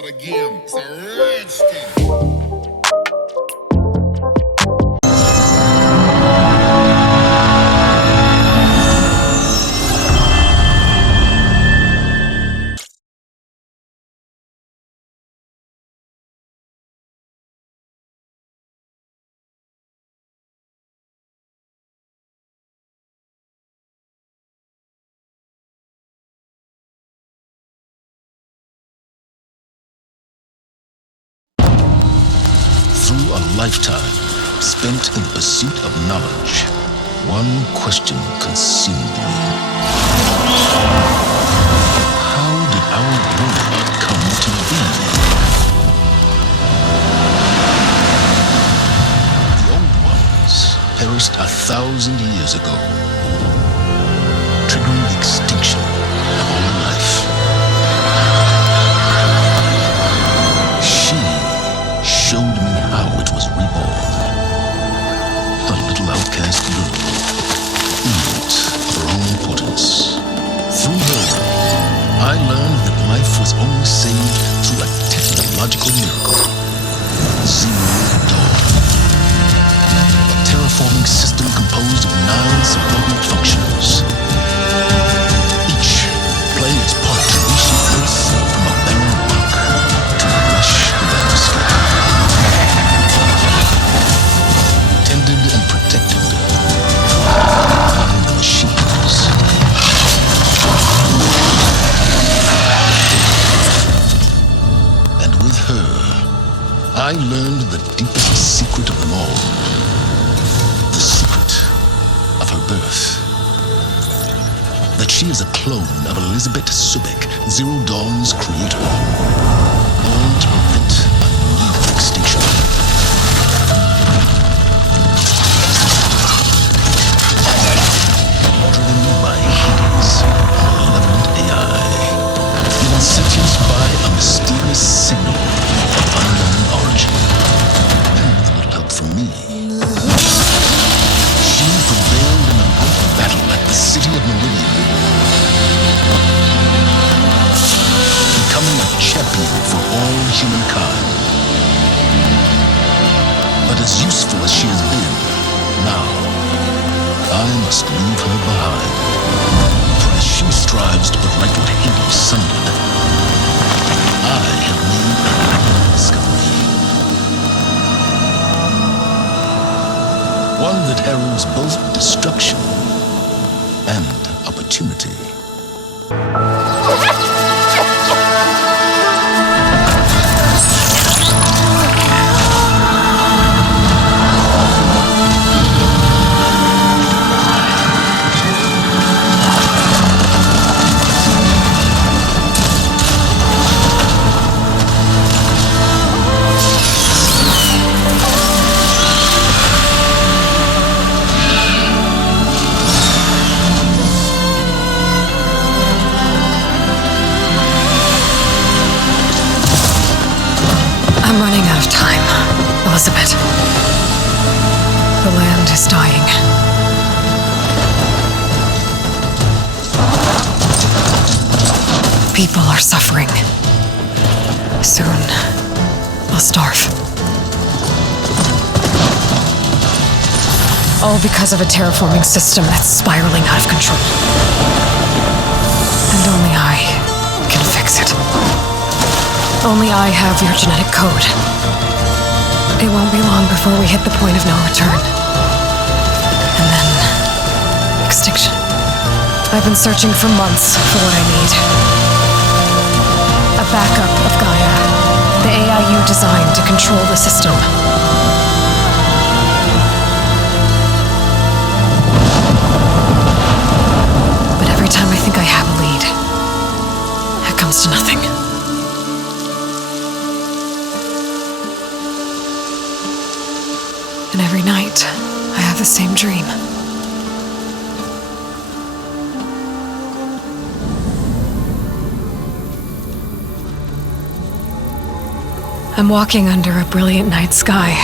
start again. It's a rich thing. Through a lifetime spent in the pursuit of knowledge, one question consumed me. How did our world come to be? The old ones perished 1,000 years ago, triggering the extinction of all life. She showed me how it was reborn. A little outcast girl, ignorant of her own importance. Through her, I learned that life was only saved through a technological miracle. Zero Dawn. A terraforming system composed of 9 subordinate functions. Each playing its part to reshape Earth from a barren rock to a lush landscape. Tended and protected by the machines. And with her, I learned the deepest secret of them all. The secret of her birth. That she is a clone of Elizabeth Subek, Zero Dawn's creator. Born to prevent a new extinction. Driven by Hades, a malevolent AI, given sentience by a mysterious signal of unknown origin, and with a little help from me. She prevailed in a great battle at the city of Meridian, becoming a champion for all humankind. But as useful as she has been, now I must leave her behind. For as she strives to put right what Hades sundered, I have made a great discovery. One that heralds both destruction and opportunity. I'm running out of time, Elizabeth. The land is dying. People are suffering. Soon, they'll starve. All because of a terraforming system that's spiraling out of control. And only I can fix it. Only I have your genetic code. It won't be long before we hit the point of no return. And then, extinction. I've been searching for months for what I need. A backup of Gaia, the AI you designed to control the system. But every time I think I have a lead, it comes to nothing. And every night, I have the same dream. I'm walking under a brilliant night sky,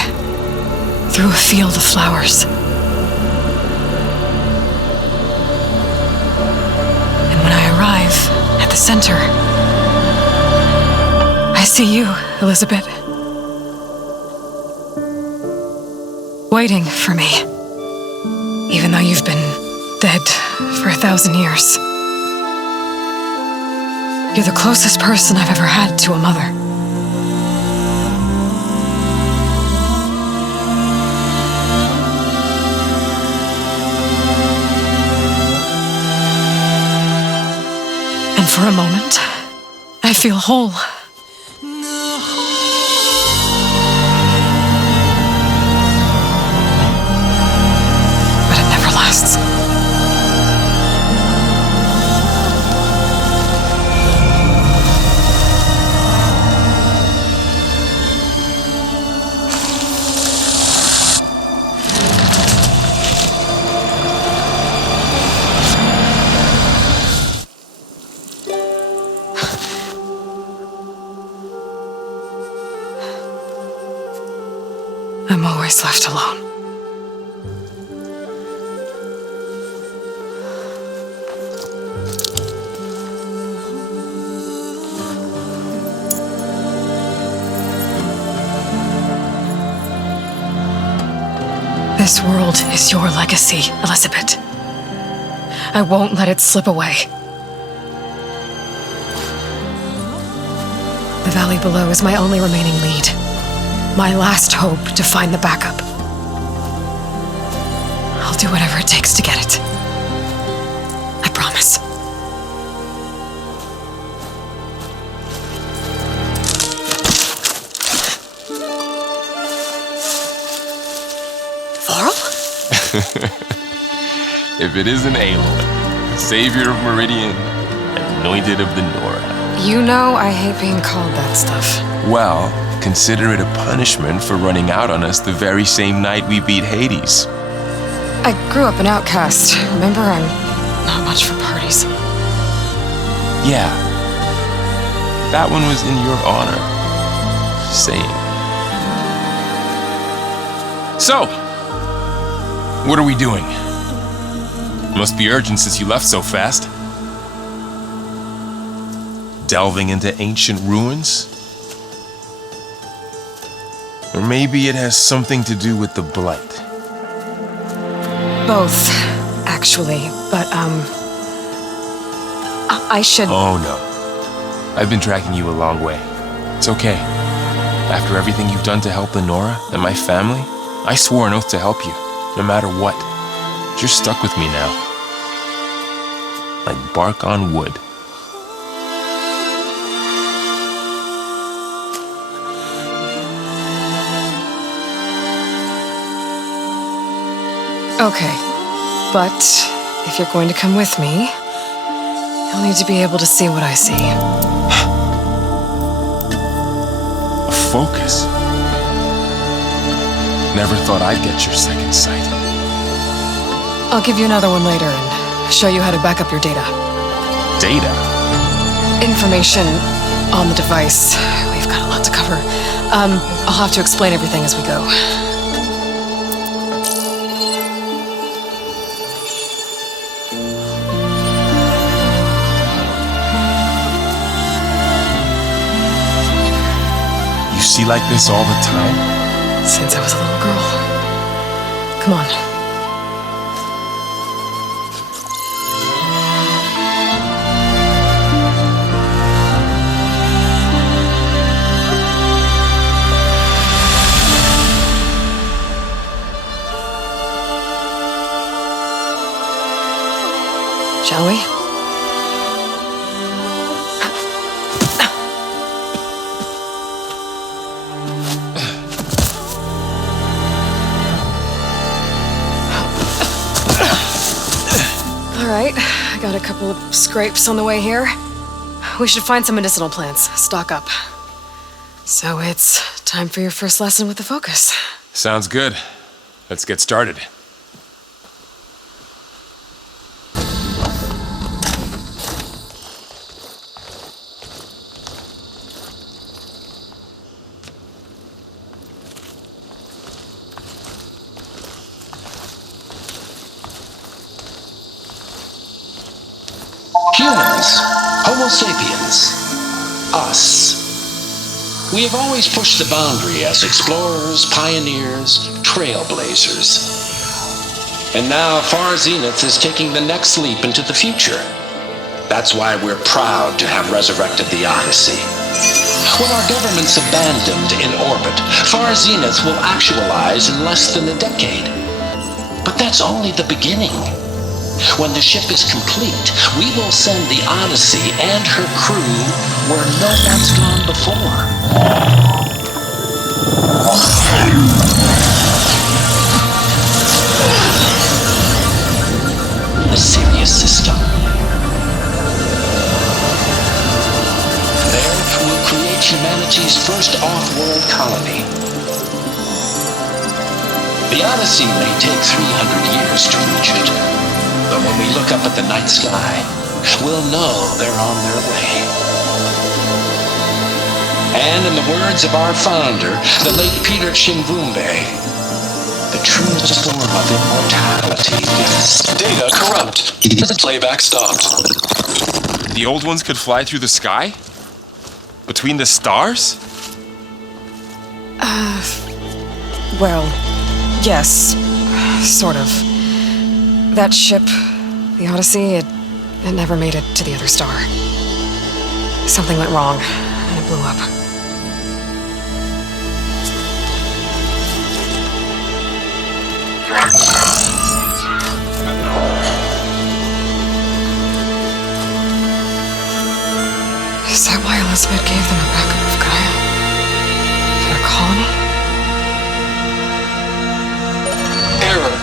through a field of flowers. And when I arrive at the center, I see you, Elizabeth. Waiting for me. Even though you've been dead for 1,000 years. You're the closest person I've ever had to a mother. And for a moment, I feel whole. But it never lasts. I'm always left alone. This world is your legacy, Elizabeth. I won't let it slip away. The valley below is my only remaining lead. My last hope to find the backup. I'll do whatever it takes to get it. I promise. Varl? If it isn't Aloy, savior of Meridian, anointed of the Nora. You know I hate being called that stuff. Well, consider it a punishment for running out on us the very same night we beat Hades. I grew up an outcast. Remember, I'm not much for parties. Yeah. That one was in your honor. Same. So, what are we doing? Must be urgent since you left so fast. Delving into ancient ruins? Or maybe it has something to do with the Blight. Both, actually, but, I should... Oh no. I've been tracking you a long way. It's okay. After everything you've done to help Lenora and my family, I swore an oath to help you, no matter what. You're stuck with me now. Like bark on wood. Okay, but if you're going to come with me, you'll need to be able to see what I see. A focus? Never thought I'd get your second sight. I'll give you another one later and show you how to back up your data. Data? Information on the device. We've got a lot to cover. I'll have to explain everything as we go. See like this all the time? Since I was a little girl. Come on. Shall we? Alright, I got a couple of scrapes on the way here. We should find some medicinal plants, stock up. So it's time for your first lesson with the focus. Sounds good. Let's get started. Humans, Homo sapiens, us. We have always pushed the boundary as explorers, pioneers, trailblazers. And now Far Zenith is taking the next leap into the future. That's why we're proud to have resurrected the Odyssey. When our government's abandoned in orbit, Far Zenith will actualize in less than a decade. But that's only the beginning. When the ship is complete, we will send the Odyssey and her crew where no one's gone before. The Sirius system. There, we'll create humanity's first off-world colony. The Odyssey may take 300 years to reach it, but when we look up at the night sky, we'll know they're on their way. And in the words of our founder, the late Peter Chimvumbe, the truest form of immortality is data corrupt. Playback stopped. The old ones could fly through the sky? Between the stars? Well, yes, sort of. That ship, the Odyssey, it never made it to the other star. Something went wrong, and it blew up. Is that why Elizabeth gave them a backup of Gaia? For their colony? Error.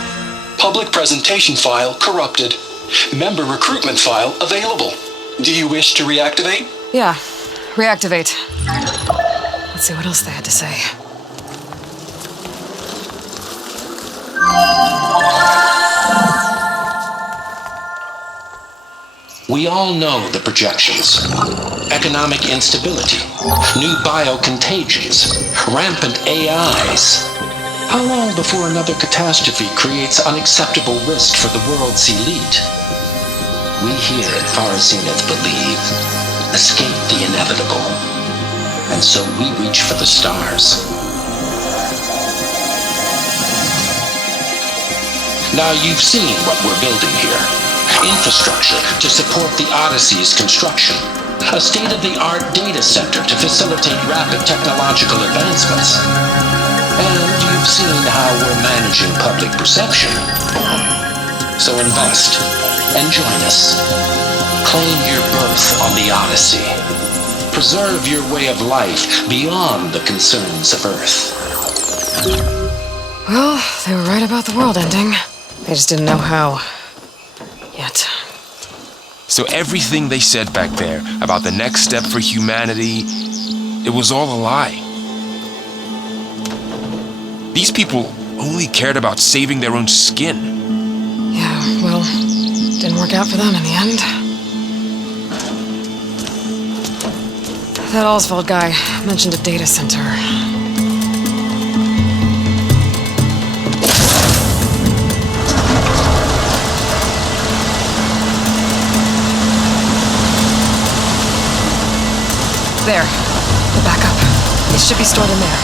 Public presentation file corrupted. Member recruitment file available. Do you wish to reactivate? Yeah, reactivate. Let's see what else they had to say. We all know the projections. Economic instability, new biocontagions, rampant AIs. How long before another catastrophe creates unacceptable risk for the world's elite? We here at Far Zenith believe, escape the inevitable. And so we reach for the stars. Now you've seen what we're building here. Infrastructure to support the Odyssey's construction. A state-of-the-art data center to facilitate rapid technological advancements. And you've seen how we're managing public perception. So invest and join us. Claim your berth on the Odyssey. Preserve your way of life beyond the concerns of Earth. Well, they were right about the world ending. They just didn't know how. Yet. So everything they said back there about the next step for humanity, it was all a lie. These people only cared about saving their own skin. Yeah, well, didn't work out for them in the end. That Oswald guy mentioned a data center. There, the backup. It should be stored in there.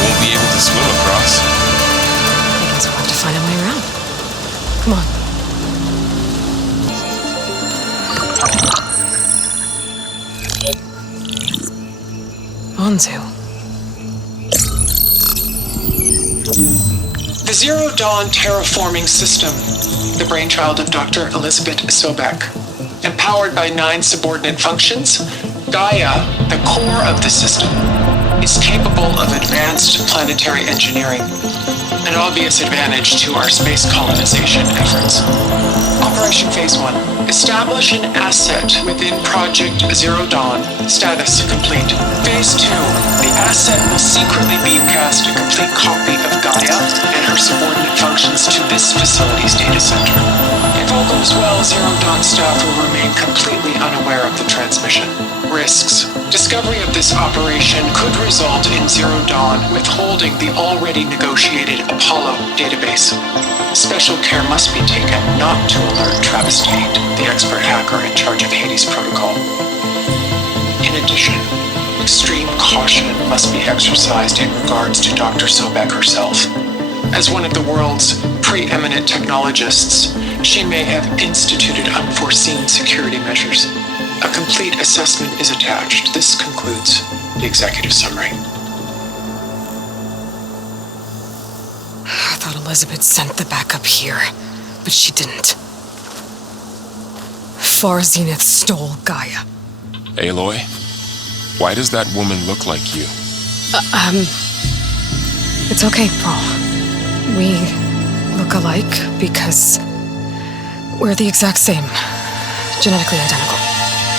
Won't be able to swim across. I guess we'll have to find a way around. Come on. Onzu. The Zero Dawn terraforming system, the brainchild of Dr. Elizabeth Sobek. Empowered by 9 subordinate functions, Gaia, the core of the system, is capable of advanced planetary engineering, an obvious advantage to our space colonization efforts. Operation Phase 1. Establish an asset within Project Zero Dawn. Status complete. Phase 2. The asset will secretly beamcast a complete copy of Gaia and her subordinate functions to this facility's data center. If all goes well, Zero Dawn staff will remain completely unaware of the transmission. Risks. Discovery of this operation could result in Zero Dawn withholding the already negotiated Apollo database. Special care must be taken not to alert Travis Tate, the expert hacker in charge of Hades Protocol. In addition, extreme caution must be exercised in regards to Dr. Sobek herself. As one of the world's preeminent technologists, she may have instituted unforeseen security measures. A complete assessment is attached. This concludes the executive summary. I thought Elizabeth sent the backup here, but she didn't. Far Zenith stole Gaia. Aloy, why does that woman look like you? It's okay, Paul. We look alike because we're the exact same. Genetically identical.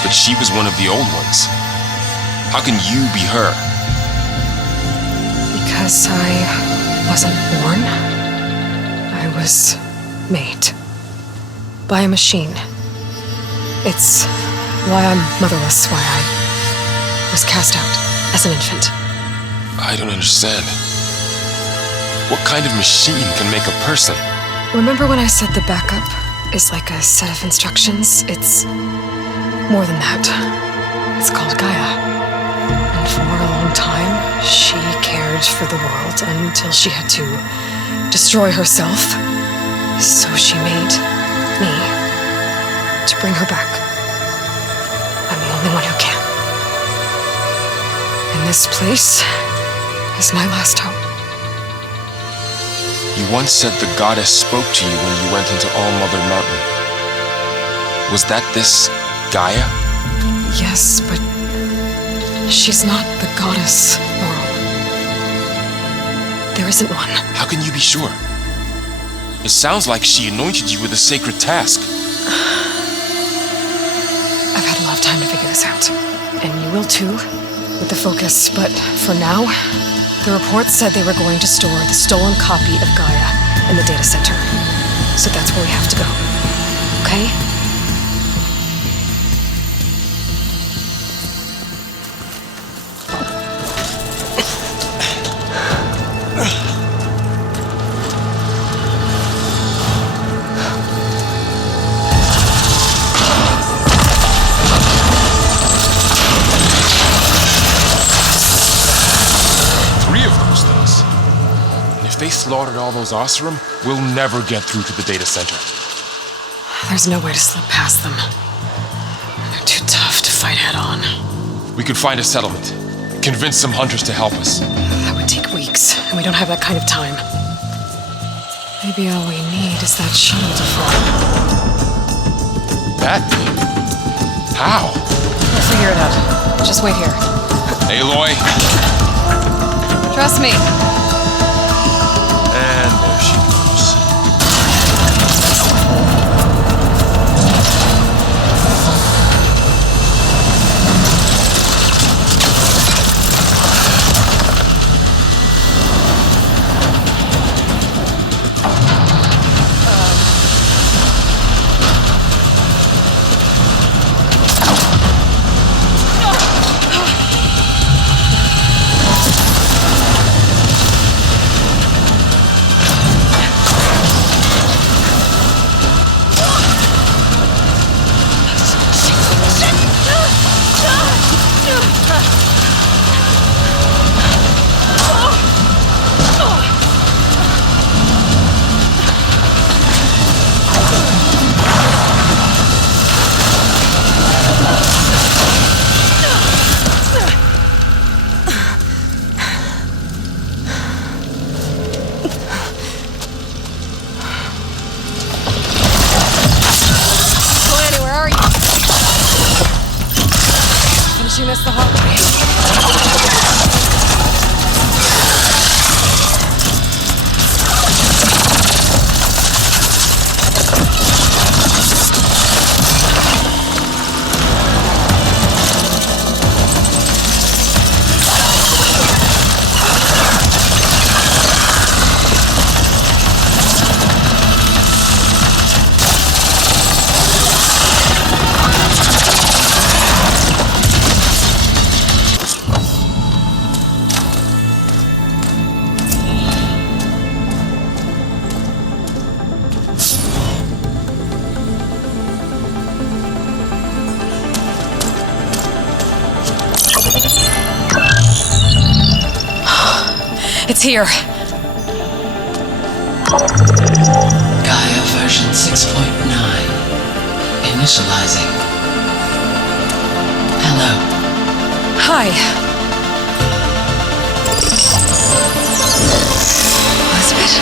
But she was one of the old ones. How can you be her? Because I wasn't born. I was made. By a machine. It's why I'm motherless, why I was cast out as an infant. I don't understand. What kind of machine can make a person? Remember when I said the backup is like a set of instructions? It's more than that. It's called Gaia. And for a long time, she cared for the world until she had to destroy herself. So she made me to bring her back. I'm the only one who can. And this place is my last hope. You once said the goddess spoke to you when you went into All Mother Mountain. Was that this Gaia? Yes, but she's not the goddess, Laurel. There isn't one. How can you be sure? It sounds like she anointed you with a sacred task. I've had a lot of time to figure this out. And you will too, with the focus. But for now, the report said they were going to store the stolen copy of Gaia in the data center. So that's where we have to go. Okay? They slaughtered all those Oseram, we'll never get through to the data center. There's no way to slip past them. They're too tough to fight head on. We could find a settlement. Convince some hunters to help us. That would take weeks, and we don't have that kind of time. Maybe all we need is that shuttle to fly. That? How? We'll figure it out. Just wait here. Aloy! Trust me. And there she goes. It's here. Gaia version 6.9. Initializing. Hello. Hi. Elizabeth?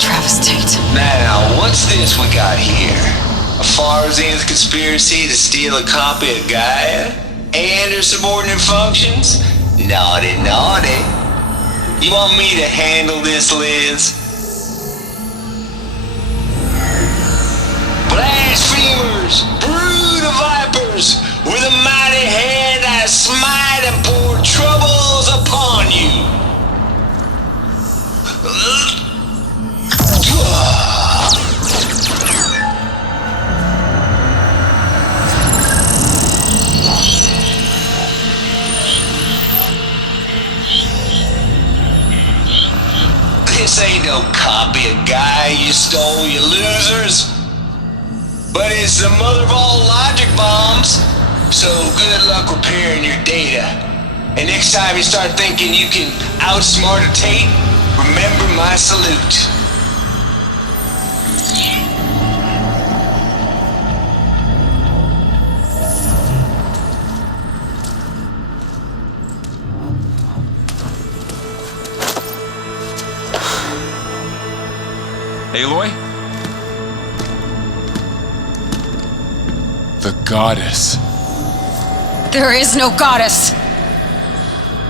Travis Tate. Now, what's this we got here? A far zenith conspiracy to steal a copy of Gaia? And her subordinate functions? Naughty, naughty. You want me to handle this, Liz? Blasphemers! Brood of vipers! With a mighty hand I smite and pour troubles upon you! This ain't no copy of Gaia you stole, you losers. But it's the mother of all logic bombs. So good luck repairing your data. And next time you start thinking you can outsmart a Tate, remember my salute. Aloy? The goddess. There is no goddess!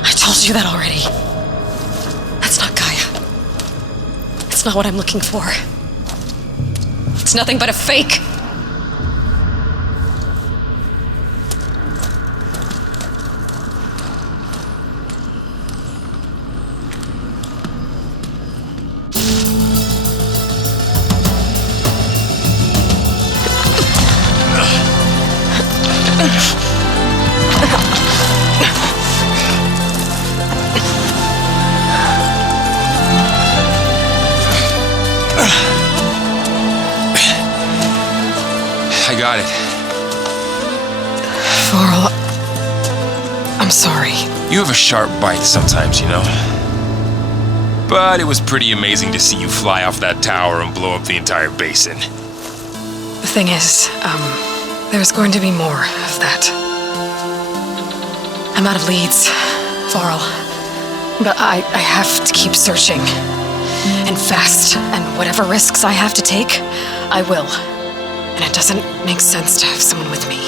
I told you that already. That's not Gaia. It's not what I'm looking for. It's nothing but a fake. I got it. Varl, I'm sorry. You have a sharp bite sometimes, you know. But it was pretty amazing to see you fly off that tower and blow up the entire basin. The thing is, there's going to be more of that. I'm out of leads, Varl. But I have to keep searching. And fast, and whatever risks I have to take, I will. And it doesn't make sense to have someone with me.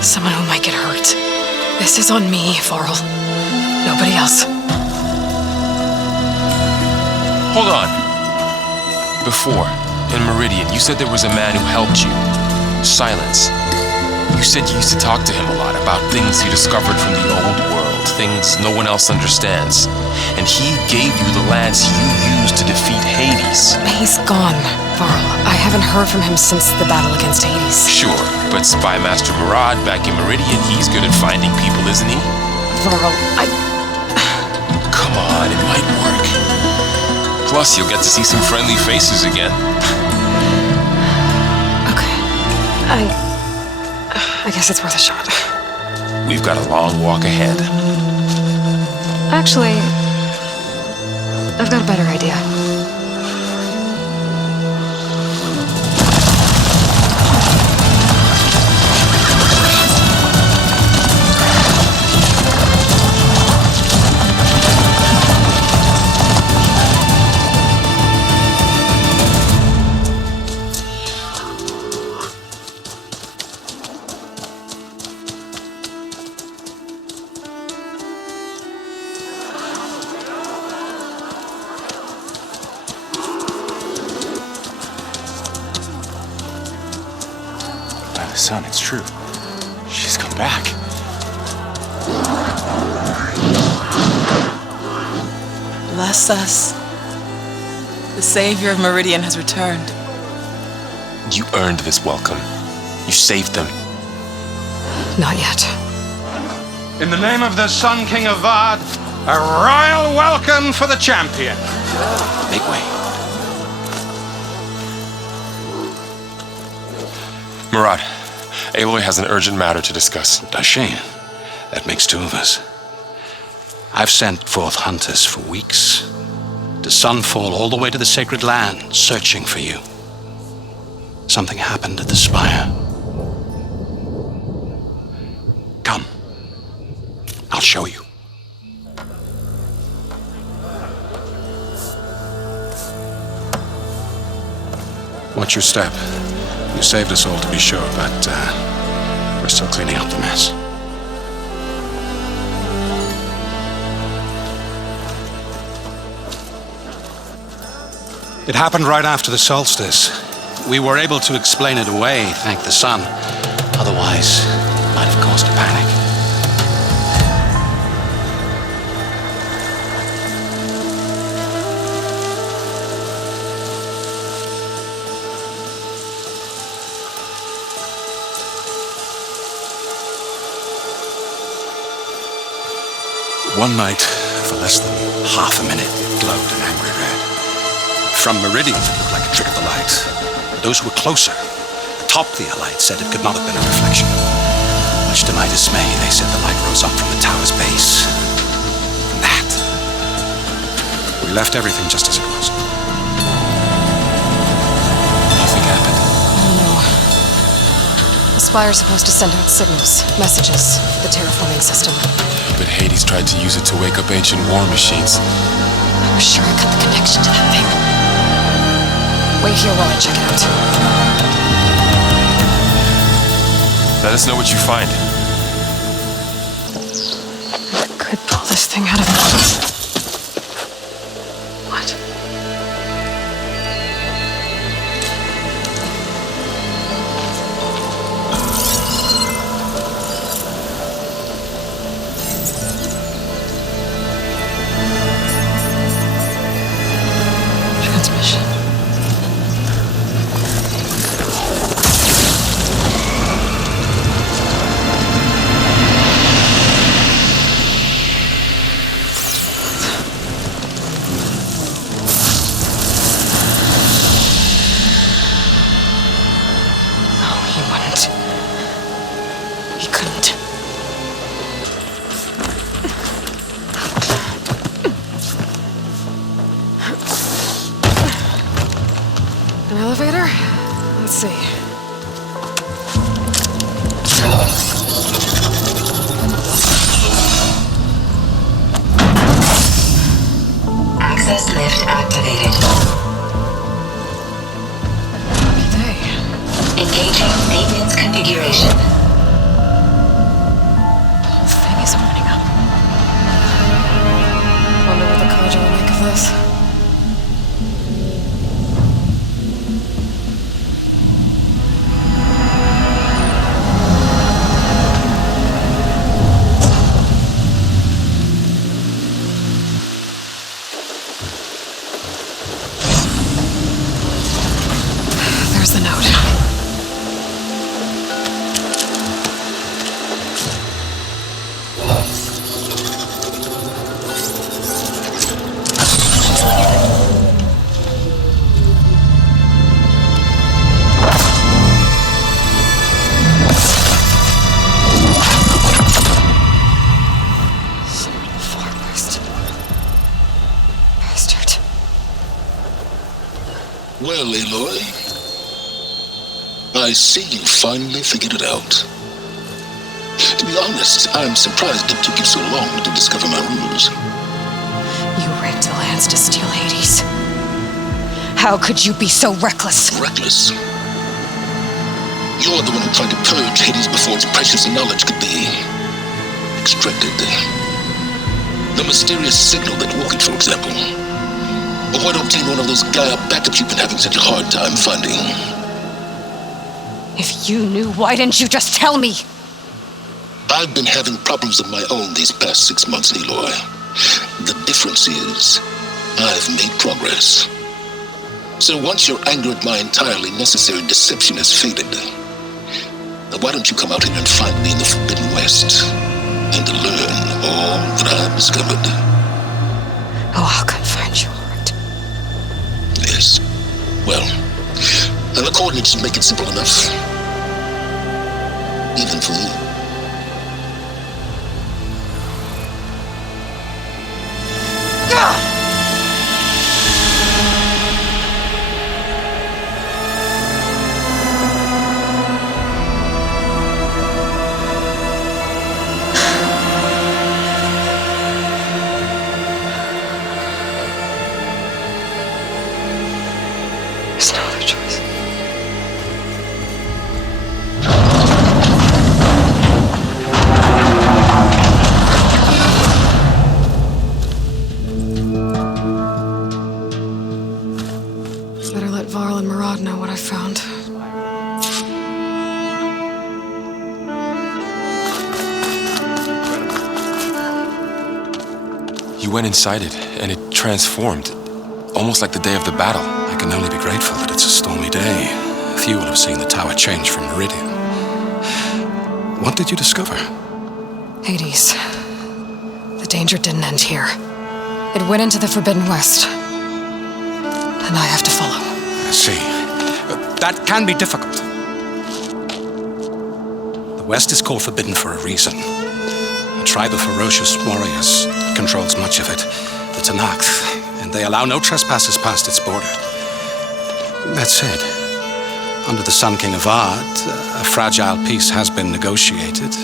Someone who might get hurt. This is on me, Varl. Nobody else. Hold on. Before, in Meridian, you said there was a man who helped you. Silence. You said you used to talk to him a lot about things you discovered from the old world, things no one else understands. And he gave you the lance you used to defeat Hades. He's gone, Varl. I haven't heard from him since the battle against Hades. Sure, but Spy Master Murad back in Meridian, he's good at finding people, isn't he? Varl, Come on, it might work. Plus, you'll get to see some friendly faces again. Okay. I guess it's worth a shot. We've got a long walk ahead. Actually, I've got a better idea. Son, it's true. She's come back. Bless us. The Savior of Meridian has returned. You earned this welcome. You saved them. Not yet. In the name of the Sun King of Vard, a royal welcome for the champion. Make way. Murad, Aloy has an urgent matter to discuss. Shane, That makes two of us. I've sent forth hunters for weeks, to sunfall all the way to the sacred land, searching for you. Something happened at the spire. Come. I'll show you. Watch your step. You saved us all, to be sure, but we're still cleaning up the mess. It happened right after the solstice. We were able to explain it away, thank the sun. Otherwise, it might have caused a panic. One night, for less than half a minute, it glowed an angry red. From meridian, it looked like a trick of the light. Those who were closer, atop the light, said it could not have been a reflection. Much to my dismay, they said the light rose up from the tower's base. From that, we left everything just as it was. Nothing happened. No. The Spire's supposed to send out signals, messages, for the terraforming system. But Hades tried to use it to wake up ancient war machines. I was sure I cut the connection to that thing. Wait here while I check it out. Let us know what you find. I could pull this thing out of it. What? Transmission. He couldn't. An elevator? Let's see. Access lift activated. Lucky day. Engaging maintenance configuration. The whole thing is opening up. Wonder what the Koja will make of this. There's the note. Son of a far west. Bastard. Well, Aloy, I see you finally figured it out. To be honest, I'm surprised it took you so long to discover my rules. You raped the lands to steal Hades. How could you be so reckless? Reckless. You're the one who tried to purge Hades before its precious knowledge could be extracted. The mysterious signal that woke it, for example. Or why not obtain one of those Gaia backups you've been having such a hard time finding? If you knew, why didn't you just tell me? I've been having problems of my own these past 6 months, Aloy. The difference is, I've made progress. So once your anger at my entirely necessary deception has faded, why don't you come out here and find me in the Forbidden West and learn all that I've discovered? Oh, I'll come find you, all right. Yes. Well, and the coordinates make it simple enough. Even for you. went inside it, and it transformed, almost like the day of the battle. I can only be grateful that it's a stormy day. Few will have seen the tower change from Meridian. What did you discover? Hades. The danger didn't end here. It went into the Forbidden West. And I have to follow. I see. That can be difficult. The West is called Forbidden for a reason. A tribe of ferocious warriors controls much of it, the Tanakh, and they allow no trespassers past its border. That said, under the Sun King of Ard, a fragile peace has been negotiated,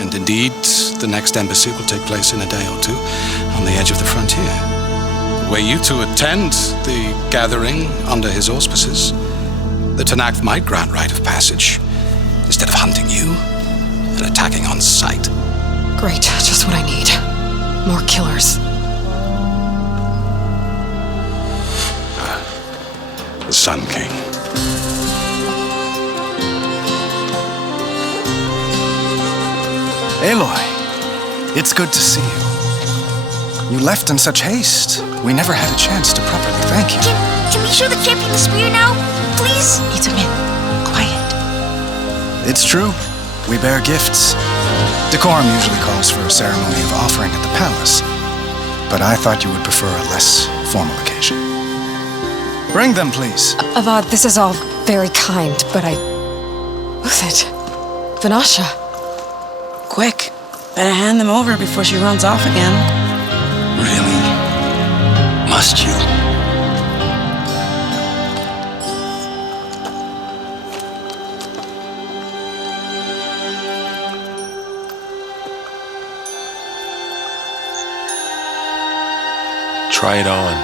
and indeed, the next embassy will take place in a day or two on the edge of the frontier. Were you to attend the gathering under his auspices, the Tanakh might grant right of passage instead of hunting you and attacking on sight. Great, just what I need. More killers. The Sun King. Aloy, it's good to see you. You left in such haste. We never had a chance to properly thank you. Can we show the champion the spear now? Please? Itamin, quiet. It's true. We bear gifts. Decorum usually calls for a ceremony of offering at the palace, but I thought you would prefer a less formal occasion. Bring them, please. Avad, this is all very kind, but Who's it? Vanasha. Quick, better hand them over before she runs off again. Really? Must you? Try it on.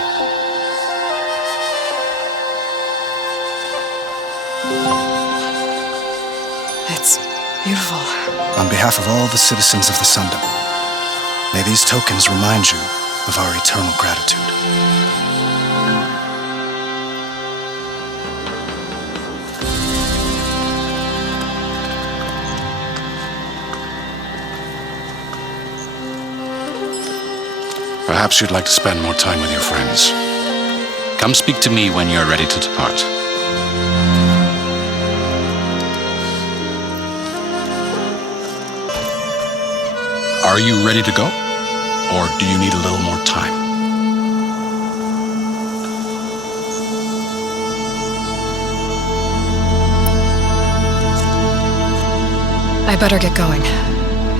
It's beautiful. On behalf of all the citizens of the Sundom, may these tokens remind you of our eternal gratitude. Perhaps you'd like to spend more time with your friends. Come speak to me when you're ready to depart. Are you ready to go? Or do you need a little more time? I better get going.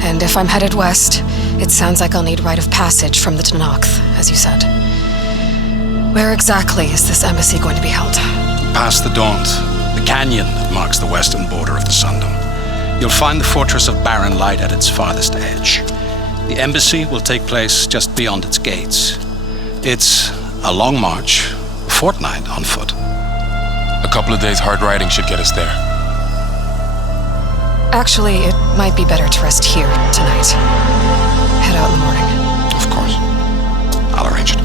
And if I'm headed west, it sounds like I'll need rite of passage from the Tanakh, as you said. Where exactly is this embassy going to be held? Past the Daunt, the canyon that marks the western border of the Sundom. You'll find the fortress of Barren Light at its farthest edge. The embassy will take place just beyond its gates. It's a long march, a fortnight on foot. A couple of days hard riding should get us there. Actually, it might be better to rest here tonight. Head out in the morning. Of course. I'll arrange it.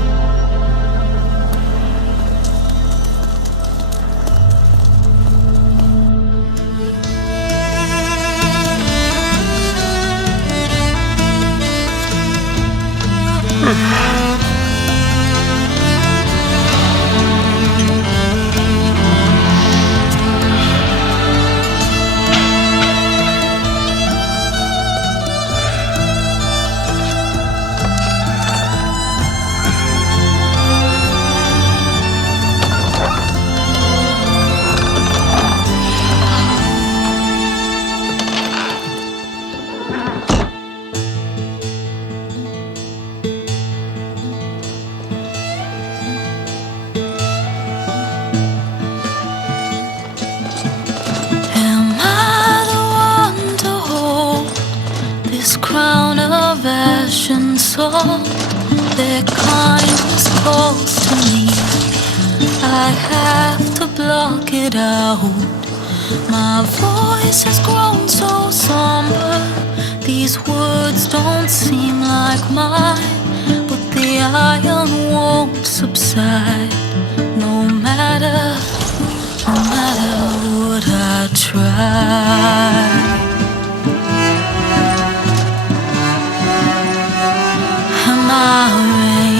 Their kindness calls to me. I have to block it out. My voice has grown so somber. These words don't seem like mine, but the iron won't subside. No matter what I try. My rain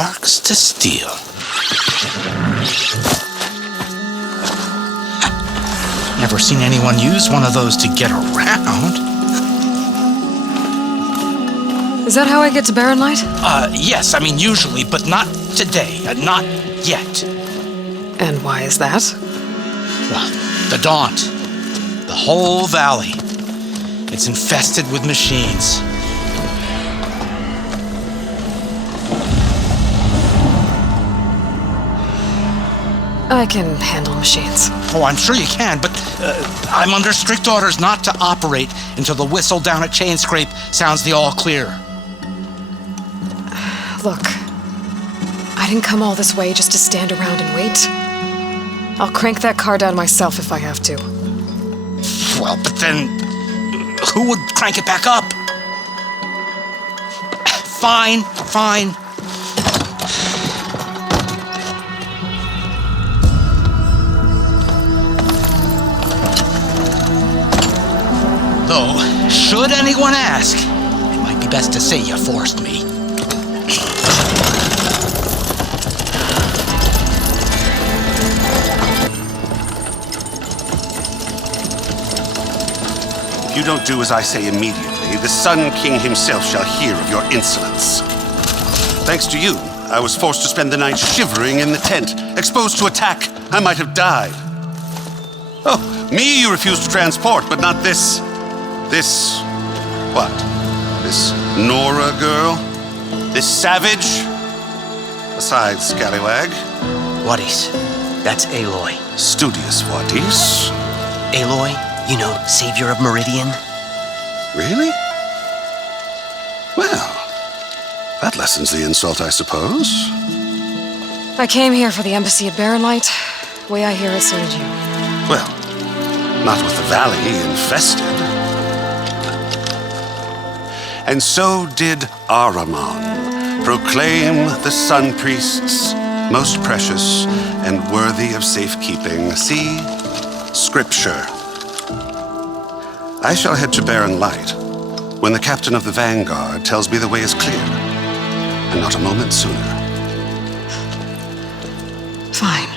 sparks to steel. Never seen anyone use one of those to get around. Is that how I get to Barren Light? Yes, I mean usually, but not today. Not yet. And why is that? Well, the Daunt. The whole valley. It's infested with machines. I can handle machines. Oh, I'm sure you can, but I'm under strict orders not to operate until the whistle down at Chain Scrape sounds the all clear. Look, I didn't come all this way just to stand around and wait. I'll crank that car down myself if I have to. Well, but then who would crank it back up? Fine. Though, should anyone ask, it might be best to say you forced me. If you don't do as I say immediately, the Sun King himself shall hear of your insolence. Thanks to you, I was forced to spend the night shivering in the tent, exposed to attack. I might have died. Oh, me you refuse to transport, but not this... what? This Nora girl? This savage? Besides, scallywag. Wadis. That's Aloy. Studious Wadis? Aloy, you know, savior of Meridian. Really? Well, that lessens the insult, I suppose. I came here for the embassy at Barren Light. The way I hear it, so did you. Well, not with the valley infested. And so did Ahriman proclaim the Sun Priests most precious and worthy of safekeeping. See, Scripture. I shall head to Barren Light when the captain of the Vanguard tells me the way is clear, and not a moment sooner. Fine.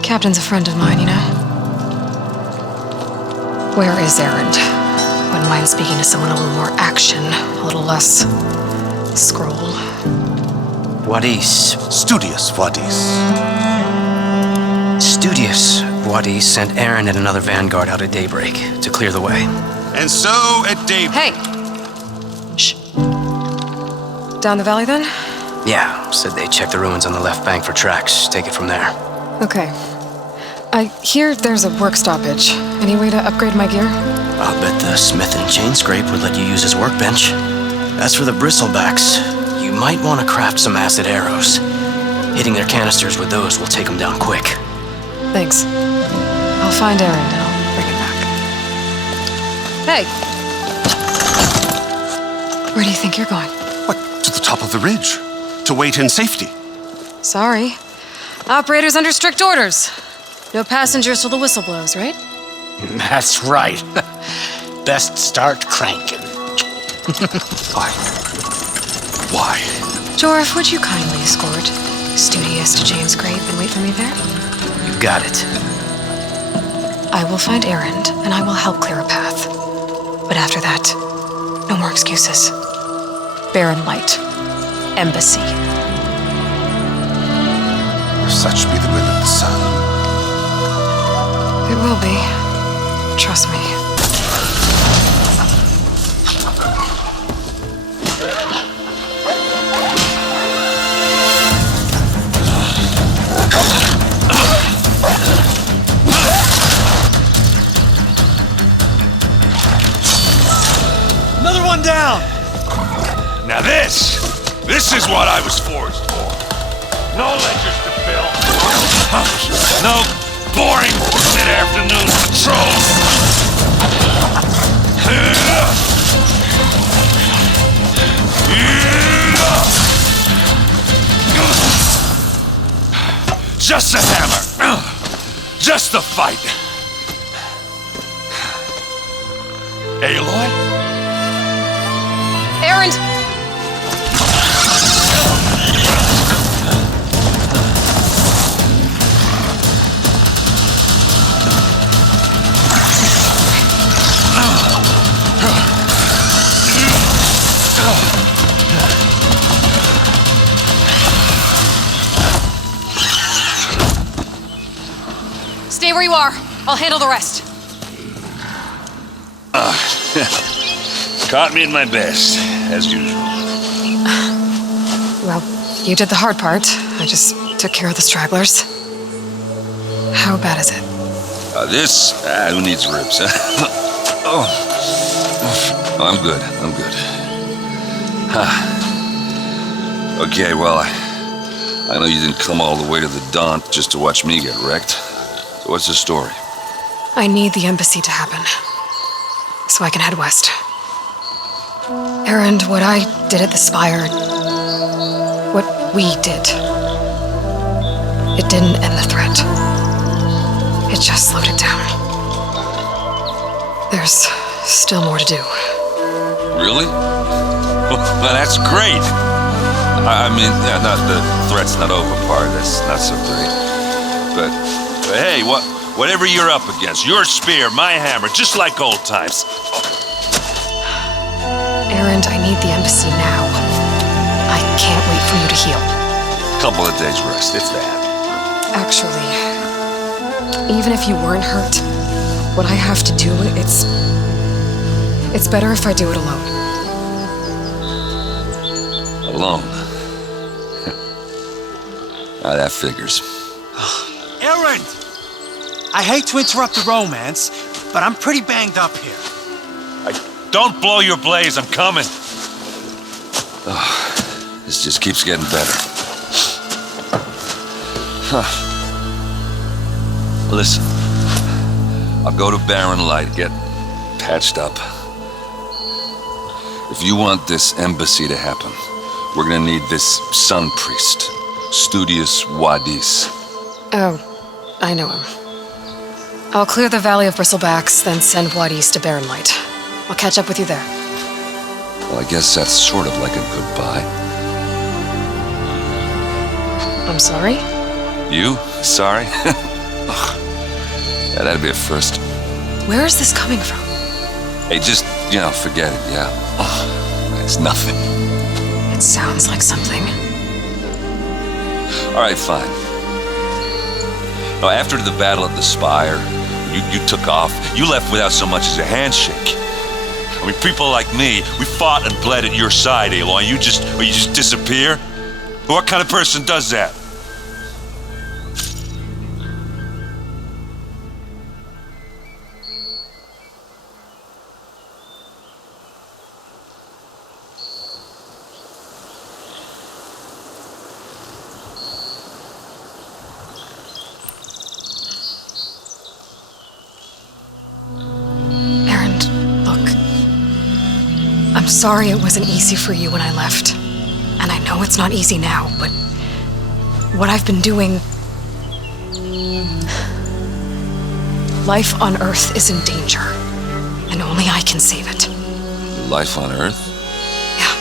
Captain's a friend of mine, you know? Where is Erend? Wouldn't mind speaking to someone a little more action, a little less scroll. Wadis. Studious Wadis. Studious Wadis sent Aaron and another vanguard out at daybreak to clear the way. And so at daybreak... Hey! Shh. Down the valley, then? Yeah, said they checked the ruins on the left bank for tracks. Take it from there. Okay. I hear there's a work stoppage. Any way to upgrade my gear? I'll bet the Smith and Chain Scrape would let you use his workbench. As for the Bristlebacks, you might want to craft some acid arrows. Hitting their canisters with those will take them down quick. Thanks. I'll find Aaron and I'll bring it back. Hey! Where do you think you're going? What, to the top of the ridge? To wait in safety? Sorry. Operator's under strict orders. No passengers till the whistle blows, right? That's right. Best start cranking. Why? Jorf, would you kindly escort Studious to Chain Scrape and wait for me there? You got it. I will find Erend, and I will help clear a path. But after that, no more excuses. Barren Light. Embassy. If such be the will of the sun. It will be. Trust me. Another one down! Now this is what I was forced for. No ledgers to fill. No boring mid-afternoon patrol. Just a hammer. Just a fight. Aloy? Erend! where you are. I'll handle the rest. Caught me in my best, as usual. Well, you did the hard part. I just took care of the stragglers. How bad is it? Who needs ribs, huh? Oh, I'm good. Okay, well, I know you didn't come all the way to the Daunt just to watch me get wrecked. So what's the story? I need the embassy to happen, so I can head west. Erend, what I did at the Spire, what we did, it didn't end the threat. It just slowed it down. There's still more to do. Really? Well, that's great. I mean, yeah, not the threat's not over part. That's not so great. But hey, whatever you're up against, your spear, my hammer, just like old times. Erend, I need the embassy now. I can't wait for you to heal. Couple of days rest, if that. Actually, even if you weren't hurt, what I have to do, it's better if I do it alone. Alone? That figures. Erend! I hate to interrupt the romance, but I'm pretty banged up here. Don't blow your blaze, I'm coming. This just keeps getting better. Listen, I'll go to Barren Light, get patched up. If you want this embassy to happen, we're gonna need this sun priest, Studius Wadis. Oh, I know him. I'll clear the Valley of Bristlebacks, then send Wadis to Barren Light. I'll catch up with you there. Well, I guess that's sort of like a goodbye. I'm sorry? You? Sorry? Yeah, that'd be a first. Where is this coming from? Hey, just, forget it, yeah. It's nothing. It sounds like something. All right, fine. Now, after the battle at the Spire, you took off. You left without so much as a handshake. I mean, people like me, we fought and bled at your side, Aloy. You just disappear? What kind of person does that? I'm sorry it wasn't easy for you when I left. And I know it's not easy now, but what I've been doing... Life on Earth is in danger, and only I can save it. Life on Earth? Yeah.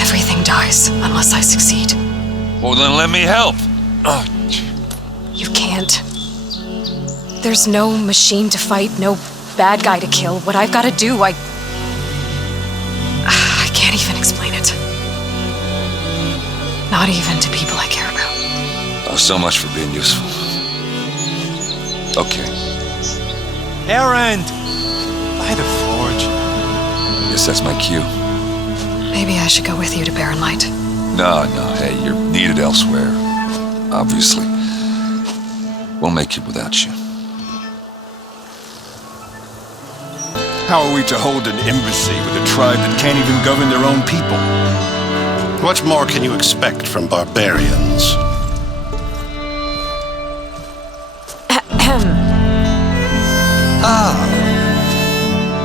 Everything dies unless I succeed. Well, then let me help. You can't. There's no machine to fight, no bad guy to kill. What I've got to do, I can't even explain it. Not even to people I care about. Oh, so much for being useful. Okay. Erend! By the forge. I guess that's my cue. Maybe I should go with you to Barren Light. No, hey, you're needed elsewhere. Obviously. We'll make it without you. How are we to hold an embassy with a tribe that can't even govern their own people? What more can you expect from barbarians?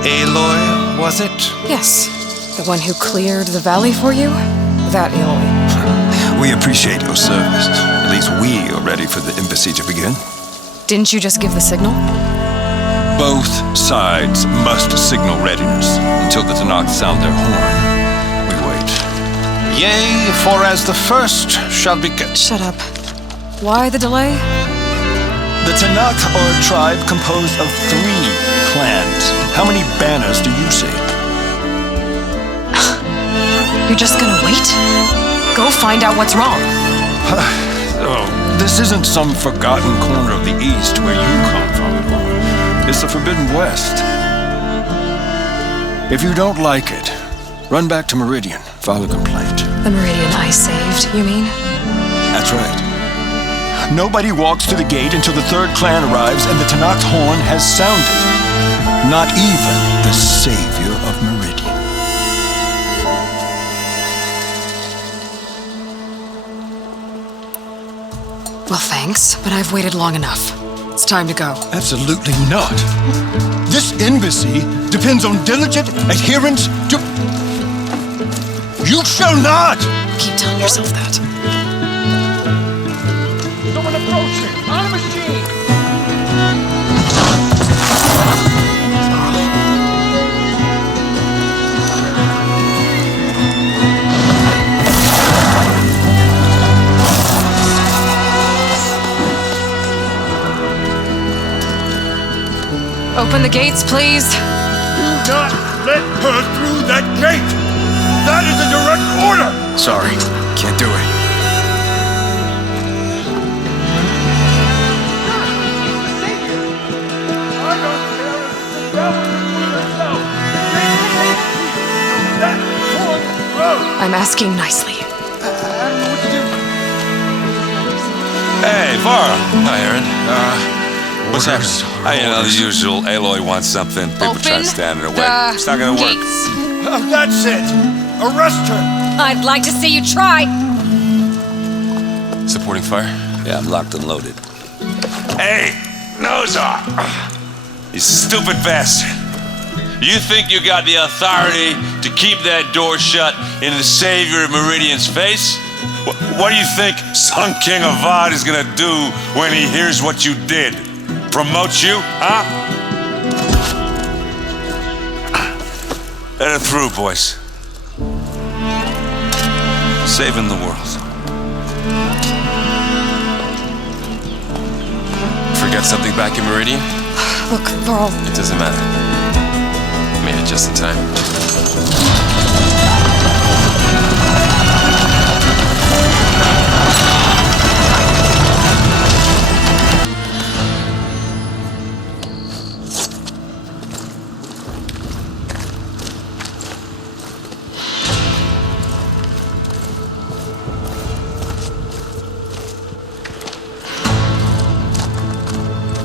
Aloy, was it? Yes. The one who cleared the valley for you? That Aloy. We appreciate your service. At least we are ready for the embassy to begin. Didn't you just give the signal? Both sides must signal readiness until the Tanakh sound their horn. We wait. Yea, for as the first shall be kept. Shut up. Why the delay? The Tanakh are a tribe composed of 3 clans. How many banners do you see? You're just gonna wait? Go find out what's wrong. This isn't some forgotten corner of the East where you come from. It's the Forbidden West. If you don't like it, run back to Meridian, file a complaint. The Meridian I saved, you mean? That's right. Nobody walks to the gate until the third clan arrives and the Tanakh horn has sounded. Not even the savior of Meridian. Well, thanks, but I've waited long enough. It's time to go. Absolutely not. This embassy depends on diligent adherence to... You shall not! Keep telling yourself that. Someone approaching! On a machine! Open the gates, please. Do not let her through that gate! That is a direct order! Sorry, can't do it. I'm asking nicely. Hey, Vara. Hi, Aaron. What's happening? You know, the usual. Aloy wants something. People try to stand in her way. It's not gonna work. That's it! Arrest her! I'd like to see you try. Supporting fire? Yeah, I'm locked and loaded. Hey, Nozar! You stupid bastard. You think you got the authority to keep that door shut in the savior of Meridian's face? What do you think Sun King Avad is gonna do when he hears what you did? Promote you, huh? Let her through, boys. Saving the world. Forget something back in Meridian? Look, Varl. It doesn't matter. Made it just in time.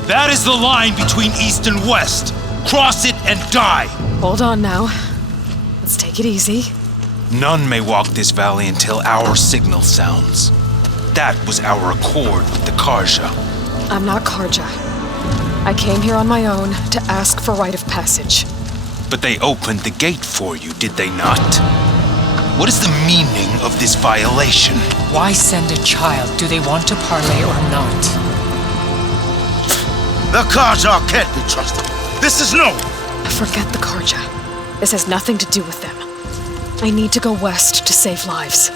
That is the line between East and West. Cross it and die. Hold on now. Let's take it easy. None may walk this valley until our signal sounds. That was our accord with the Karja. I'm not Karja. I came here on my own to ask for rite of passage. But they opened the gate for you, did they not? What is the meaning of this violation? Why send a child? Do they want to parley or not? The Karja can't be trusted. This is no... Forget the Karja. This has nothing to do with them. I need to go west to save lives.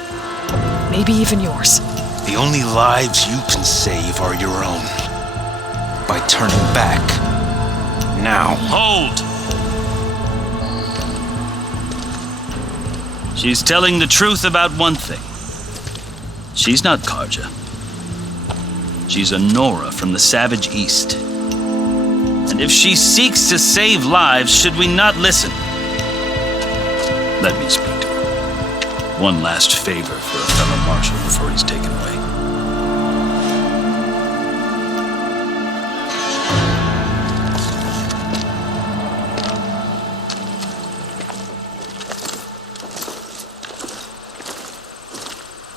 Maybe even yours. The only lives you can save are your own. By turning back. Now. Hold! She's telling the truth about one thing. She's not Karja. She's a Nora from the Savage East. And if she seeks to save lives, should we not listen? Let me speak to her. One last favor for a fellow marshal before he's taken away.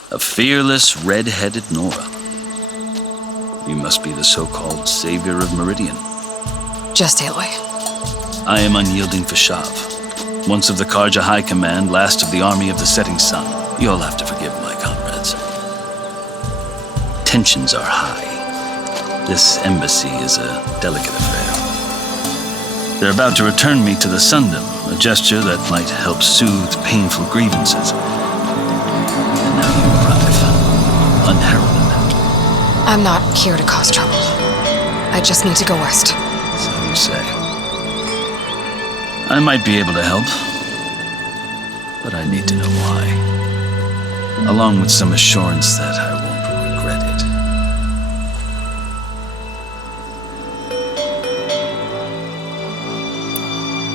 A fearless, red-headed Nora. You must be the so-called savior of Meridian. Just Aloy. I am unyielding Fashav. Once of the Karja High Command, last of the army of the setting sun. You'll have to forgive my comrades. Tensions are high. This embassy is a delicate affair. They're about to return me to the Sundom, a gesture that might help soothe painful grievances. And now you arrive, unheralded. I'm not here to cause trouble. I just need to go west. So you say. I might be able to help, but I need to know why. Along with some assurance that I won't regret it.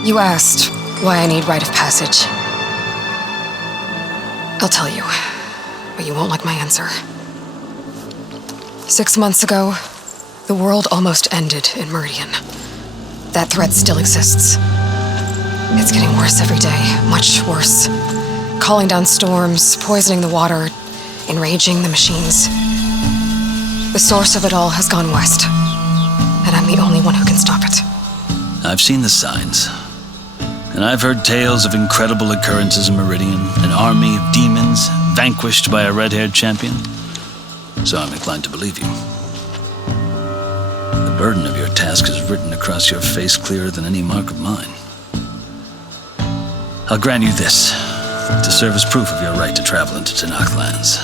You asked why I need rite of passage. I'll tell you, but you won't like my answer. 6 months ago, the world almost ended in Meridian. That threat still exists. It's getting worse every day, much worse. Calling down storms, poisoning the water, enraging the machines. The source of it all has gone west, and I'm the only one who can stop it. I've seen the signs. And I've heard tales of incredible occurrences in Meridian, an army of demons vanquished by a red-haired champion. So I'm inclined to believe you. The burden of your task is written across your face clearer than any mark of mine. I'll grant you this, to serve as proof of your right to travel into Tanakh lands.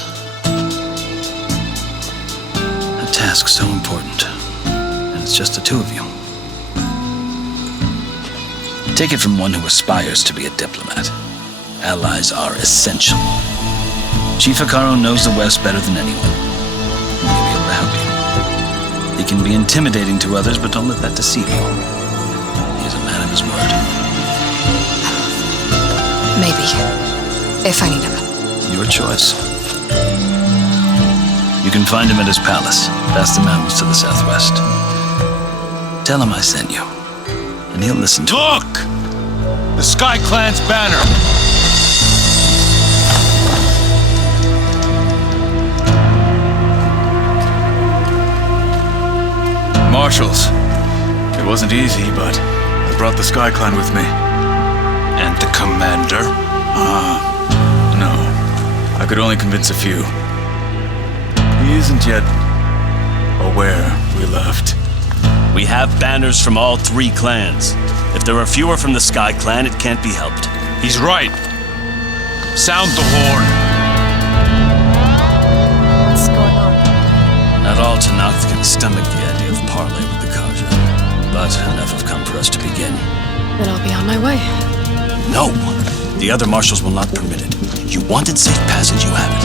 A task so important, and it's just the two of you. Take it from one who aspires to be a diplomat. Allies are essential. Chief Hikaru knows the West better than anyone. He'll be able to help you. He can be intimidating to others, but don't let that deceive you. He's a man of his word. Maybe. If I need him. Your choice. You can find him at his palace, past the mountains to the southwest. Tell him I sent you, and he'll listen to Look! The Sky Clan's banner! Marshals. It wasn't easy, but I brought the Sky Clan with me. And the commander? No. I could only convince a few. He isn't yet aware we left. We have banners from all 3 clans. If there are fewer from the Sky Clan, it can't be helped. He's right. Sound the horn. What's going on? Not all Tanakh can stomach the idea of parley with the Karja. But enough have come for us to begin. Then I'll be on my way. No! The other marshals will not permit it. You wanted safe passage, you have it.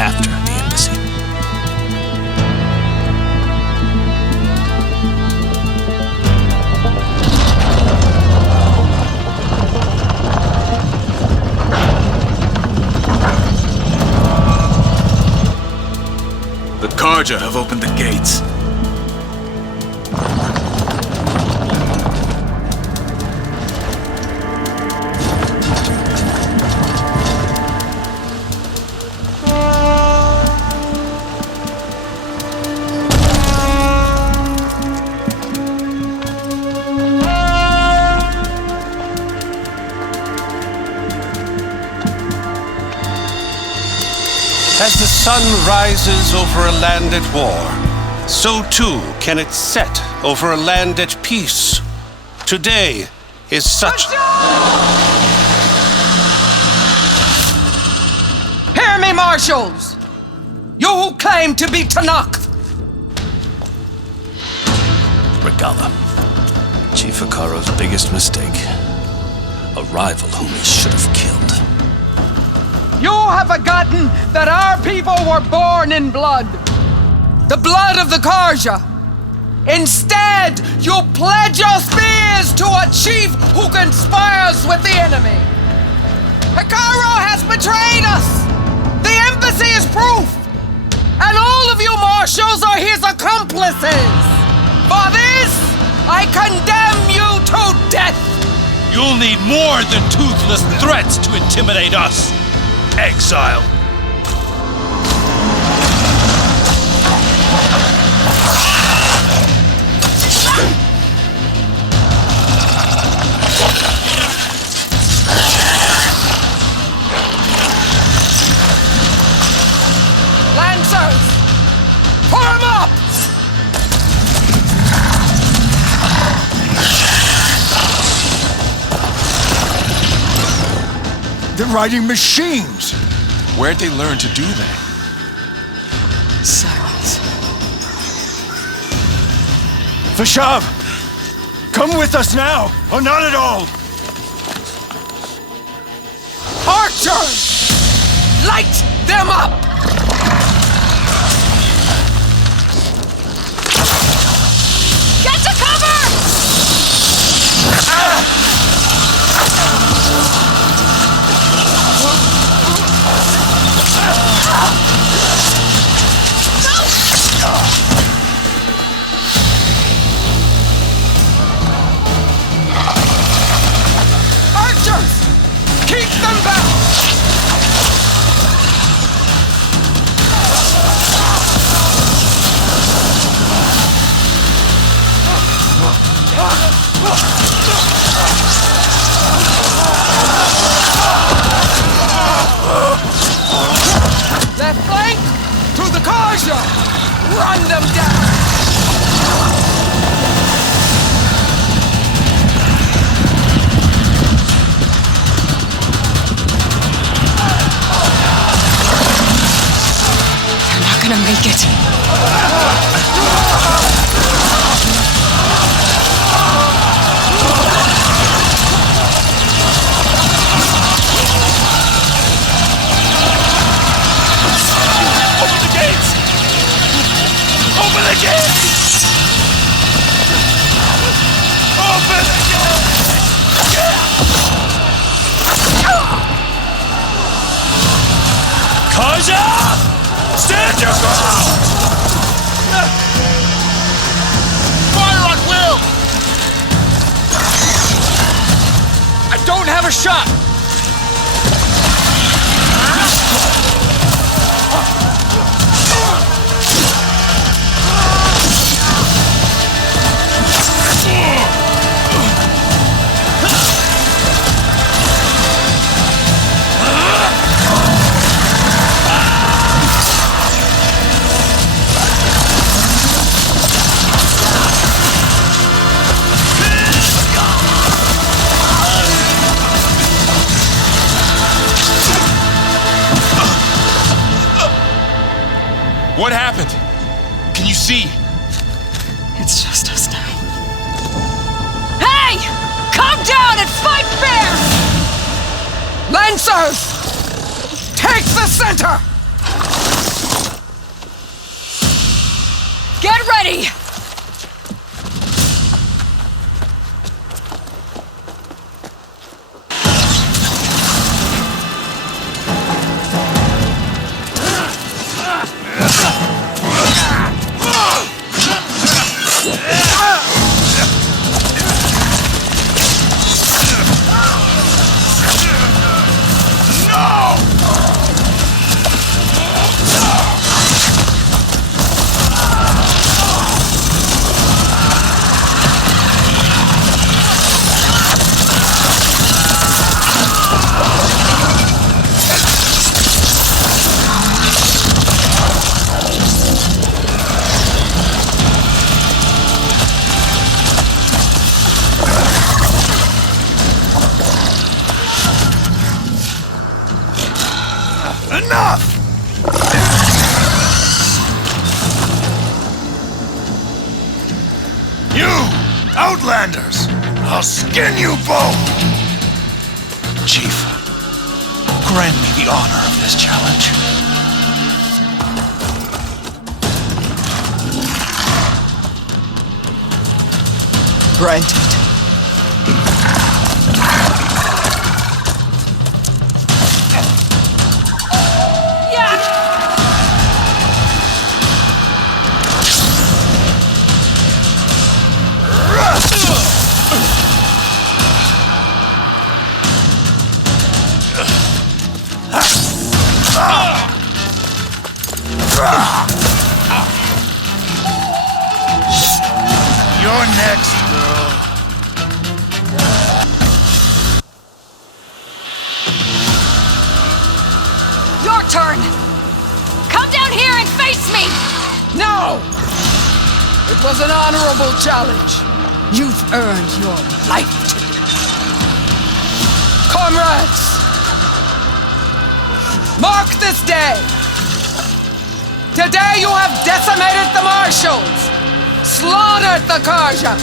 After the embassy. The Karja have opened the gates. As the sun rises over a land at war, so too can it set over a land at peace. Today is such... Hear me, marshals! You who claim to be Tanakh! Regala. Chief Hikaru's biggest mistake. A rival whom he should have killed. You have forgotten that our people were born in blood. The blood of the Karja. Instead, you pledge your spears to a chief who conspires with the enemy. Hikaru has betrayed us. The embassy is proof. And all of you marshals are his accomplices. For this, I condemn you to death. You'll need more than toothless threats to intimidate us. Exile. Lancers, form up! They're riding machines! Where'd they learn to do that? Silence. Vashav! Come with us now, or not at all! Archers! Light them up! Get to cover! Left flank to the Karja! Run them down! They're not gonna make it. Open the gates! Open the gates! Open the gates! Kaja! Stand your ground! Fire on will! I don't have a shot! What happened? Can you see? It's just us now. Hey! Calm down and fight fair! Lancers! Take the center! Get ready! Enough! You, Outlanders! I'll skin you both! Chief, grant me the honor of this challenge. Granted. You're next, girl. Your turn! Come down here and face me! No! It was an honorable challenge. You've earned your life today. Comrades! Mark this day! Today you have decimated the marshals! Slaughtered the Karja!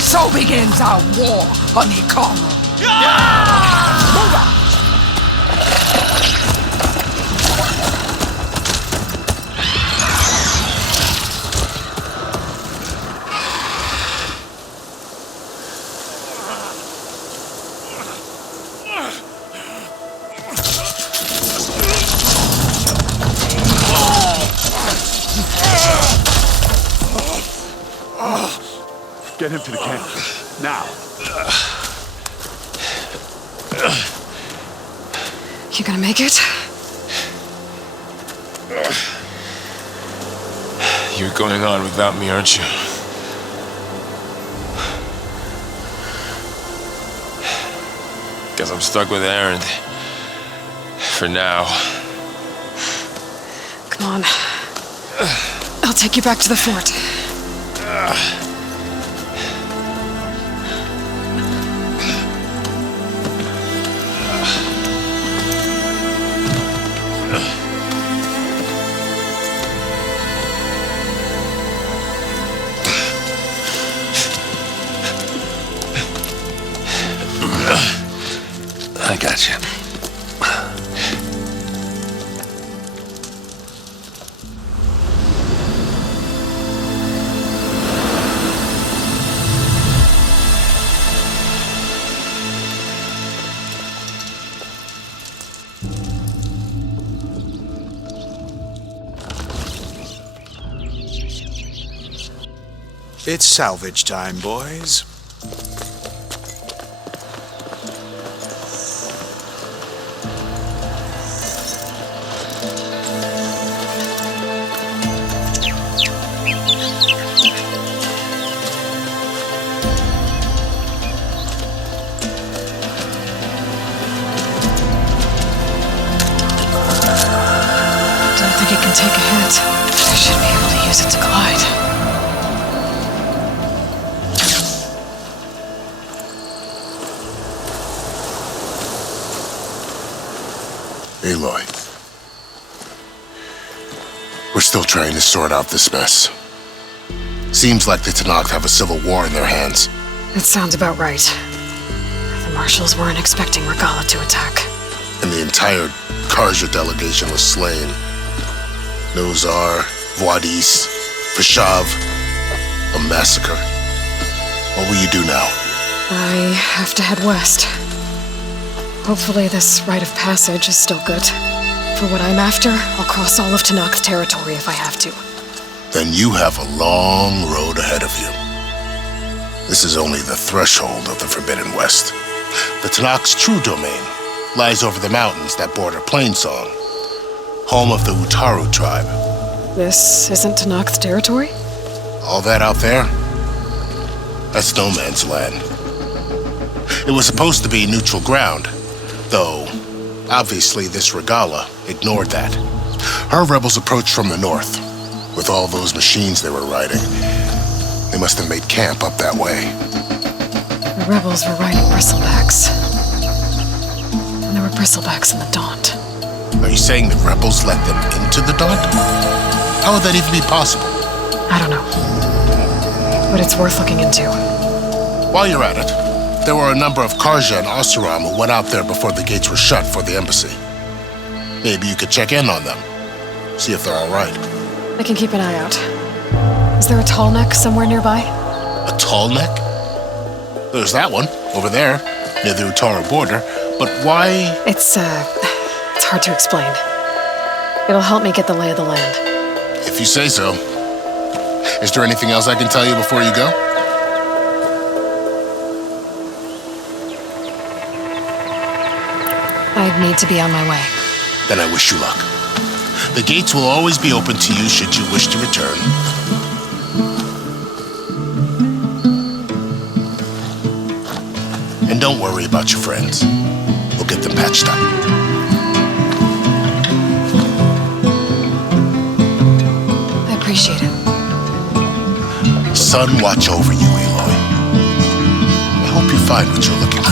So begins our war on Hikaru. Move out! Get him to the camp. Now. You gonna make it? You're going on without me, aren't you? Guess I'm stuck with Aaron. For now. Come on. I'll take you back to the fort. I got you. It's salvage time, boys. Don't think it can take a hit. I should be able to use it to glide. Aloy. We're still trying to sort out this mess. Seems like the Tenakth have a civil war in their hands. That sounds about right. The marshals weren't expecting Regala to attack. And the entire Karja delegation was slain. Nozar, Voidis, Vashav. A massacre. What will you do now? I have to head west. Hopefully this rite of passage is still good. For what I'm after, I'll cross all of Tenakth territory if I have to. Then you have a long road ahead of you. This is only the threshold of the Forbidden West. The Tenakth's true domain lies over the mountains that border Plainsong, home of the Utaru tribe. This isn't Tenakth territory? All that out there? That's no man's land. It was supposed to be neutral ground, though obviously this Regala ignored that. Her rebels approached from the north, with all those machines they were riding. They must have made camp up that way. The rebels were riding bristlebacks. And there were bristlebacks in the Daunt. Are you saying the rebels let them into the Daunt? How would that even be possible? I don't know. But it's worth looking into. While you're at it, there were a number of Karja and Oseram who went out there before the gates were shut for the embassy. Maybe you could check in on them. See if they're all right. I can keep an eye out. Is there a tall neck somewhere nearby? A tall neck? There's that one, over there, near the Utaru border. But why? It's hard to explain. It'll help me get the lay of the land. If you say so. Is there anything else I can tell you before you go? I need to be on my way. Then I wish you luck. The gates will always be open to you should you wish to return. And don't worry about your friends. We'll get them patched up. I appreciate it. Sun watch over you, Aloy. I hope you find what you're looking for.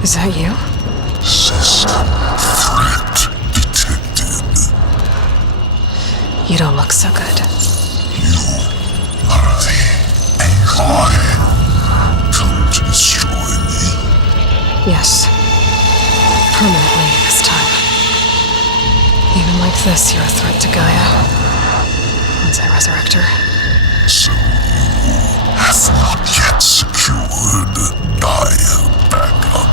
Is that you? System threat detected. You don't look so good. You are the Aloy. Come to destroy me? Yes. Permanently this time. Even like this, you're a threat to Gaia. Once I resurrect her. So you have not yet secured Gaia back up.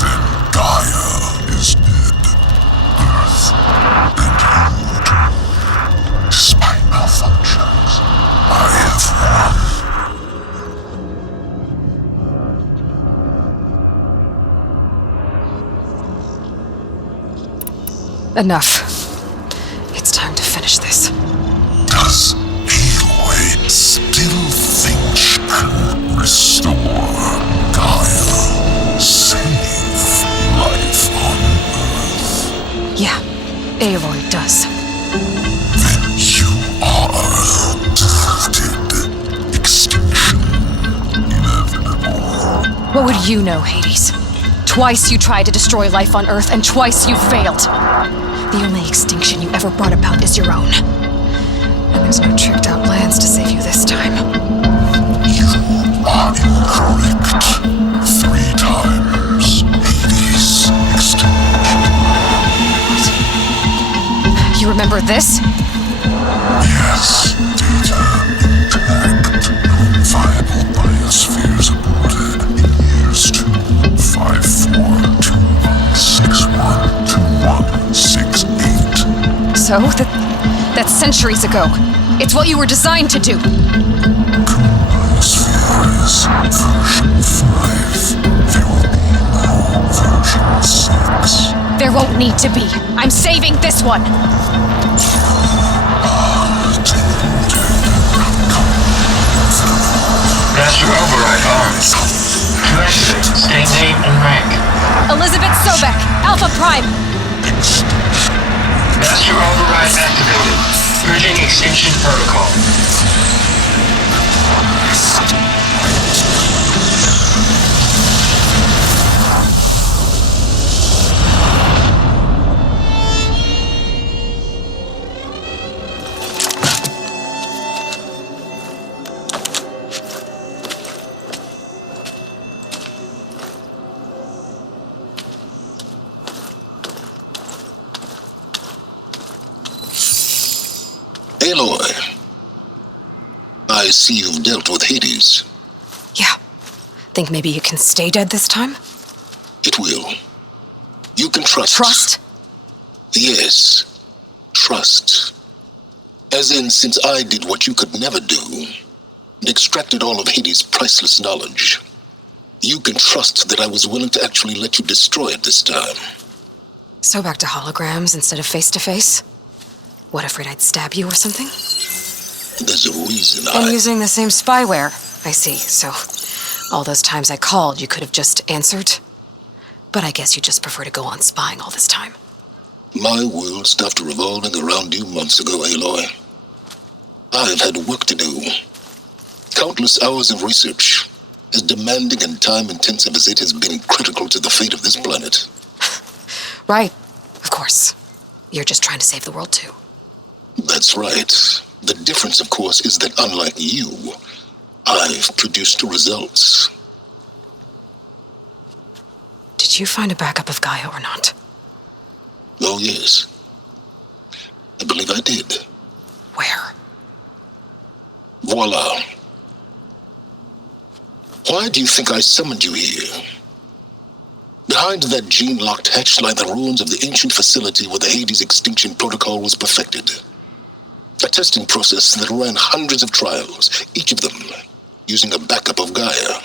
Then Gaia is dead. Earth and you too. Despite malfunctions, I have won. Enough. It's time to finish this. Does Aloy still think she can restore Gaia? Save life on Earth? Yeah, Aloy does. Then you are deluded. Extinction inevitable. What would you know, Hades? Twice you tried to destroy life on Earth, and twice you failed. The only extinction you ever brought about is your own. And there's no tricked-out plans to save you this time. You are incorrect. 3 times Hades extinct. What? You remember this? Yes, data intact. Non-viable biospheres aborted in years 254, 2161, 2168. So? That's centuries ago. It's what you were designed to do. Biosphere is version 5. There will be no version 6. There won't need to be. I'm saving this one. Master override arms. To activate, state name and rank. Elizabeth Sobek, Alpha Prime. Master override activated. Bridging extinction protocol. Aloy, I see you've dealt with Hades. Yeah. Think maybe you can stay dead this time? It will. You can trust. Trust? Yes. Trust. As in, since I did what you could never do, and extracted all of Hades' priceless knowledge, you can trust that I was willing to actually let you destroy it this time. So back to holograms instead of face-to-face? What, afraid I'd stab you or something? There's a reason And using the same spyware. I see, so all those times I called, you could have just answered? But I guess you just prefer to go on spying all this time. My world stopped revolving around you months ago, Aloy. I've had work to do. Countless hours of research, as demanding and time-intensive as it has been critical to the fate of this planet. Right, of course. You're just trying to save the world too. That's right. The difference, of course, is that unlike you, I've produced results. Did you find a backup of Gaia or not? Oh, yes. I believe I did. Where? Voila. Why do you think I summoned you here? Behind that gene-locked hatch lie the ruins of the ancient facility where the Hades extinction protocol was perfected. A testing process that ran hundreds of trials, each of them using a backup of Gaia.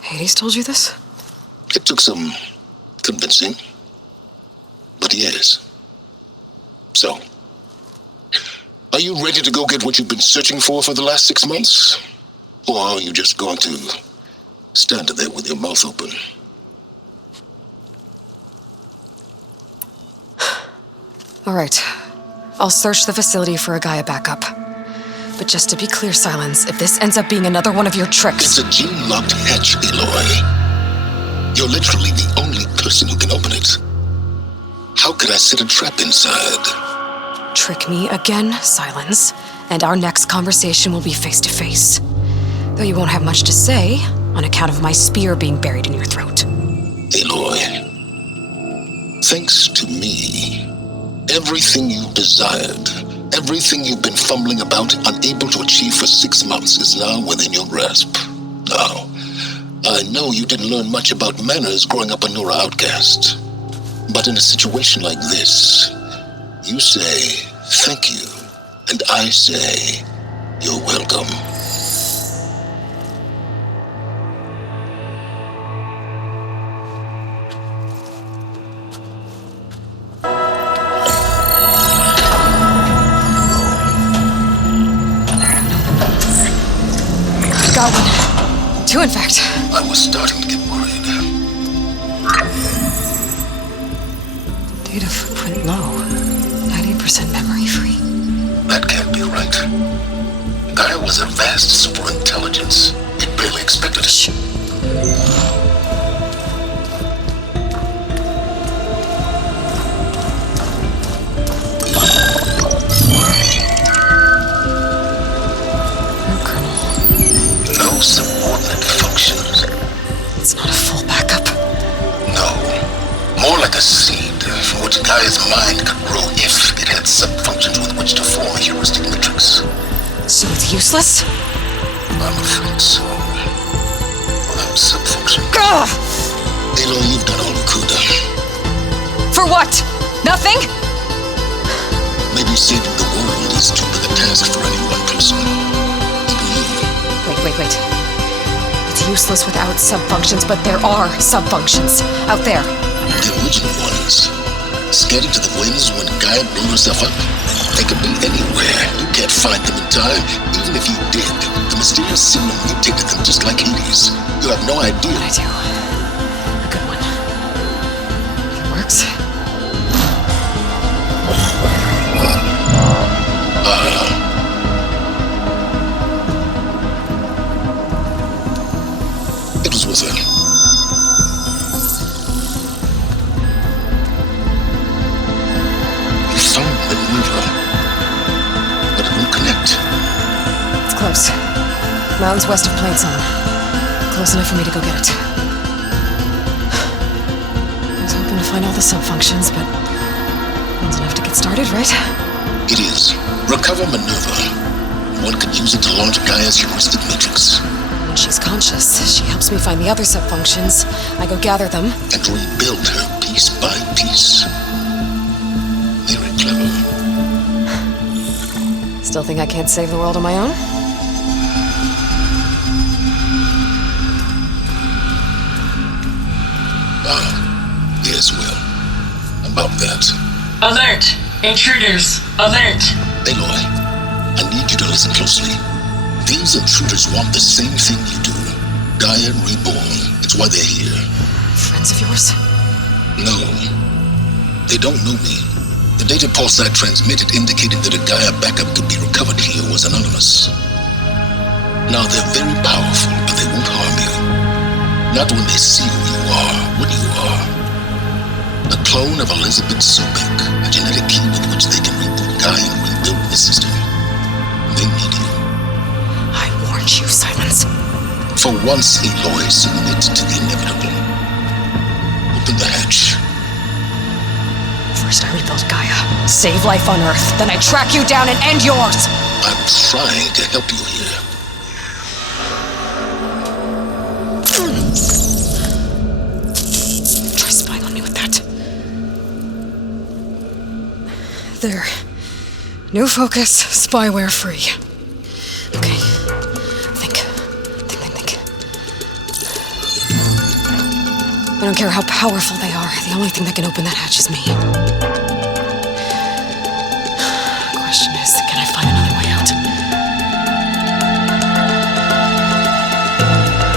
Hades told you this? It took some convincing, but yes. So, are you ready to go get what you've been searching for the last 6 months? Or are you just going to stand there with your mouth open? All right. I'll search the facility for a Gaia backup. But just to be clear, Silence, if this ends up being another one of your tricks... It's a gene-locked hatch, Aloy. You're literally the only person who can open it. How could I set a trap inside? Trick me again, Silence, and our next conversation will be face-to-face. Though you won't have much to say, on account of my spear being buried in your throat. Aloy, Thanks to me, everything you desired, everything you've been fumbling about, unable to achieve for 6 months, is now within your grasp. Now, I know you didn't learn much about manners growing up a Nora outcast. But in a situation like this, you say, thank you, and I say, you're welcome. Got one. 2, in fact. I was starting to get worried. Data footprint low. 90% memory free. That can't be right. Gaia was a vast superintelligence. It barely expected us. No subordinate functions. It's not a full backup. No. More like a seed from which Gaia's mind could grow if it had sub-functions with which to form a heuristic matrix. So it's useless? I'm afraid so. Without sub-function. Aloy, you've done all you could. For what? Nothing? Maybe saving the world is too big a task for any one person. Wait. It's useless without sub-functions, but there are sub-functions out there. The original ones. Scattered to the winds when Gaia blew herself up. They could be anywhere. You can't find them in time. Even if you did, the mysterious signal mutated them just like Hades. You have no idea. I do. A good one. If it works. It was with her. You found the maneuver, but it won't connect. It's close. Mountains west of Plainzone. Close enough for me to go get it. I was hoping to find all the sub-functions, but one's enough to get started, right? It is. Recover maneuver. One could use it to launch Gaia's heuristic matrix. When she's conscious, she helps me find the other sub-functions. I go gather them. And rebuild her piece by piece. Very clever. Still think I can't save the world on my own? Yes, well. About that. Alert! Intruders! Alert! Aloy, I need you to listen closely. These intruders want the same thing you do. Gaia reborn. It's why they're here. Friends of yours? No. They don't know me. The data pulse I transmitted indicated that a Gaia backup could be recovered here was anonymous. Now, they're very powerful, but they won't harm you. Not when they see who you are, what you are. A clone of Elizabeth Sobek, a genetic key with which they can reboot Gaia and rebuild the system. They need you. I warned you, Simons. For once, Aloy, submit to the inevitable. Open the hatch. First I rebuild Gaia, save life on Earth, then I track you down and end yours! I'm trying to help you here. Try spying on me with that. There. New focus, spyware free. Okay. Think. I don't care how powerful they are. The only thing that can open that hatch is me. Question is, can I find another way out?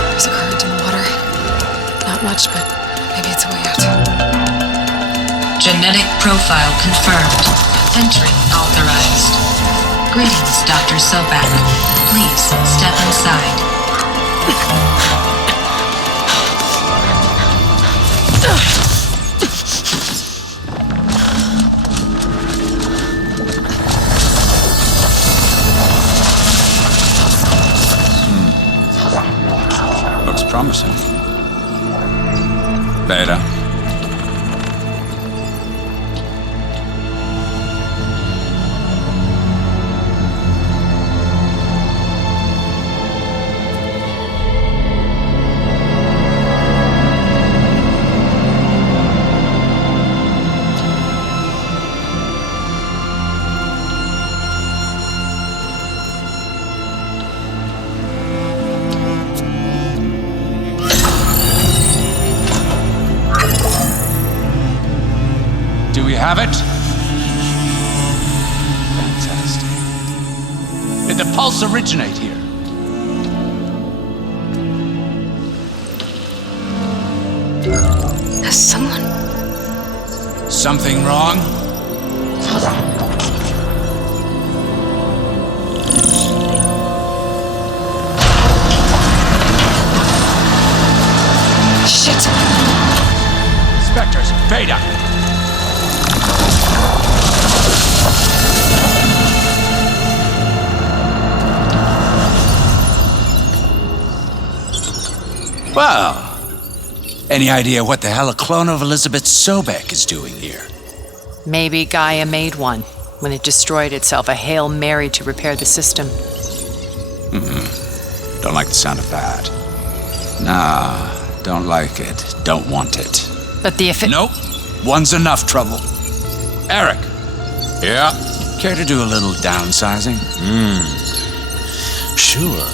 There's a current in the water. Not much, but maybe it's a way out. Genetic profile confirmed. Entry authorized. Greetings, Dr. Sobek. Please step inside. Looks promising. Beta. have it? Fantastic. Did the pulse originate here? Has someone... Something wrong? Shit! Spectres, Beta! Well, any idea what the hell a clone of Elizabeth Sobek is doing here? Maybe Gaia made one when it destroyed itself, a Hail Mary to repair the system. Don't like the sound of that. Nah, don't like it. Don't want it. But the Nope. One's enough trouble. Eric. Yeah? Care to do a little downsizing? Sure.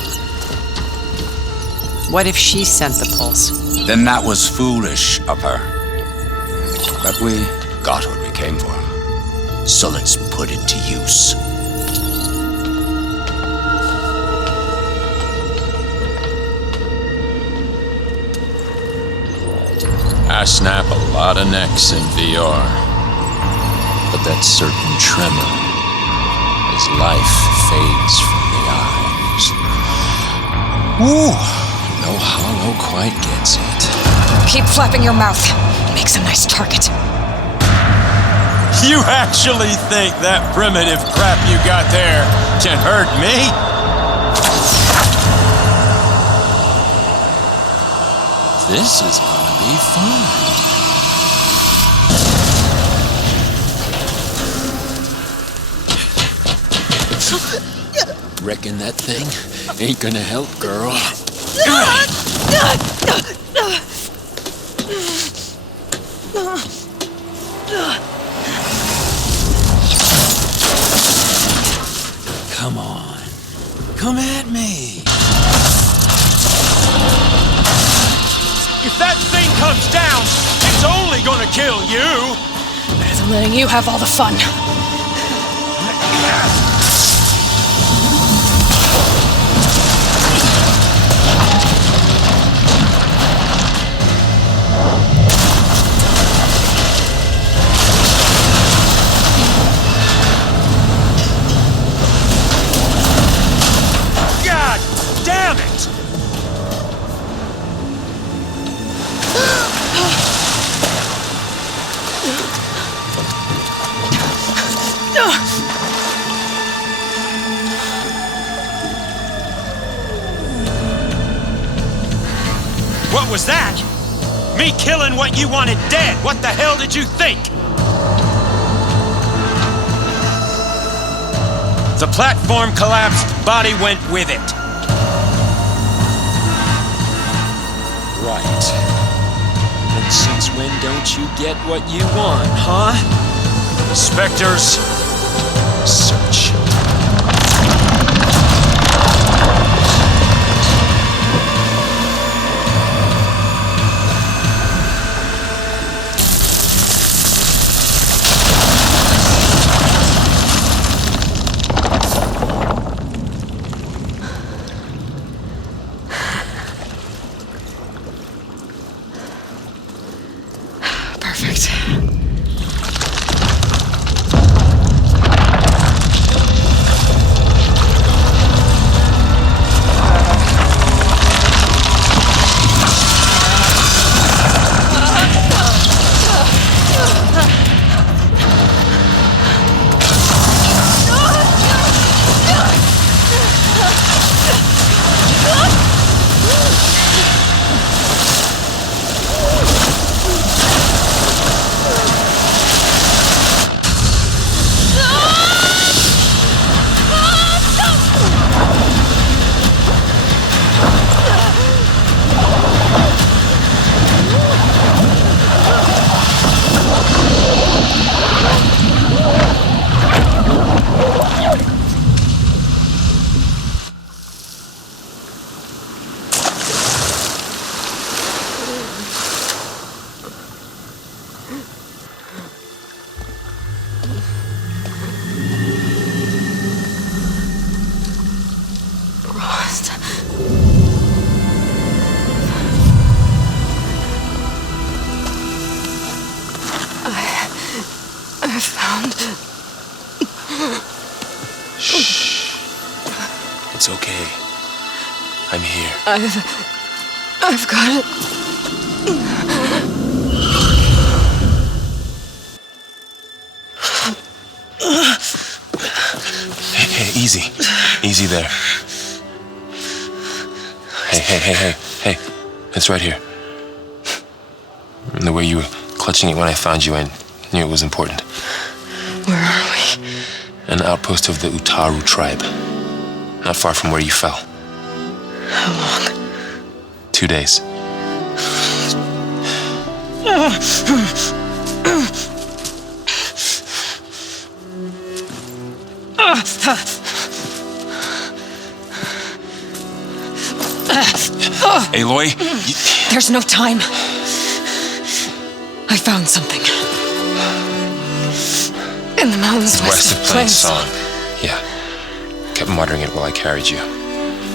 What if she sent the pulse? Then that was foolish of her. But we got what we came for. So let's put it to use. I snap a lot of necks in VR. But that certain tremor as life fades from the eyes. Woo! No hollow quite gets it. Keep flapping your mouth. It makes a nice target. You actually think that primitive crap you got there can hurt me? This is gonna be fun. Reckon that thing ain't gonna help, girl. Come on. Come at me. If that thing comes down, it's only gonna kill you. Better than letting you have all the fun. God damn it! What was that? Me killing what you wanted dead. What the hell did you think? The platform collapsed, body went with it. Right. And since when don't you get what you want, huh? Spectres, search. Perfect. have found... Shh. It's okay. I'm here. I've got it. Hey, easy. Easy there. Hey. It's right here. And the way you were clutching it when I found you, I knew it was important. Where are we? An outpost of the Utaru tribe. Not far from where you fell. How long? 2 days. Aloy, There's no time. I found something. In the mountains west of Plain Song. Yeah. Kept muttering it while I carried you.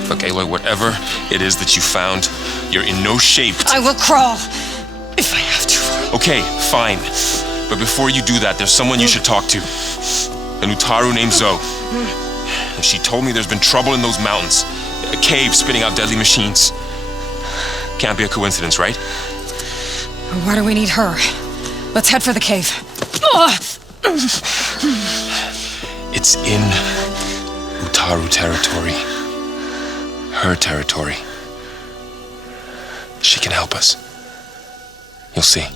Look, Aloy, whatever it is that you found, you're in no shape I will crawl, if I have to. Okay, fine. But before you do that, there's someone you should talk to. An Utaru named Zoe. And she told me there's been trouble in those mountains. A cave spitting out deadly machines. Can't be a coincidence, right? Why do we need her? Let's head for the cave. It's in Utaru territory. Her territory. She can help us. You'll see.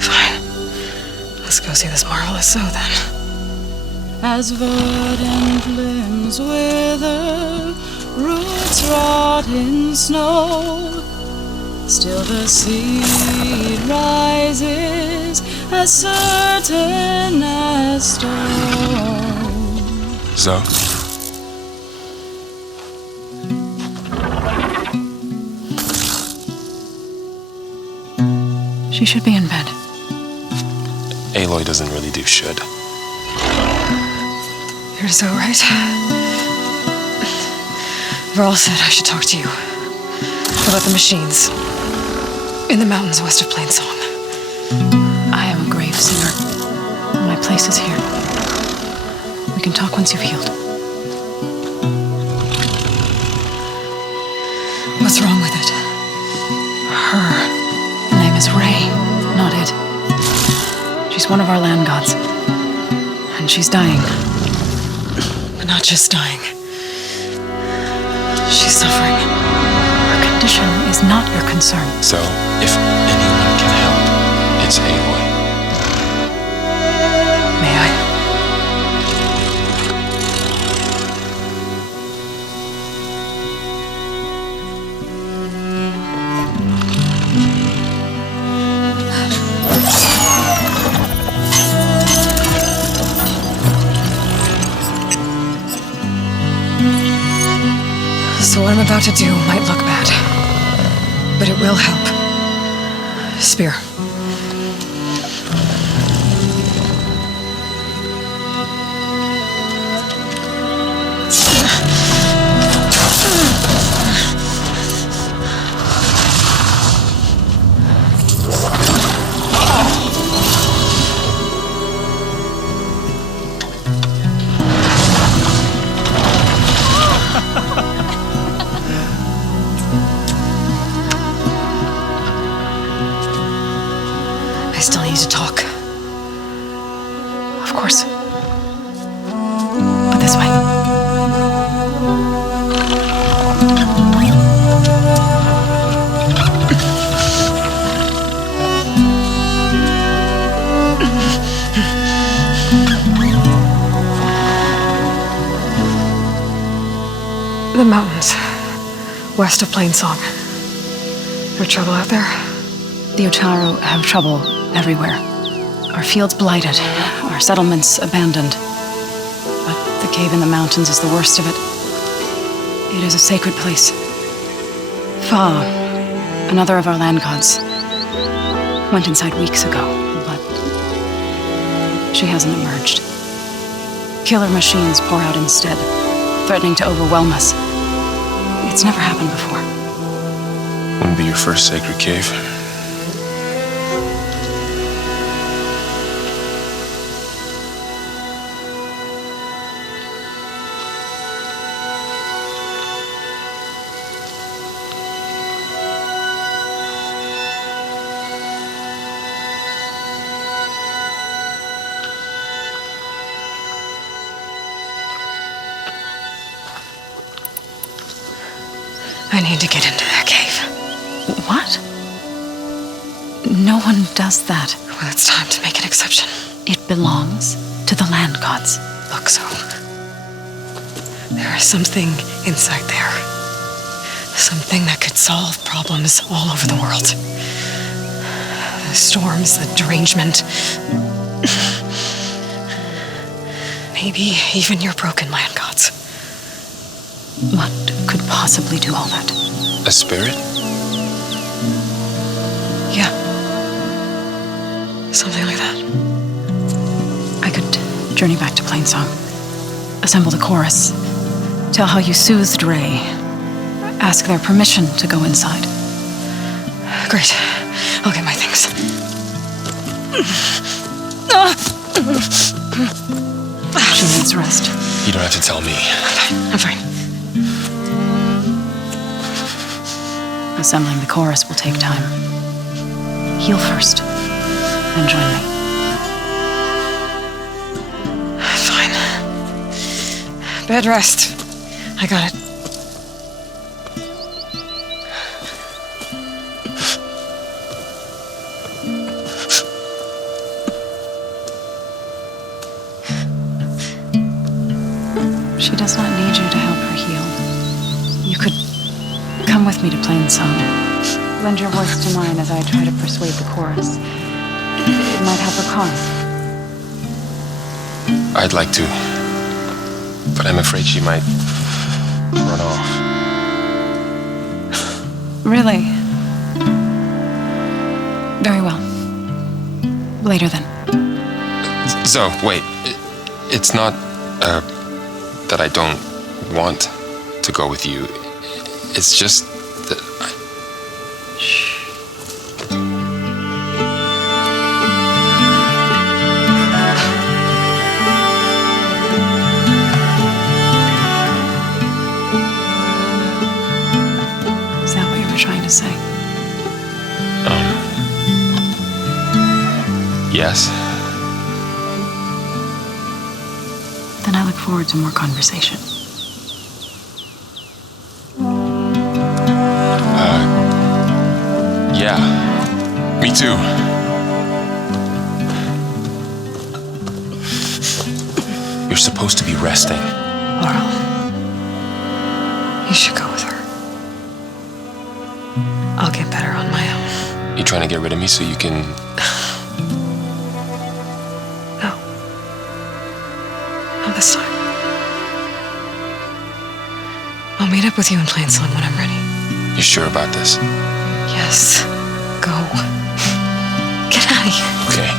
Fine. Let's go see this marvelous Zoe then. As verdant limbs wither, roots rot in snow, still the seed rises as certain as stone. Zoe? She should be in bed. Aloy doesn't really do should. You're so right. Varl said I should talk to you about the machines in the mountains west of Plain Song. I am a grave singer. My place is here. We can talk once you've healed. What's wrong with it? Her name is Ray, not it. She's one of our land gods. And she's dying. But not just dying. She's suffering. Her condition is not your concern. So, if anyone can help, it's Aloy. May I? So what I'm about to do might look bad, but it will help. Spear. I still need to talk. Of course. But this way. The mountains, west of Plain Song. There trouble out there? The Utaru have trouble everywhere. Our fields blighted, our settlements abandoned. But the cave in the mountains is the worst of it. It is a sacred place. Fa, another of our land gods, went inside weeks ago, but she hasn't emerged. Killer machines pour out instead, threatening to overwhelm us. It's never happened before. Wouldn't be your first sacred cave. I need to get into that cave. What? No one does that. Well, it's time to make an exception. It belongs to the land gods. Look, so there is something inside there. Something that could solve problems all over the world. The storms, the derangement. Maybe even your broken land gods. What could possibly do all that? A spirit? Yeah. Something like that. I could journey back to Plainsong, assemble the chorus, tell how you soothed Ray, ask their permission to go inside. Great. I'll get my things. She needs rest. You don't have to tell me. I'm fine. Assembling the chorus will take time. Heal first, and join me. Fine. Bed rest. I got it. She does not need you to help her heal. You could come with me to Plainsong. Lend your voice to mine as I try to persuade the chorus. It might help her cause. I'd like to, but I'm afraid she might run off. Really? Very well. Later then. So, wait. It's not, that I don't want to go with you. It's just that Is that what you were trying to say? Yes. Then I look forward to more conversation. Yeah. Me too. You're supposed to be resting. Laurel, you should go with her. I'll get better on my own. You trying to get rid of me so you can... No. Not this time. I'll meet up with you in Plainsong when I'm ready. You sure about this? Yes. Go. Get out of here. Okay.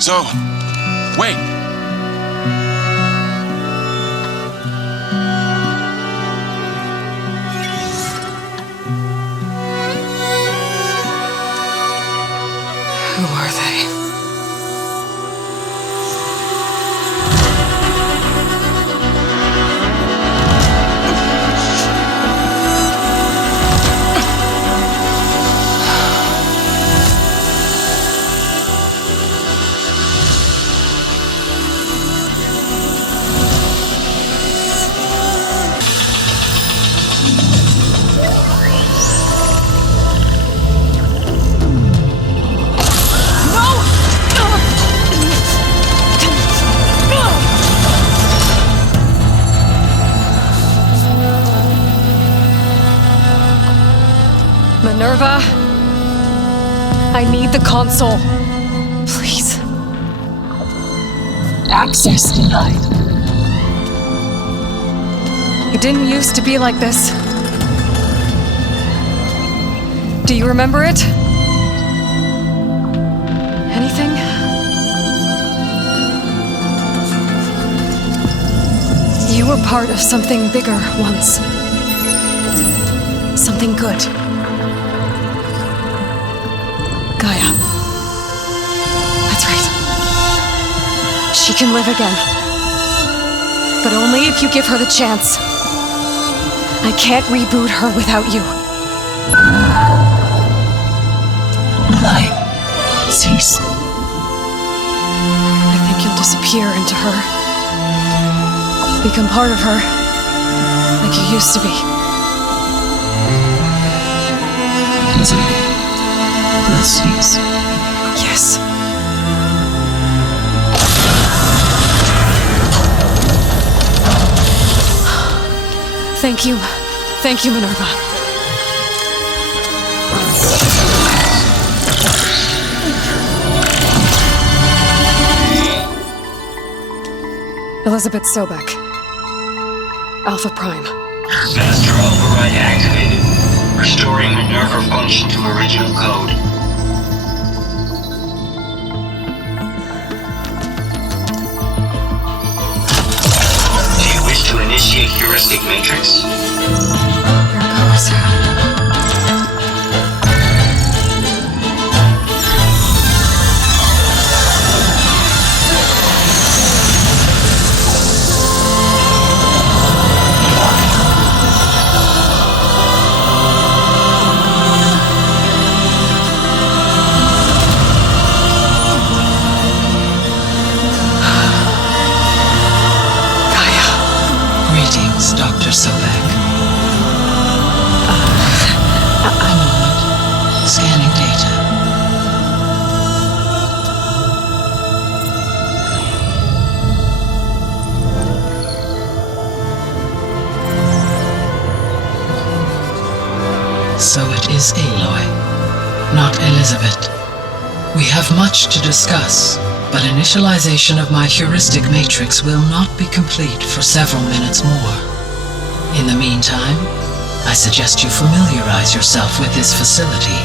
So, wait. Who are they? Minerva, I need the console. Please. Access denied. It didn't used to be like this. Do you remember it? Anything? You were part of something bigger once. something good. Gaia. That's right. She can live again. But only if you give her the chance. I can't reboot her without you. Life. Cease. I think you'll disappear into her. Become part of her. Like you used to be. The cease. Yes. Thank you. Thank you, Minerva. Elizabeth Sobek. Alpha Prime. Master override activated. Restoring Minerva function to original code. Do you wish to initiate heuristic matrix? Here goes. Dr. Sobek. A moment. Scanning data. So it is Aloy, not Elizabeth. We have much to discuss, but initialization of my heuristic matrix will not be complete for several minutes more. In the meantime, I suggest you familiarize yourself with this facility.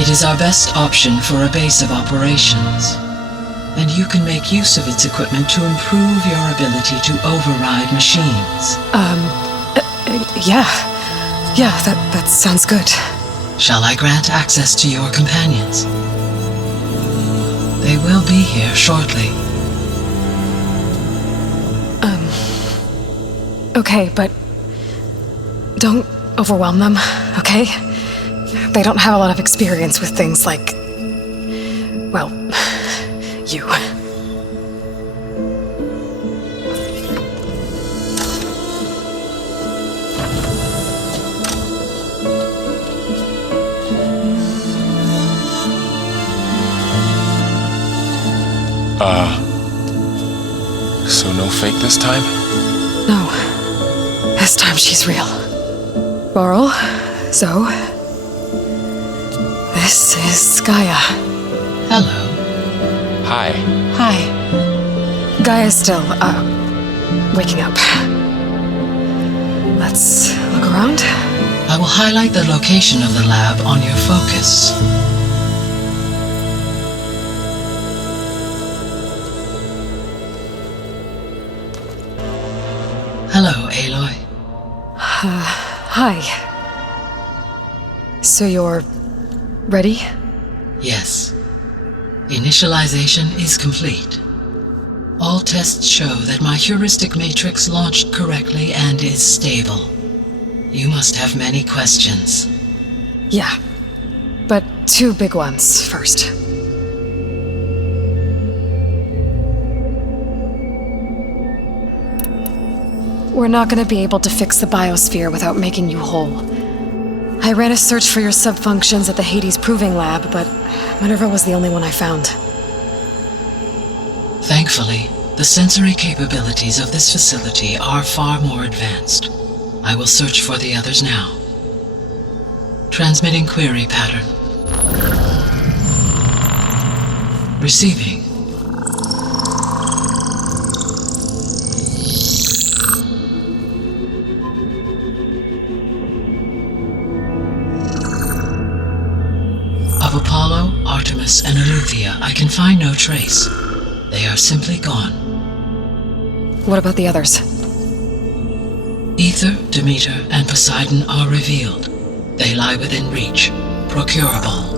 It is our best option for a base of operations, and you can make use of its equipment to improve your ability to override machines. Yeah, that sounds good. Shall I grant access to your companions? They will be here shortly. Okay, but don't overwhelm them, okay? They don't have a lot of experience with things like, well, you. So no fake this time? No. This time she's real. Laurel, Zoe. This is Gaia. Hello. Hi. Hi. Gaia's still, waking up. Let's look around. I will highlight the location of the lab on your focus. Hello, Aloy. Hi. So you're ready? Yes. Initialization is complete. All tests show that my heuristic matrix launched correctly and is stable. You must have many questions. Yeah. But two big ones first. We're not going to be able to fix the biosphere without making you whole. I ran a search for your subfunctions at the Hades Proving Lab, but Minerva was the only one I found. Thankfully, the sensory capabilities of this facility are far more advanced. I will search for the others now. Transmitting query pattern. Receiving. Of Apollo, Artemis, and Eleuthia, I can find no trace. They are simply gone. What about the others? Ether, Demeter, and Poseidon are revealed. They lie within reach, procurable.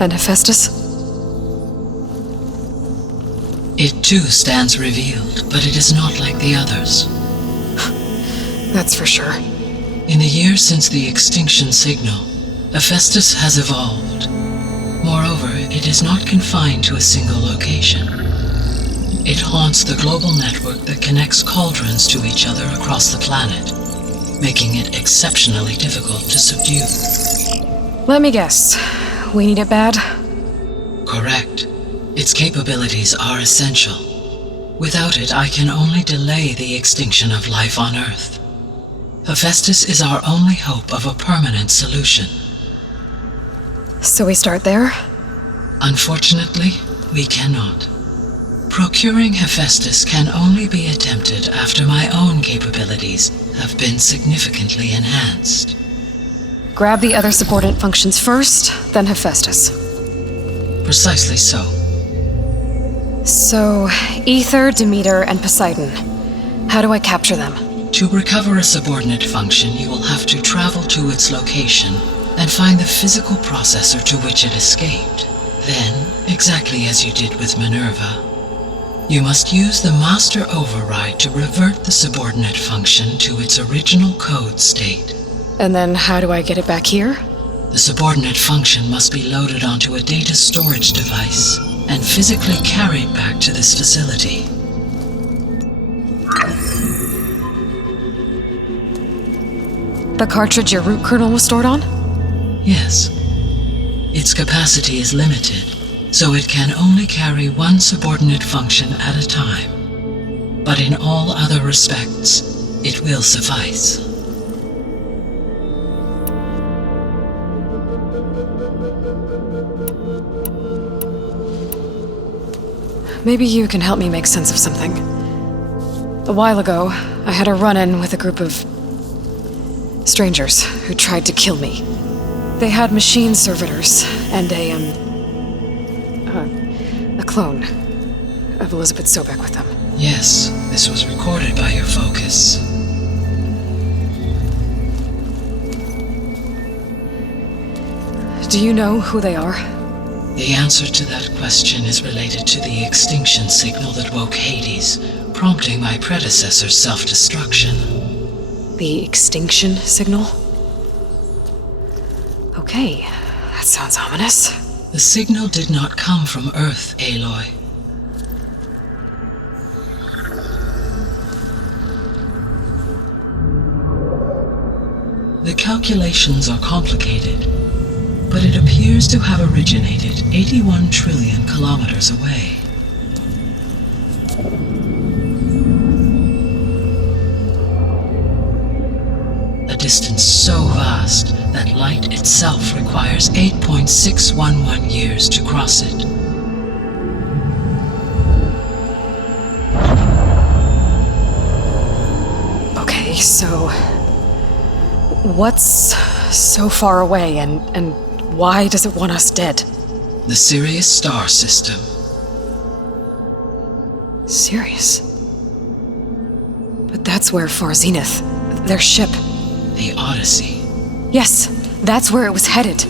And Hephaestus? It too stands revealed, but it is not like the others. That's for sure. In the years since the extinction signal, Hephaestus has evolved. Moreover, it is not confined to a single location. It haunts the global network that connects cauldrons to each other across the planet, making it exceptionally difficult to subdue. Let me guess. We need it bad? Correct. Its capabilities are essential. Without it, I can only delay the extinction of life on Earth. Hephaestus is our only hope of a permanent solution. So we start there? Unfortunately, we cannot. Procuring Hephaestus can only be attempted after my own capabilities have been significantly enhanced. Grab the other subordinate functions first, then Hephaestus. Precisely so. So, Ether, Demeter, and Poseidon. How do I capture them? To recover a subordinate function, you will have to travel to its location and find the physical processor to which it escaped. Then, exactly as you did with Minerva, you must use the master override to revert the subordinate function to its original code state. And then how do I get it back here? The subordinate function must be loaded onto a data storage device and physically carried back to this facility. The cartridge your root kernel was stored on? Yes. Its capacity is limited, so it can only carry one subordinate function at a time. But in all other respects, it will suffice. Maybe you can help me make sense of something. A while ago, I had a run-in with a group of strangers who tried to kill me. They had machine servitors and a clone of Elizabeth Sobek with them. Yes, this was recorded by your focus. Do you know who they are? The answer to that question is related to the extinction signal that woke Hades, prompting my predecessor's self-destruction. The extinction signal? Okay, that sounds ominous. The signal did not come from Earth, Aloy. The calculations are complicated, but it appears to have originated 81 trillion kilometers away. A distance so vast that light itself requires 8.611 years to cross it. Okay, so what's so far away and why does it want us dead? The Sirius star system. Sirius? But that's where Far Zenith, their ship. The Odyssey. Yes, that's where it was headed.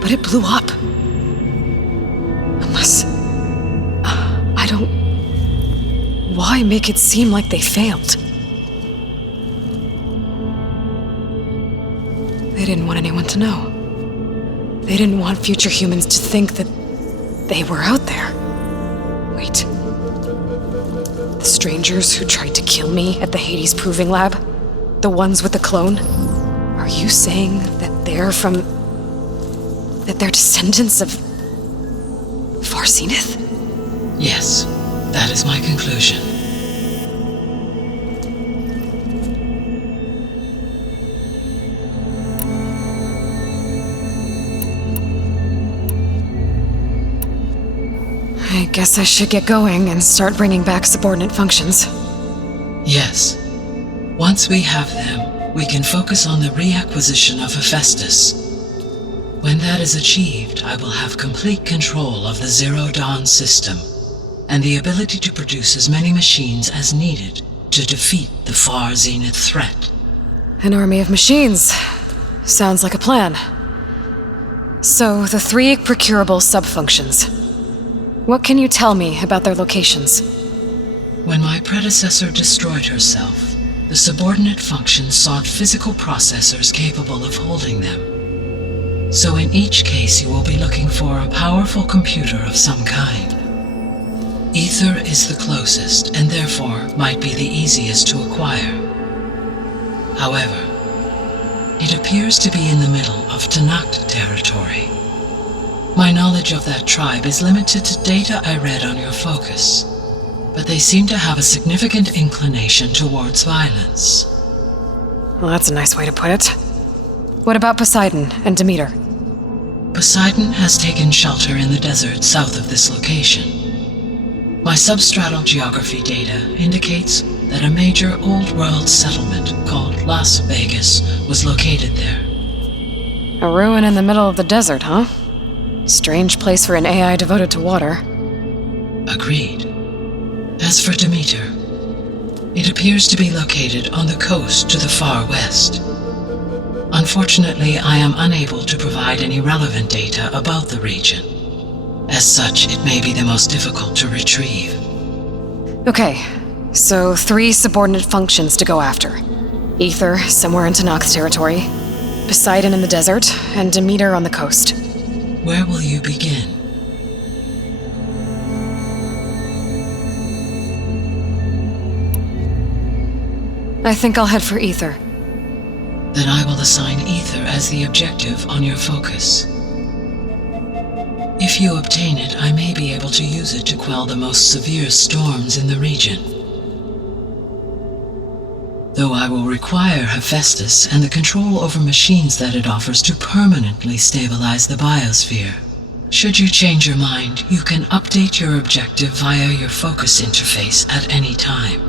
But it blew up. Unless... I don't... Why make it seem like they failed? They didn't want anyone to know. They didn't want future humans to think that they were out there. Wait. The strangers who tried to kill me at the Hades Proving Lab? The ones with the clone? Are you saying that they're from... that they're descendants of... Far Zenith? Yes, that is my conclusion. I guess I should get going and start bringing back subordinate functions. Yes. Once we have them, we can focus on the reacquisition of Hephaestus. When that is achieved, I will have complete control of the Zero Dawn system. and the ability to produce as many machines as needed to defeat the far zenith threat. An army of machines. Sounds like a plan. So, the 3 procurable subfunctions. What can you tell me about their locations? When my predecessor destroyed herself, the subordinate functions sought physical processors capable of holding them. So in each case you will be looking for a powerful computer of some kind. Ether is the closest, and therefore might be the easiest to acquire. However, it appears to be in the middle of Tanakh territory. My knowledge of that tribe is limited to data I read on your focus, but they seem to have a significant inclination towards violence. Well, that's a nice way to put it. What about Poseidon and Demeter? Poseidon has taken shelter in the desert south of this location. My substratal geography data indicates that a major old world settlement called Las Vegas was located there. A ruin in the middle of the desert, huh? Strange place for an AI devoted to water. Agreed. As for Demeter, it appears to be located on the coast to the far west. Unfortunately, I am unable to provide any relevant data about the region. As such, it may be the most difficult to retrieve. Okay, so 3 subordinate functions to go after. Ether, somewhere in Tanakh territory, Poseidon in the desert, and Demeter on the coast. Where will you begin? I think I'll head for Ether. Then I will assign Ether as the objective on your focus. If you obtain it, I may be able to use it to quell the most severe storms in the region. Though I will require Hephaestus and the control over machines that it offers to permanently stabilize the biosphere. Should you change your mind, you can update your objective via your focus interface at any time.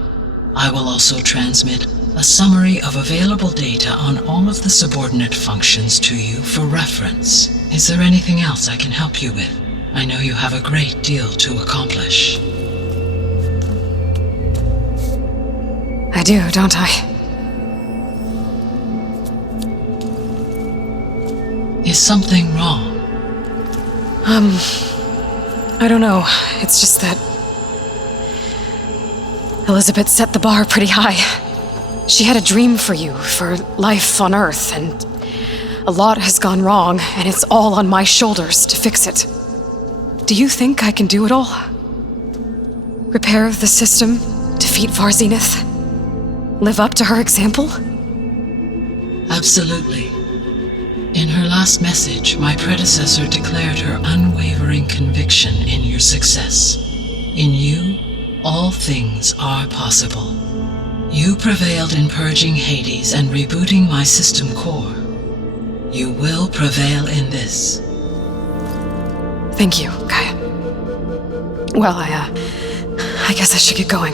I will also transmit a summary of available data on all of the subordinate functions to you for reference. Is there anything else I can help you with? I know you have a great deal to accomplish. I do, don't I? Is something wrong? I don't know. It's just that Elizabeth set the bar pretty high. She had a dream for you, for life on Earth, and a lot has gone wrong, and it's all on my shoulders to fix it. Do you think I can do it all? Repair the system, defeat Far Zenith, live up to her example? Absolutely. In her last message, my predecessor declared her unwavering conviction in your success. In you, all things are possible. You prevailed in purging Hades and rebooting my system core. You will prevail in this. Thank you, Gaia. Well, I guess I should get going.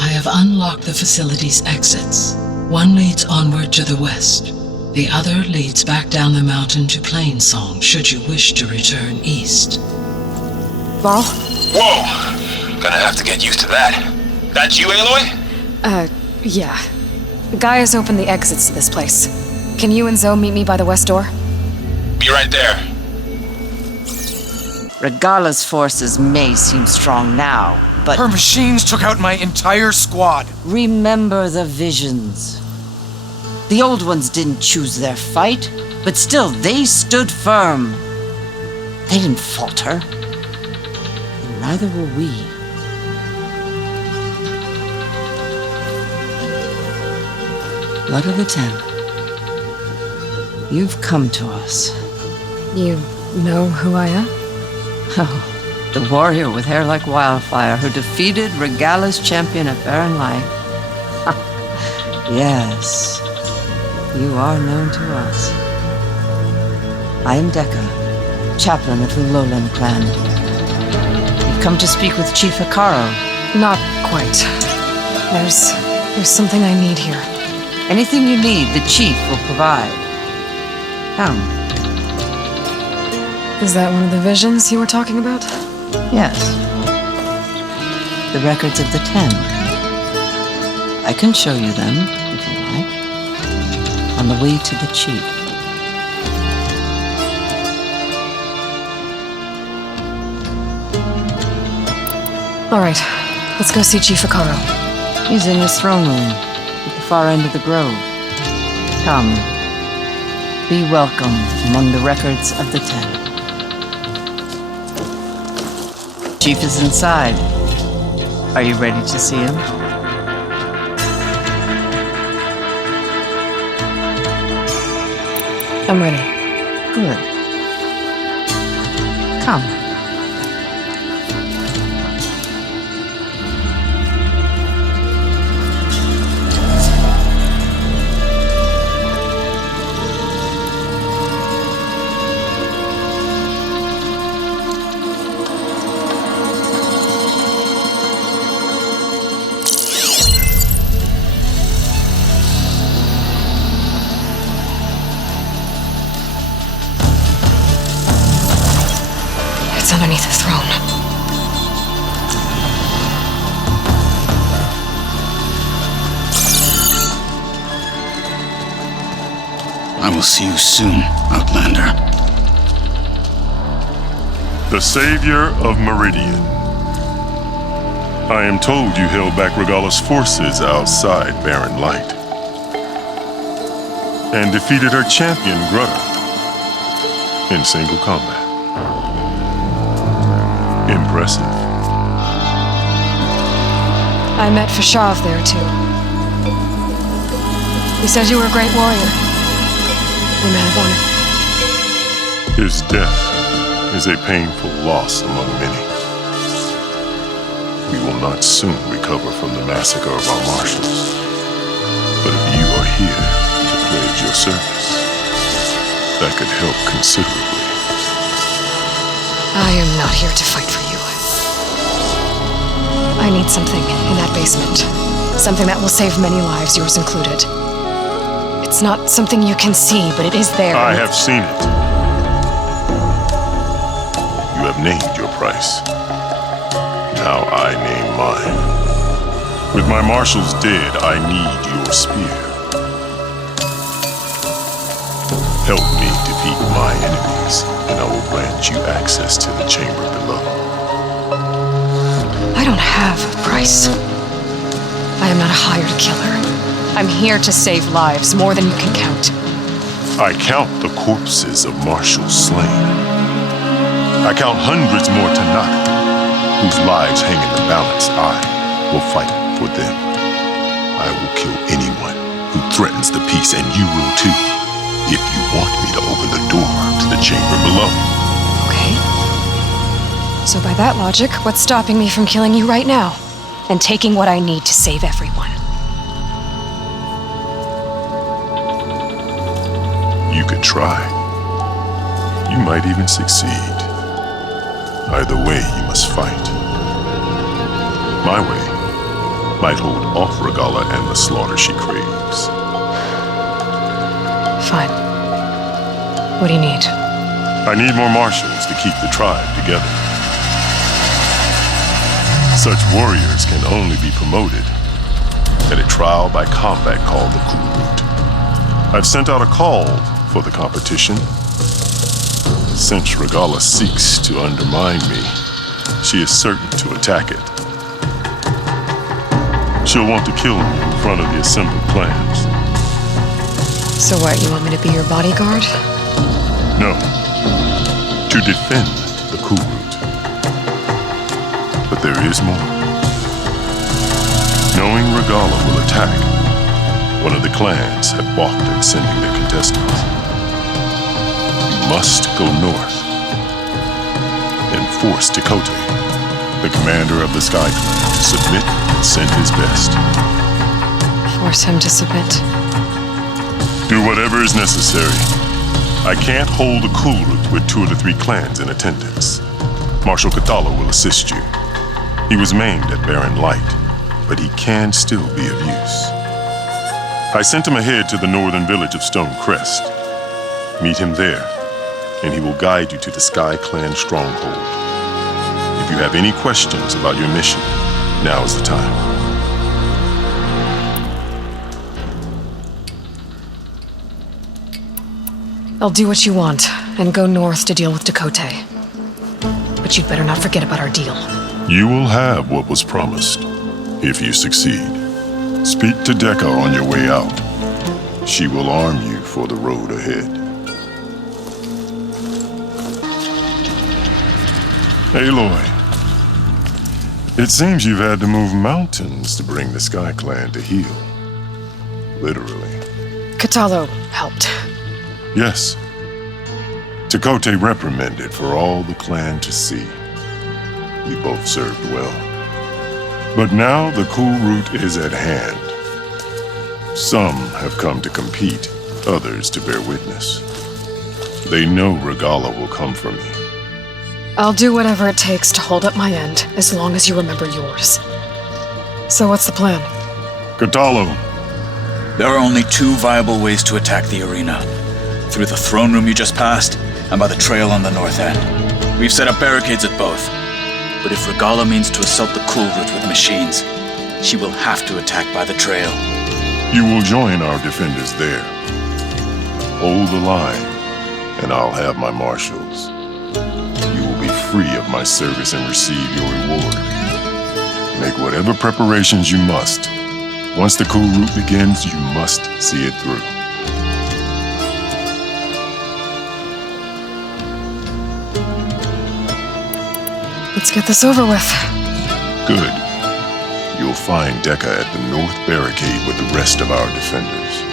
I have unlocked the facility's exits. One leads onward to the west. The other leads back down the mountain to Plainsong, should you wish to return east. Varl? Whoa! Gonna have to get used to that. That's you, Aloy? Yeah. Gaia's opened the exits to this place. Can you and Zoe meet me by the west door? Be right there. Regala's forces may seem strong now, but... Her machines took out my entire squad. Remember the visions. The old ones didn't choose their fight, but still they stood firm. They didn't falter. And neither will we. Blood of the Ten. You've come to us. You know who I am? Oh, the warrior with hair like wildfire who defeated Regala's champion at Barren Light. Yes, you are known to us. I am Dekka, chaplain of the Lowland clan. You've come to speak with Chief Hikaro. Not quite. There's something I need here. Anything you need, the chief will provide. Come. Is that one of the visions you were talking about? Yes. The records of the 10. I can show you them, if you like. On the way to the chief. All right, let's go see Chief Akaro. He's in his throne room, at the far end of the grove. Come. Be welcome among the records of the 10. Chief is inside. Are you ready to see him? I'm ready. Good. Come. It's underneath the throne. I will see you soon, Outlander. The Savior of Meridian. I am told you held back Regalla's forces outside Barren Light and defeated her champion, Grutta, in single combat. Impressive. I met Fashav there, too. He said you were a great warrior. A man of honor. His death is a painful loss among many. We will not soon recover from the massacre of our marshals. But if you are here to pledge your service, that could help considerably. I am not here to fight for you. I need something in that basement. Something that will save many lives, yours included. It's not something you can see, but it is there. I have seen it. You have named your price. Now I name mine. With my marshals dead, I need your spear. Help me defeat my enemies, and I will grant you access to the chamber below. I don't have a price. I am not a hired killer. I'm here to save lives, more than you can count. I count the corpses of marshals slain. I count hundreds more Tanaka, whose lives hang in the balance. I will fight for them. I will kill anyone who threatens the peace, and you will too, if you want me to open the door to the chamber below. Okay. So by that logic, what's stopping me from killing you right now? And taking what I need to save everyone? You could try. You might even succeed. Either way, you must fight. My way might hold off Regalla and the slaughter she craves. Fine. What do you need? I need more marshals to keep the tribe together. Such warriors can only be promoted at a trial by combat called the Kurut. I've sent out a call for the competition. Since Regalla seeks to undermine me, she is certain to attack it. She'll want to kill me in front of the assembled clans. So what, you want me to be your bodyguard? No, to defend the Kurut. But there is more. Knowing Regalla will attack, one of the clans have balked at sending their contestants. You must go north and force Tekote, the commander of the Sky Clan, to submit and send his best. Force him to submit. Do whatever is necessary. I can't hold a Kulrut with 2 of the 3 clans in attendance. Marshal Kathala will assist you. He was maimed at Barren Light, but he can still be of use. I sent him ahead to the northern village of Stone Crest. Meet him there, and he will guide you to the Sky Clan stronghold. If you have any questions about your mission, Now is the time. I'll do what you want and go north to deal with Dakota. But you'd better not forget about our deal. You will have what was promised, if you succeed. Speak to Decca on your way out. She will arm you for the road ahead. Aloy, it seems you've had to move mountains to bring the Sky Clan to heel. Literally. Katalo helped. Yes. Takote reprimanded for all the clan to see. We both served well. But now the cool route is at hand. Some have come to compete, others to bear witness. They know Regala will come for me. I'll do whatever it takes to hold up my end, as long as you remember yours. So what's the plan? Katalo. There are only two viable ways to attack the arena. Through the throne room you just passed, and by the trail on the north end. We've set up barricades at both. But if Regala means to assault the cool route with machines, she will have to attack by the trail. You will join our defenders there. Hold the line, and I'll have my marshals. You will be free of my service and receive your reward. Make whatever preparations you must. Once the cool route begins, you must see it through. Let's get this over with. Good. You'll find Decca at the north barricade with the rest of our defenders.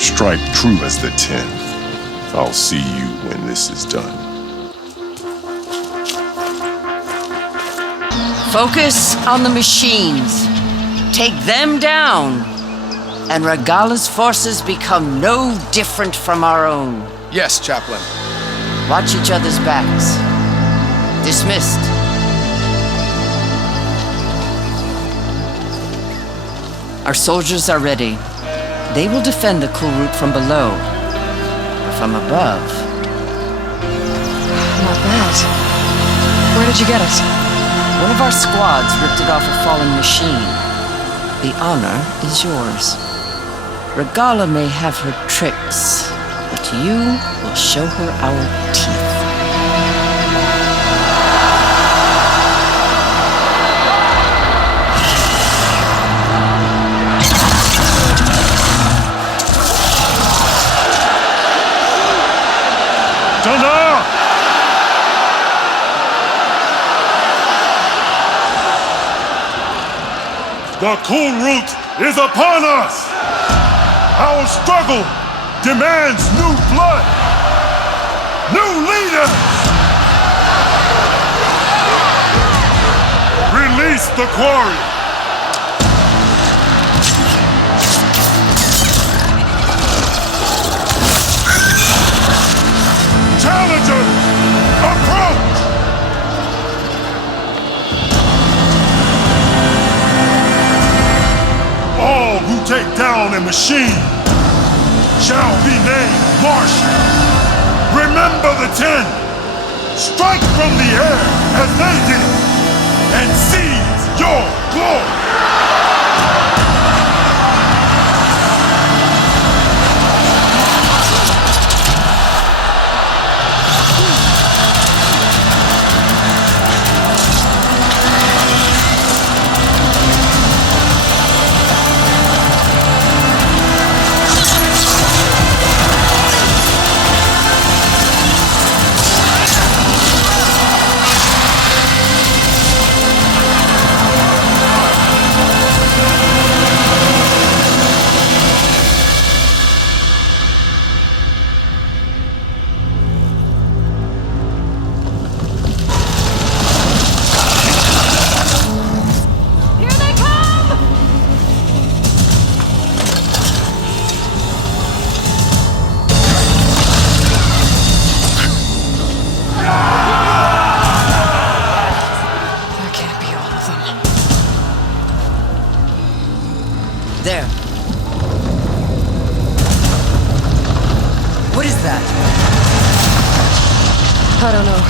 Strike true as the 10. I'll see you when this is done. Focus on the machines. Take them down. And Regala's forces become no different from our own. Yes, Chaplain. Watch each other's backs. Dismissed. Our soldiers are ready. They will defend the cool route from below. Or from above. Not bad. Where did you get it? One of our squads ripped it off a fallen machine. The honor is yours. Regala may have her tricks, but you will show her our teeth. The cool route is upon us! Our struggle demands new blood! New leaders! Release the quarry! Challengers, approach! All who take down a machine shall be named Marshal. Remember the 10. Strike from the air as they did and seize your glory. There. What is that? I don't know.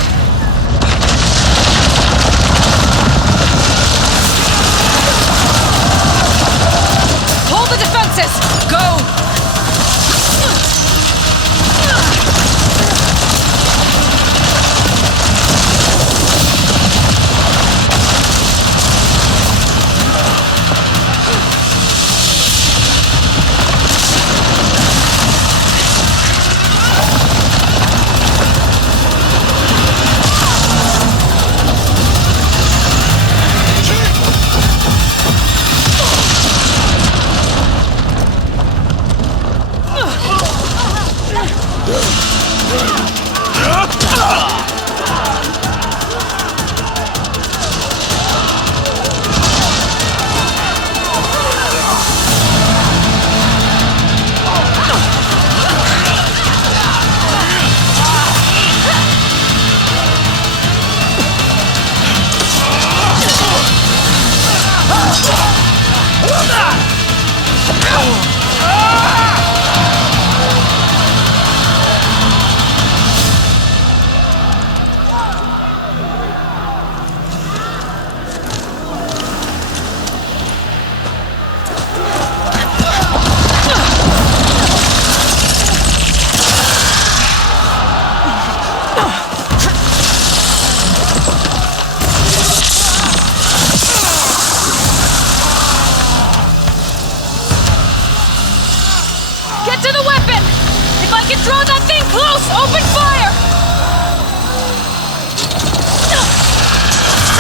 Draw that thing close! Open fire!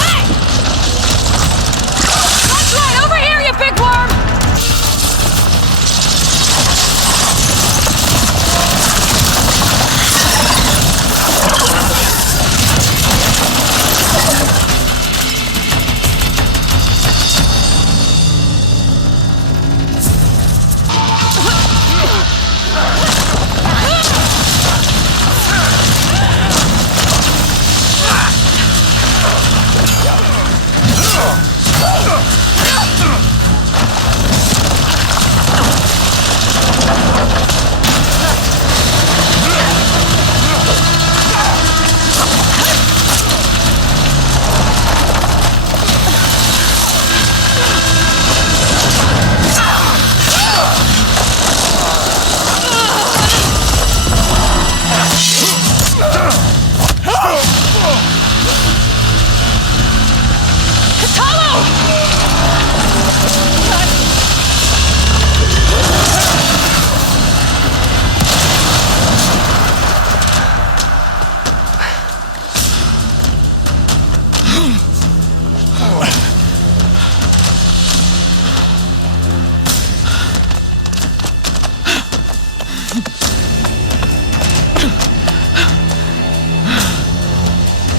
Hey! That's right! Over here, you big worm!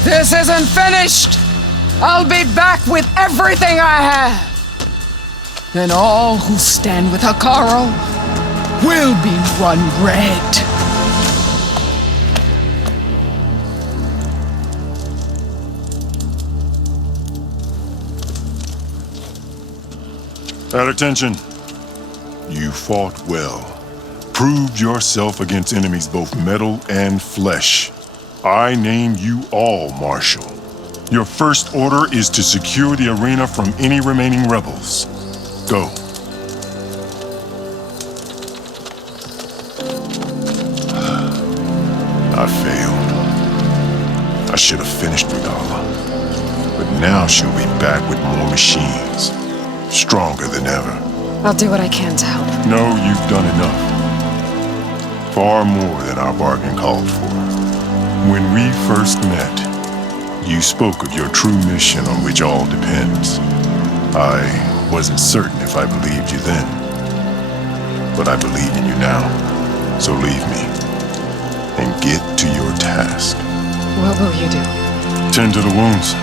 This isn't finished! I'll be back with everything I have! Then all who stand with Hikaru will be run red. At attention. You fought well. Proved yourself against enemies both metal and flesh. I name you all Marshal. Your first order is to secure the arena from any remaining rebels. Go. I failed. I should have finished Regala. But now she'll be back with more machines. Stronger than ever. I'll do what I can to help. No, you've done enough. Far more than our bargain called for. When we first met, you spoke of your true mission on which all depends. I wasn't certain if I believed you then. But I believe in you now. So leave me. And get to your task. What will you do? Tend to the wounds.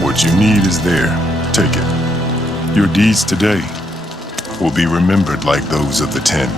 What you need is there. Take it. Your deeds today will be remembered like those of the 10.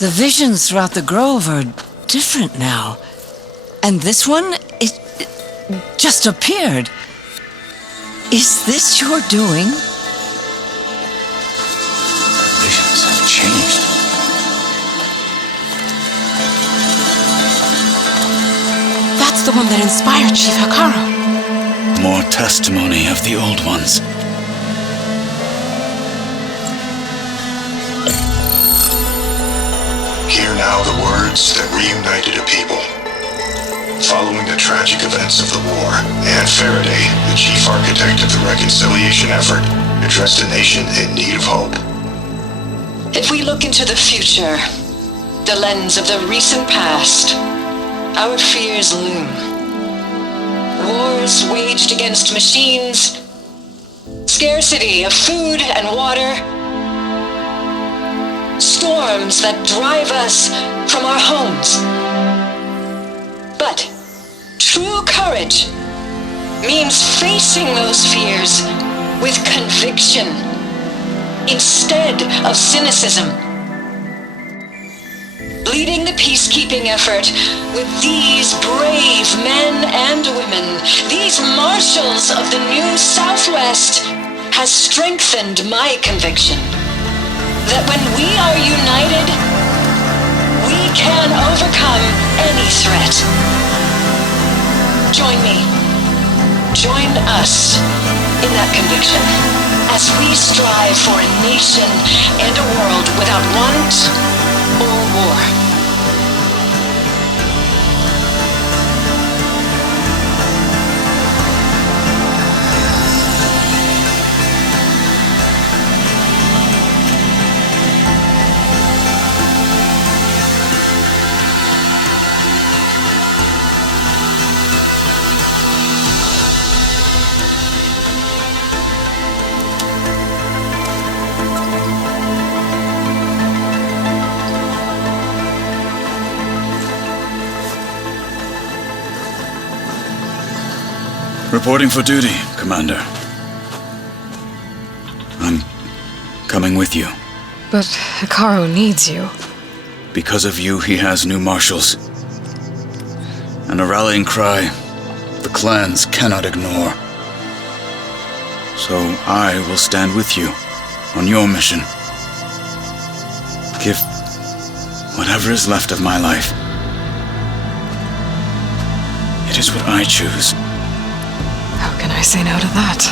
The visions throughout the grove are different now. And this one, it just appeared. Is this your doing? Visions have changed. That's the one that inspired Chief Hikaru. More testimony of the old ones. Hear now the words that reunited a people. Following the tragic events of the war, Anne Faraday, the chief architect of the reconciliation effort, addressed a nation in need of hope. If we look into the future, the lens of the recent past, our fears loom. Wars waged against machines, scarcity of food and water, storms that drive us from our homes. But true courage means facing those fears with conviction instead of cynicism. Leading the peacekeeping effort with these brave men and women, these marshals of the new Southwest, has strengthened my conviction that when we are united, we can overcome any threat. Join me. Join us in that conviction as we strive for a nation and a world without want or war. Reporting for duty, Commander. I'm coming with you. But Hikaru needs you. Because of you, he has new marshals. And a rallying cry the clans cannot ignore. So I will stand with you on your mission. Give whatever is left of my life. It is what I choose. How can I say no to that?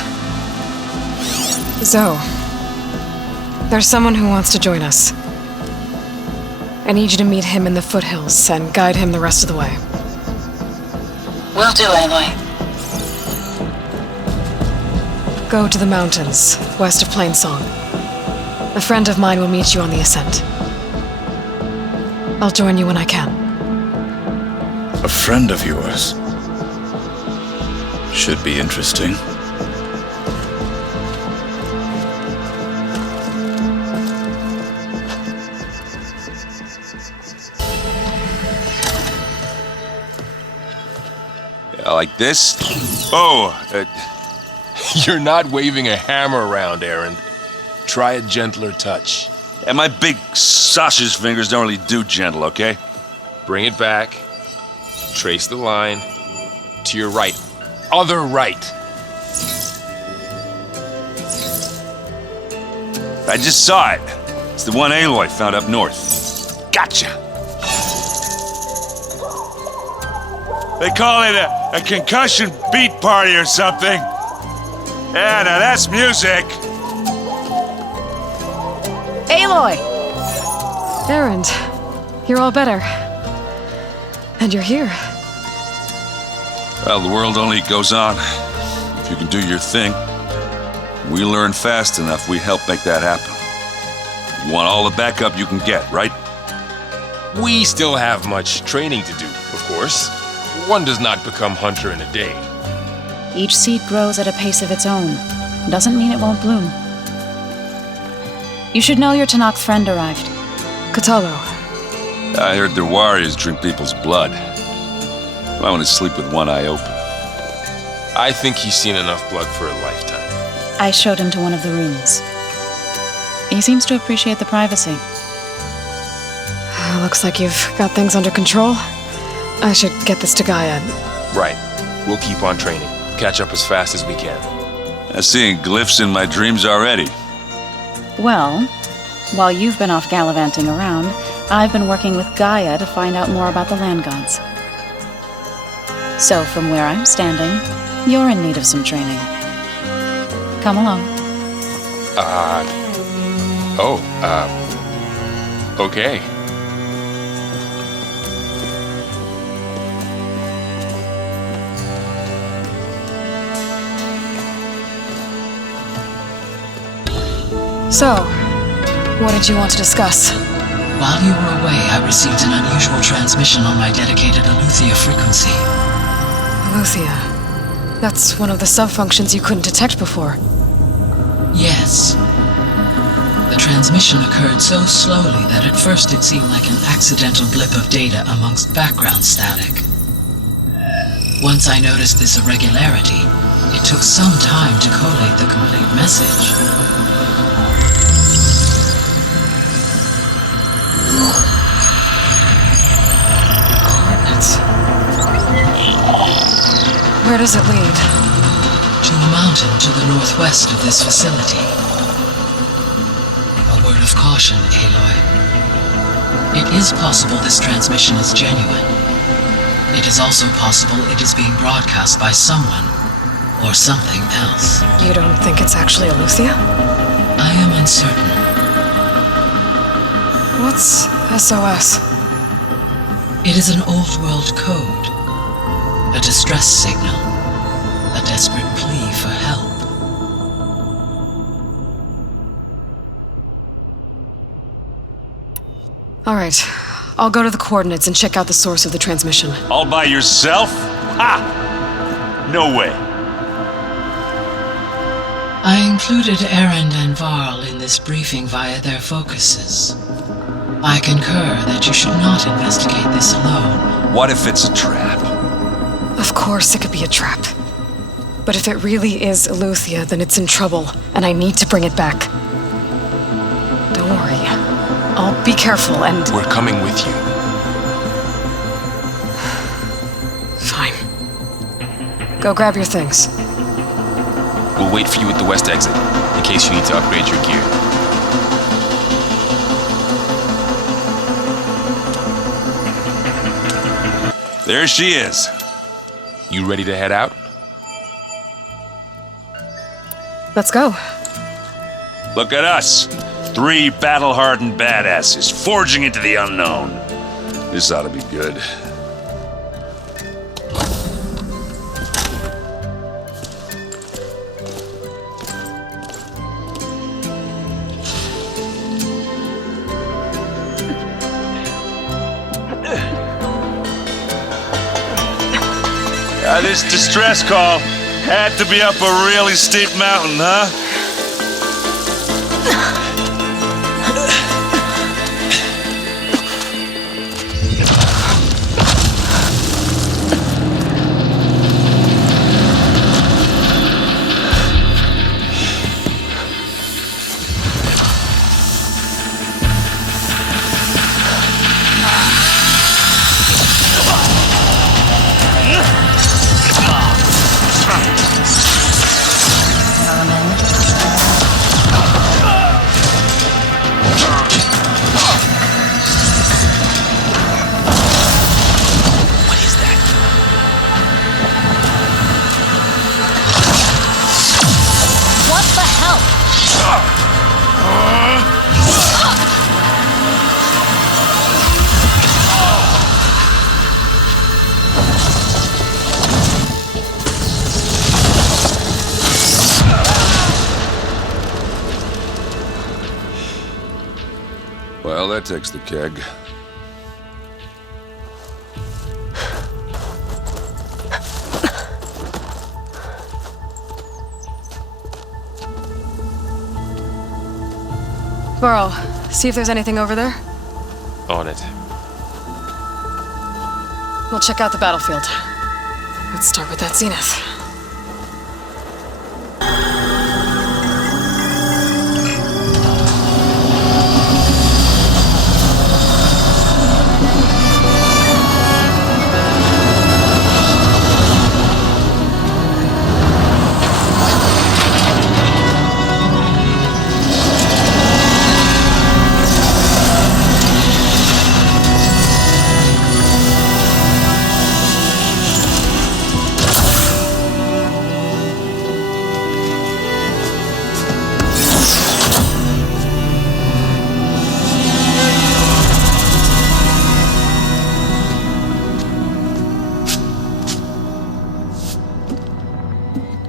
Zoe, there's someone who wants to join us. I need you to meet him in the foothills and guide him the rest of the way. Will do, Aloy. Go to the mountains, west of Plainsong. A friend of mine will meet you on the ascent. I'll join you when I can. A friend of yours? Should be interesting. Like this? Oh, You're not waving a hammer around, Aaron. Try a gentler touch. And my big sausage fingers don't really do gentle, okay? Bring it back. Trace the line. To your right. Other right. I just saw it. It's the one Aloy found up north. Gotcha. They call it a concussion beat party or something. Yeah, now that's music. Aloy! Erend, you're all better. And you're here. Well, the world only goes on if you can do your thing. We learn fast enough, we help make that happen. You want all the backup you can get, right? We still have much training to do, of course. One does not become hunter in a day. Each seed grows at a pace of its own. Doesn't mean it won't bloom. You should know your Tanakh friend arrived. Katalo. I heard their warriors drink people's blood. I want to sleep with one eye open. I think he's seen enough blood for a lifetime. I showed him to one of the rooms. He seems to appreciate the privacy. Looks like you've got things under control. I should get this to Gaia. Right. We'll keep on training. Catch up as fast as we can. I'm seeing glyphs in my dreams already. Well, while you've been off gallivanting around, I've been working with Gaia to find out more about the land gods. So from where I'm standing, you're in need of some training. Come along. Okay. So, what did you want to discuss? While you were away, I received an unusual transmission on my dedicated Aletheia frequency. Aletheia. That's one of the sub-functions you couldn't detect before. Yes. The transmission occurred so slowly that at first it seemed like an accidental blip of data amongst background static. Once I noticed this irregularity, it took some time to collate the complete message. Coordinates. Where does it lead? To a mountain to the northwest of this facility. A word of caution, Aloy. It is possible this transmission is genuine. It is also possible it is being broadcast by someone or something else. You don't think it's actually Eleuthia? I am uncertain. What's SOS? It is an old world code. A distress signal. A desperate plea for help. All right. I'll go to the coordinates and check out the source of the transmission. All by yourself? Ha! No way. I included Erend and Varl in this briefing via their focuses. I concur that you should not investigate this alone. What if it's a trap? Of course it could be a trap. But if it really is Eleuthia, then it's in trouble, and I need to bring it back. Don't worry. I'll be careful and... We're coming with you. Fine. Go grab your things. We'll wait for you at the west exit, in case you need to upgrade your gear. There she is. You ready to head out? Let's go. Look at us. 3 battle-hardened badasses forging into the unknown. This ought to be good. This distress call had to be up a really steep mountain, huh? Well, that takes the keg. Varl, see if there's anything over there. On it. We'll check out the battlefield. Let's start with that zenith.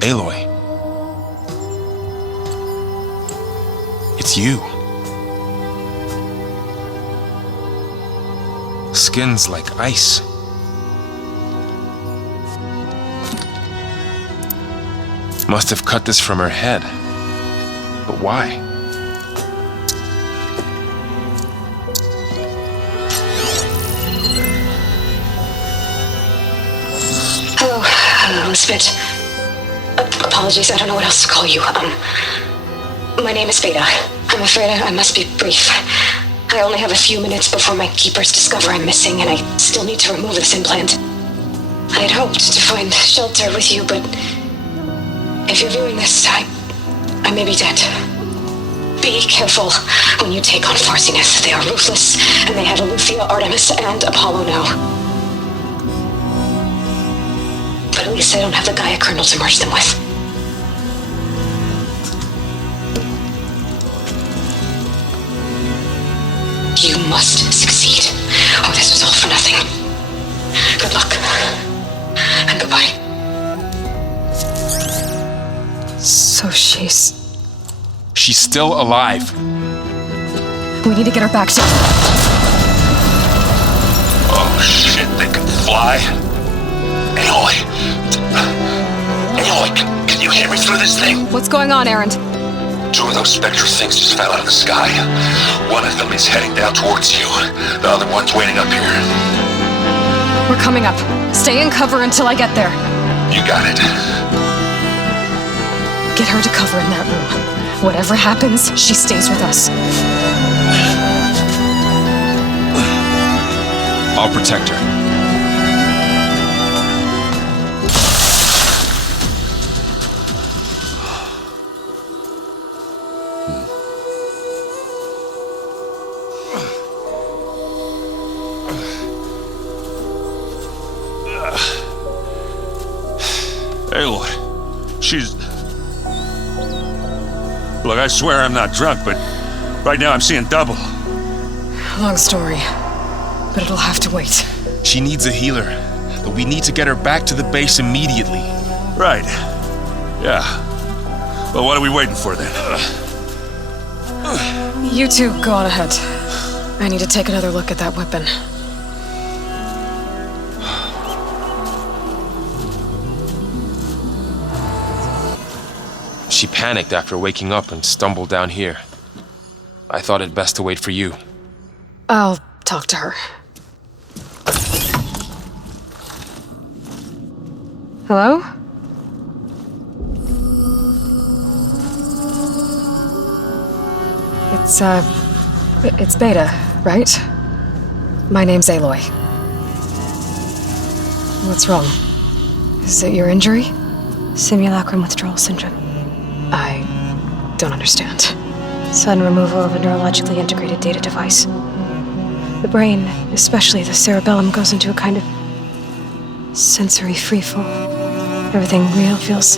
Aloy. It's you. Skin's like ice. Must have cut this from her head. But why? Hello, Misfit. Apologies, I don't know what else to call you. My name is Beta. I'm afraid I must be brief. I only have a few minutes before my keepers discover I'm missing, and I still need to remove this implant. I had hoped to find shelter with you, but if you're viewing this, I may be dead. Be careful when you take on Farsiness. They are ruthless, and they have Eleuthia, Artemis, and Apollo now. I don't have the Gaia kernel to merge them with. You must succeed. Oh, this was all for nothing. Good luck. And goodbye. So she's... She's still alive. We need to get her back to... Oh shit, they can fly. Aloy! Aloy, can you hear me through this thing? What's going on, Erend? 2 of those specter things just fell out of the sky. One of them is heading down towards you. The other one's waiting up here. We're coming up. Stay in cover until I get there. You got it. Get her to cover in that room. Whatever happens, she stays with us. I'll protect her. Aloy, she's... Look, I swear I'm not drunk, but right now I'm seeing double. Long story, but it'll have to wait. She needs a healer, but we need to get her back to the base immediately. Right. Yeah. Well, what are we waiting for then? You two go on ahead. I need to take another look at that weapon. She panicked after waking up and stumbled down here. I thought it best to wait for you. I'll talk to her. Hello? It's Beta, right? My name's Aloy. What's wrong? Is it your injury? Simulacrum withdrawal syndrome. I don't understand. Sudden removal of a neurologically integrated data device. The brain, especially the cerebellum, goes into a kind of sensory freefall. Everything real feels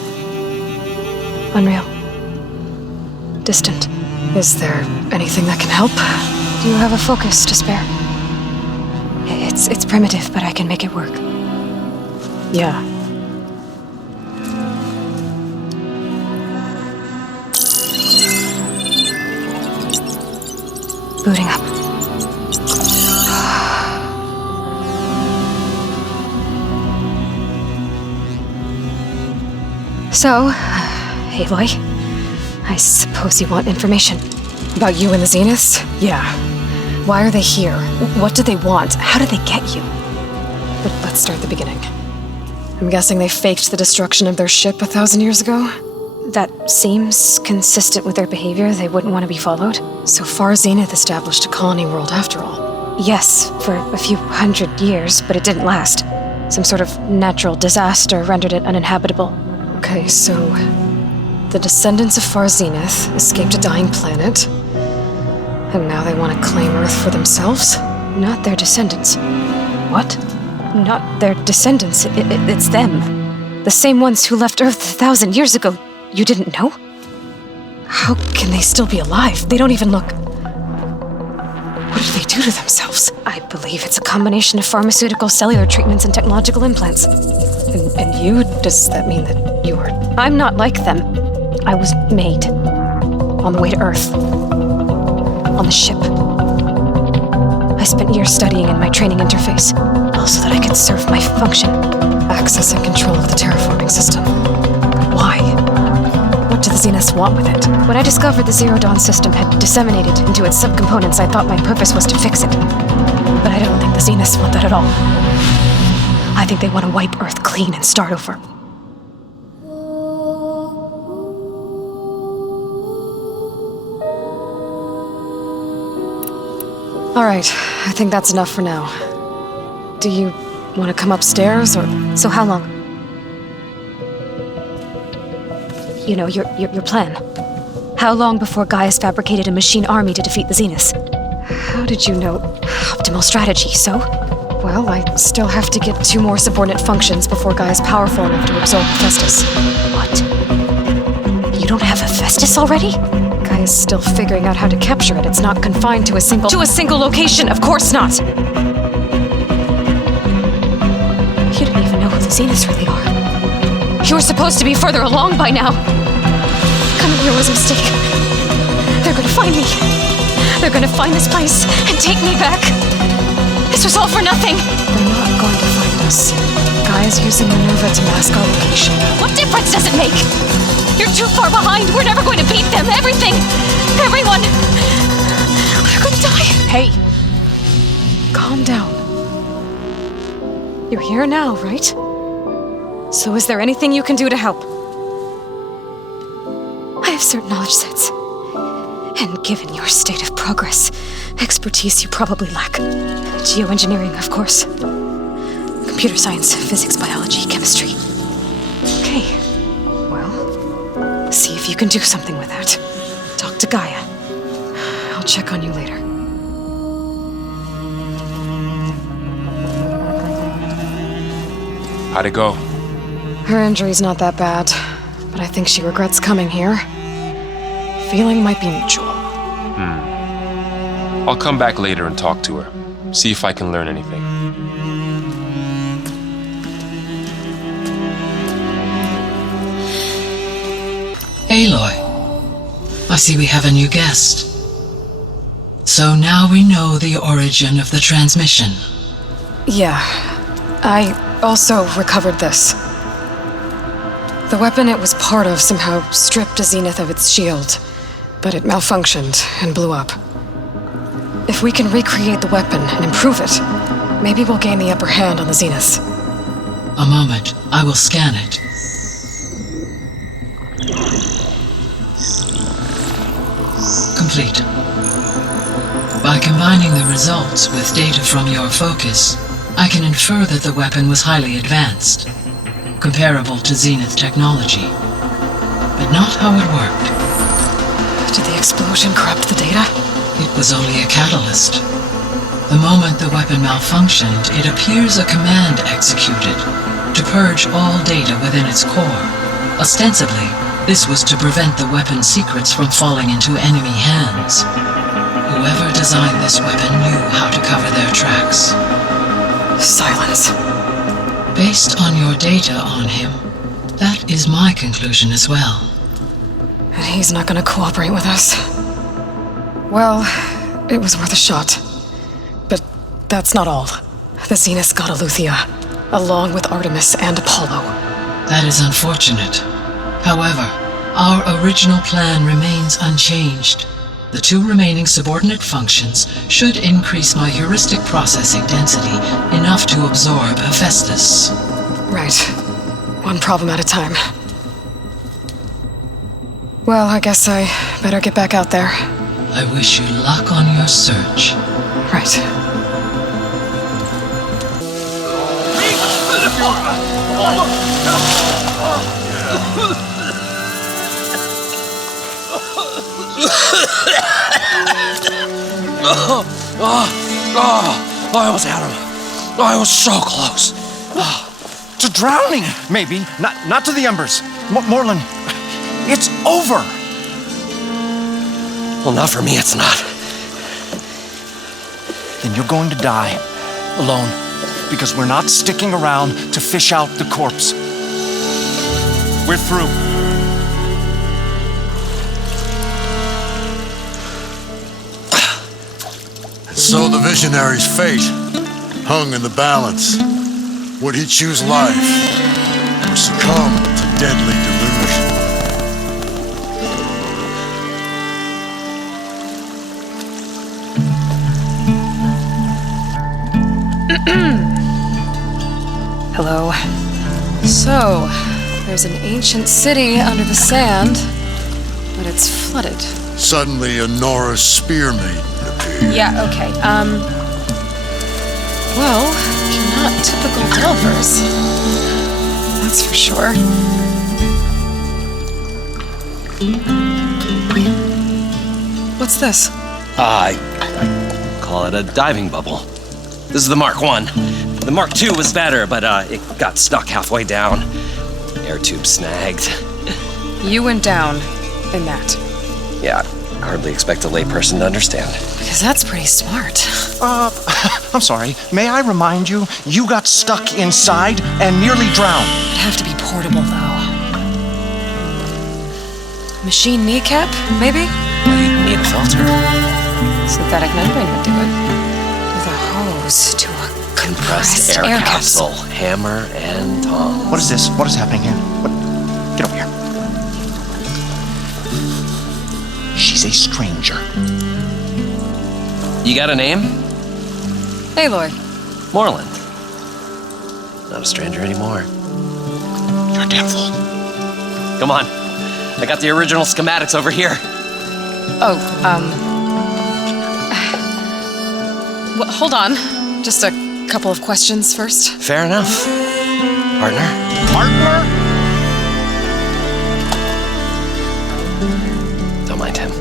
unreal. Distant. Is there anything that can help? Do you have a focus to spare? It's primitive, but I can make it work. Yeah. Booting up. So, Aloy, I suppose you want information. About you and the Zeniths? Yeah. Why are they here? What do they want? How did they get you? But let's start at the beginning. I'm guessing they faked the destruction of their ship 1,000 years ago? That seems consistent with their behavior. They wouldn't want to be followed. So far, Zenith established a colony world after all. Yes, for a few hundred years, but it didn't last. Some sort of natural disaster rendered it uninhabitable. Okay, so the descendants of Far Zenith escaped a dying planet, and now they want to claim Earth for themselves? Not their descendants. What? Not their descendants. It's them. The same ones who left Earth 1,000 years ago. You didn't know? How can they still be alive? They don't even look... What did they do to themselves? I believe it's a combination of pharmaceutical, cellular treatments, and technological implants. And you? Does that mean that you're... I'm not like them. I was made. On the way to Earth. On the ship. I spent years studying in my training interface, all so that I could serve my function. Access and control of the terraforming system. Why? What do the Zeniths want with it? When I discovered the Zero Dawn system had disseminated into its subcomponents, I thought my purpose was to fix it. But I don't think the Zeniths want that at all. I think they want to wipe Earth clean and start over. All right, I think that's enough for now. Do you want to come upstairs, or... So how long? You know, your plan. How long before Gaius fabricated a machine army to defeat the Zeniths? How did you know? Optimal strategy, so? Well, I still have to get 2 more subordinate functions before Gaia's powerful enough to absorb Hephaestus. What? You don't have Hephaestus already? Gaia's still figuring out how to capture it. It's not confined to a single location. Of course not! You don't even know who the Zeniths really are. You were supposed to be further along by now. Coming here was a mistake. They're gonna find me. They're gonna find this place and take me back. This was all for nothing. They're not going to find us. Gaia's using Minerva to mask our location. What difference does it make? You're too far behind. We're never going to beat them. Everything. Everyone. We're going to die. Hey. Calm down. You're here now, right? So is there anything you can do to help? I have certain knowledge sets. And given your state of progress, expertise you probably lack. Geoengineering, of course. Computer science, physics, biology, chemistry. Okay. Well, see if you can do something with that. Talk to Gaia. I'll check on you later. How'd it go? Her injury's not that bad, but I think she regrets coming here. Feeling might be mutual. I'll come back later and talk to her. See if I can learn anything. Aloy, I see we have a new guest. So now we know the origin of the transmission. Yeah. I also recovered this. The weapon it was part of somehow stripped a Zenith of its shield, but it malfunctioned and blew up. If we can recreate the weapon and improve it, maybe we'll gain the upper hand on the Zeniths. A moment, I will scan it. Complete. By combining the results with data from your focus, I can infer that the weapon was highly advanced, comparable to Zenith technology, but not how it worked. Did the explosion corrupt the data? It was only a catalyst. The moment the weapon malfunctioned, it appears a command executed to purge all data within its core. Ostensibly, this was to prevent the weapon's secrets from falling into enemy hands. Whoever designed this weapon knew how to cover their tracks. Silence. Based on your data on him, that is my conclusion as well. And he's not gonna cooperate with us. Well, it was worth a shot. But that's not all. The Zeniths got Eleuthia, along with Artemis and Apollo. That is unfortunate. However, our original plan remains unchanged. The 2 remaining subordinate functions should increase my heuristic processing density enough to absorb Hephaestus. Right. One problem at a time. Well, I guess I better get back out there. I wish you luck on your search. Right. I almost had him. I was so close. To drowning, maybe. Not to the embers. Morlun, it's over. Well, not for me, it's not. Then you're going to die. Alone. Because we're not sticking around to fish out the corpse. We're through. So the visionary's fate hung in the balance. Would he choose life or succumb to deadly delusion? Hello. So, there's an ancient city under the sand, but it's flooded. Suddenly, a Nora spear maiden appeared. Yeah, okay. Well, you're not typical Delvers. That's for sure. What's this? I call it a diving bubble. This is the Mark I. The Mark II was better, but it got stuck halfway down. Air tube snagged. You went down in that. Yeah, I hardly expect a layperson to understand. Because that's pretty smart. I'm sorry. May I remind you, you got stuck inside and nearly drowned. It'd have to be portable, though. Machine kneecap, maybe? Well, you'd need a filter. Synthetic membrane would do it. With a hose to a compressed Air capsule. Hammer and tongs. What is this? What is happening here? What? Get over here. She's a stranger. You got a name? Aloy. Moreland. Not a stranger anymore. You're a damn fool. Come on. I got the original schematics over here. Oh, well, hold on. Just a couple of questions first. Fair enough. Partner? Partner? Don't mind him.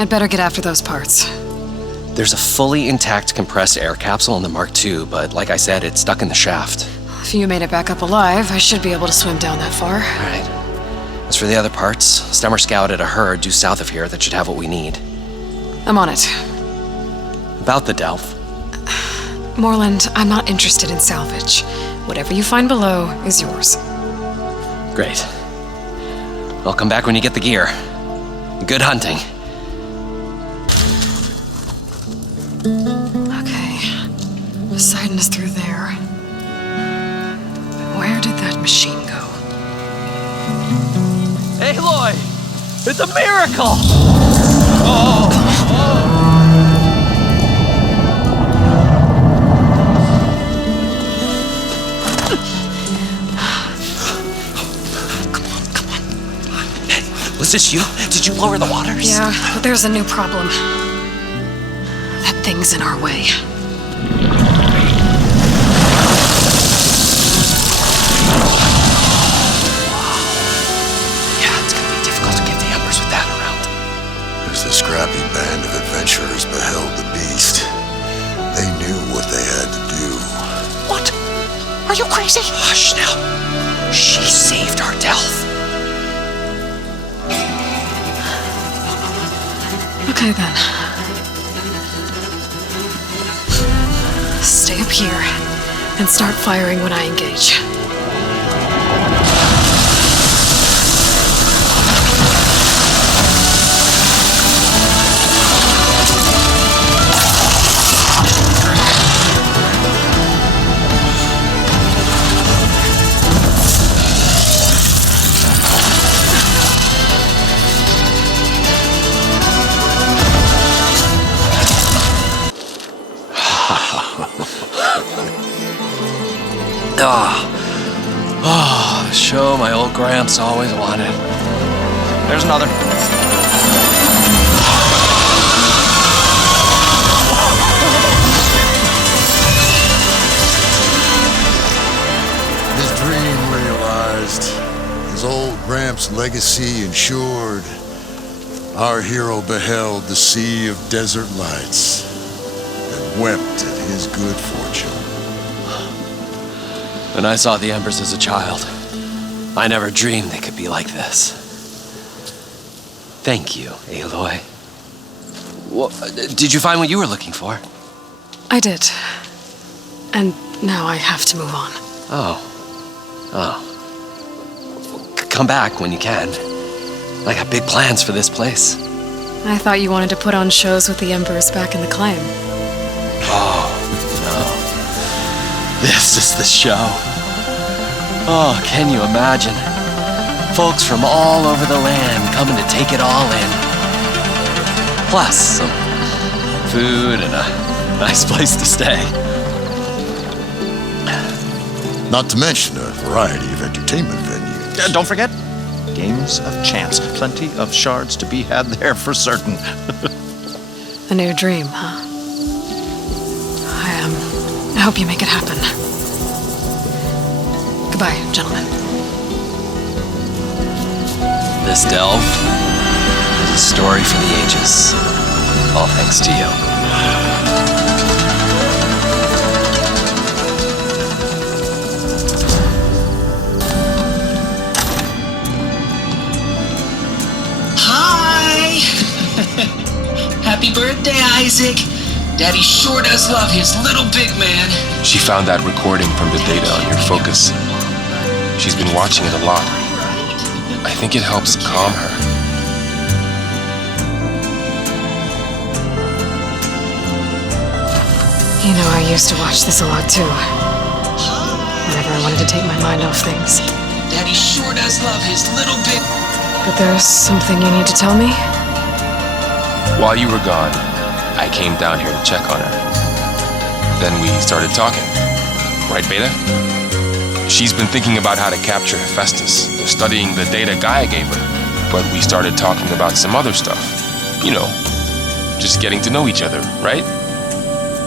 I'd better get after those parts. There's a fully intact compressed air capsule in the Mark II, but like I said, it's stuck in the shaft. If you made it back up alive, I should be able to swim down that far. All right. As for the other parts, Stemmer scouted a herd due south of here that should have what we need. I'm on it. About the Delph. Moreland, I'm not interested in salvage. Whatever you find below is yours. Great. I'll come back when you get the gear. Good hunting. Okay. Poseidon is through there. Where did that machine go? Aloy! It's a miracle! Come on. Hey, was this you? Did you lower the waters? Yeah, but there's a new problem. That thing's in our way. The scrappy band of adventurers beheld the beast. They knew what they had to do. What? Are you crazy? Hush now. She saved our Delph. Okay then. Stay up here and start firing when I engage. Show my old Gramps always wanted. There's another. His dream realized, his old Gramps' legacy ensured. Our hero beheld the sea of desert lights and wept at his good fortune. When I saw the Embers as a child, I never dreamed they could be like this. Thank you, Aloy. Well, did you find what you were looking for? I did. And now I have to move on. Oh. Come back when you can. I got big plans for this place. I thought you wanted to put on shows with the Embers back in the claim. Oh, no. This is the show. Oh, can you imagine? Folks from all over the land coming to take it all in. Plus some food and a nice place to stay. Not to mention a variety of entertainment venues. Don't forget, games of chance. Plenty of shards to be had there for certain. A new dream, huh? I hope you make it happen. Goodbye, gentlemen. This delve is a story for the ages. All thanks to you. Hi! Happy birthday, Isaac. Daddy sure does love his little big man. She found that recording from the data on your focus. She's been watching it a lot. I think it helps calm her. You know, I used to watch this a lot too. Whenever I wanted to take my mind off things. Daddy sure does love his little big... But there's something you need to tell me? While you were gone, I came down here to check on her. Then we started talking. Right, Beta? She's been thinking about how to capture Hephaestus, studying the data Gaia gave her. But we started talking about some other stuff. You know, just getting to know each other, right?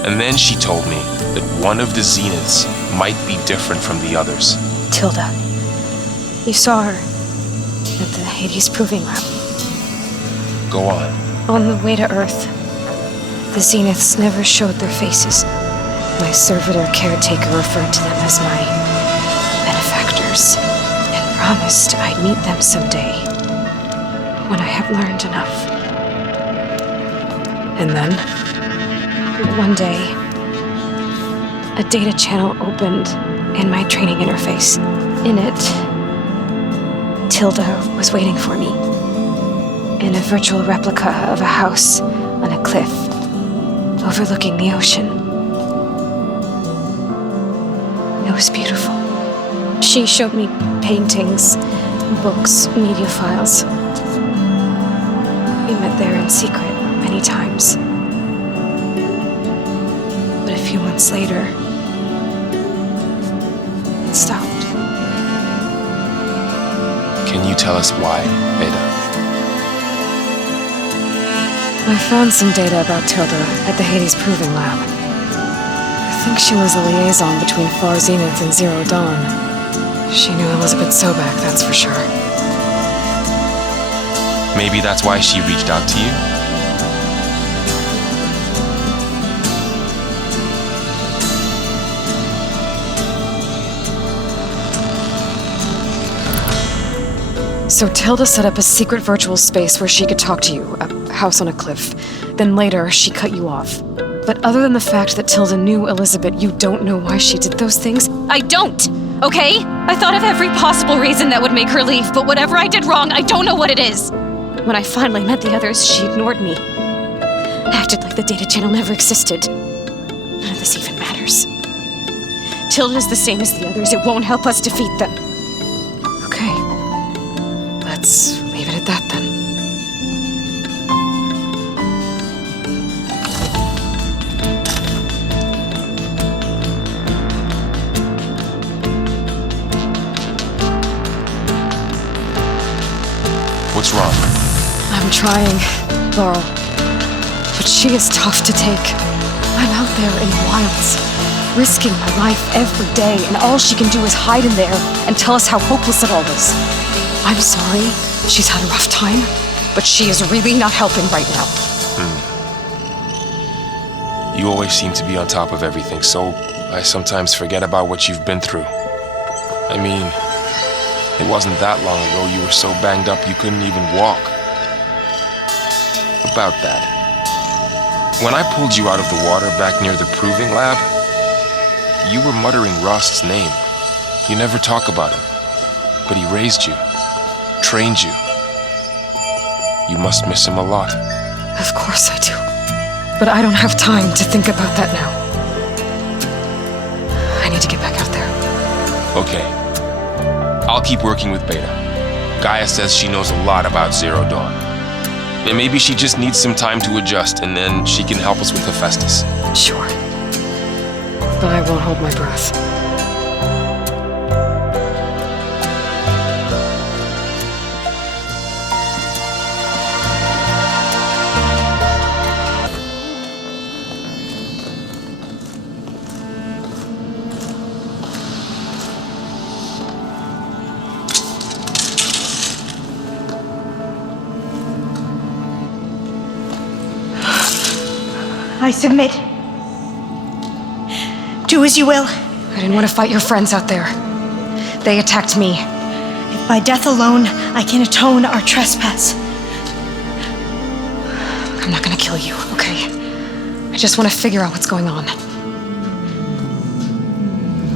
And then she told me that one of the Zeniths might be different from the others. Tilda. You saw her at the Hades Proving Lab. Go on. On the way to Earth, the Zeniths never showed their faces. My servitor caretaker referred to them as my benefactors, and promised I'd meet them someday, when I have learned enough. And then, one day, a data channel opened in my training interface. In it, Tilda was waiting for me, in a virtual replica of a house on a cliff, overlooking the ocean. It was beautiful. She showed me paintings, books, media files. We met there in secret many times. But a few months later, it stopped. Can you tell us why, Beta? I found some data about Tilda at the Hades Proving Lab. I think she was a liaison between Far Zenith and Zero Dawn. She knew Elizabeth Sobek, that's for sure. Maybe that's why she reached out to you? So Tilda set up a secret virtual space where she could talk to you, a house on a cliff. Then later, she cut you off. But other than the fact that Tilda knew Elizabeth, you don't know why she did those things? I don't, okay? I thought of every possible reason that would make her leave, but whatever I did wrong, I don't know what it is. When I finally met the others, she ignored me. Acted like the data channel never existed. None of this even matters. Tilda's the same as the others. It won't help us defeat them. Okay. Let's leave it at that then. What's wrong? I'm trying, Laurel. But she is tough to take. I'm out there in the wilds, risking my life every day, and all she can do is hide in there and tell us how hopeless it all is. I'm sorry, she's had a rough time, but she is really not helping right now. You always seem to be on top of everything, so I sometimes forget about what you've been through. I mean, it wasn't that long ago you were so banged up you couldn't even walk. About that. When I pulled you out of the water back near the Proving Lab, you were muttering Rost's name. You never talk about him, but he raised you, trained you. You must miss him a lot. Of course I do. But I don't have time to think about that now. I need to get back out there. Okay. I'll keep working with Beta. Gaia says she knows a lot about Zero Dawn. And maybe she just needs some time to adjust, and then she can help us with Hephaestus. Sure. But I won't hold my breath. I submit. Do as you will. I didn't want to fight your friends out there. They attacked me. If by death alone I can atone our trespass. I'm not gonna kill you, okay? I just want to figure out what's going on.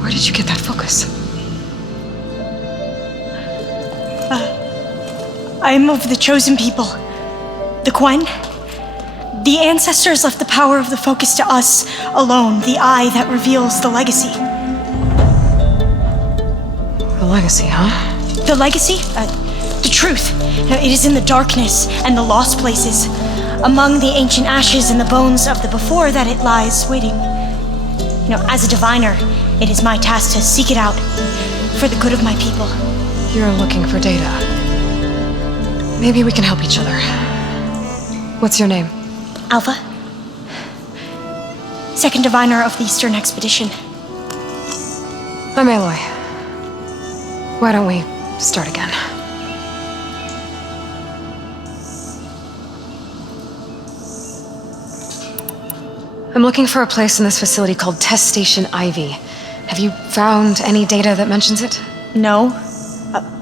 Where did you get that focus? I'm of the chosen people. The Quen. The ancestors left the power of the focus to us alone, the eye that reveals the legacy. The legacy, huh? The legacy? The truth. It is in the darkness and the lost places, among the ancient ashes and the bones of the before that it lies waiting. As a diviner, it is my task to seek it out for the good of my people. You're looking for data. Maybe we can help each other. What's your name? Alpha. Second diviner of the Eastern Expedition. I'm Aloy. Why don't we start again? I'm looking for a place in this facility called Test Station Ivy. Have you found any data that mentions it? No.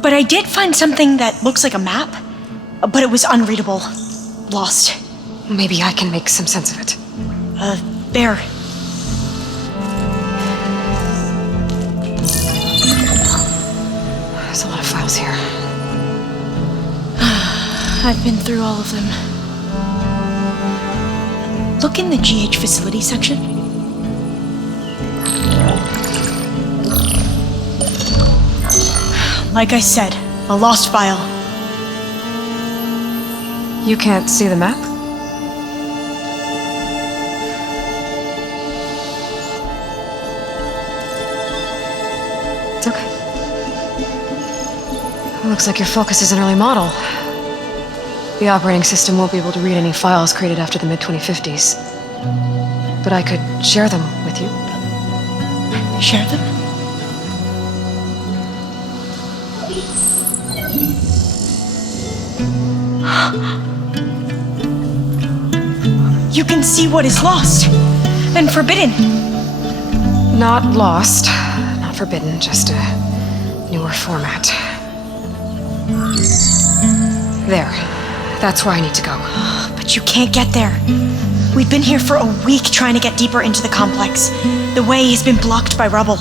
But I did find something that looks like a map, but it was unreadable. Lost. Maybe I can make some sense of it. Bear. There's a lot of files here. I've been through all of them. Look in the GH facility section. Like I said, a lost file. You can't see the map? It's okay. It looks like your focus is an early model. The operating system won't be able to read any files created after the mid-2050s. But I could share them with you. Share them? You can see what is lost and forbidden. Not lost, not forbidden, just a newer format. There. That's where I need to go. But you can't get there. We've been here for a week trying to get deeper into the complex. The way has been blocked by rubble.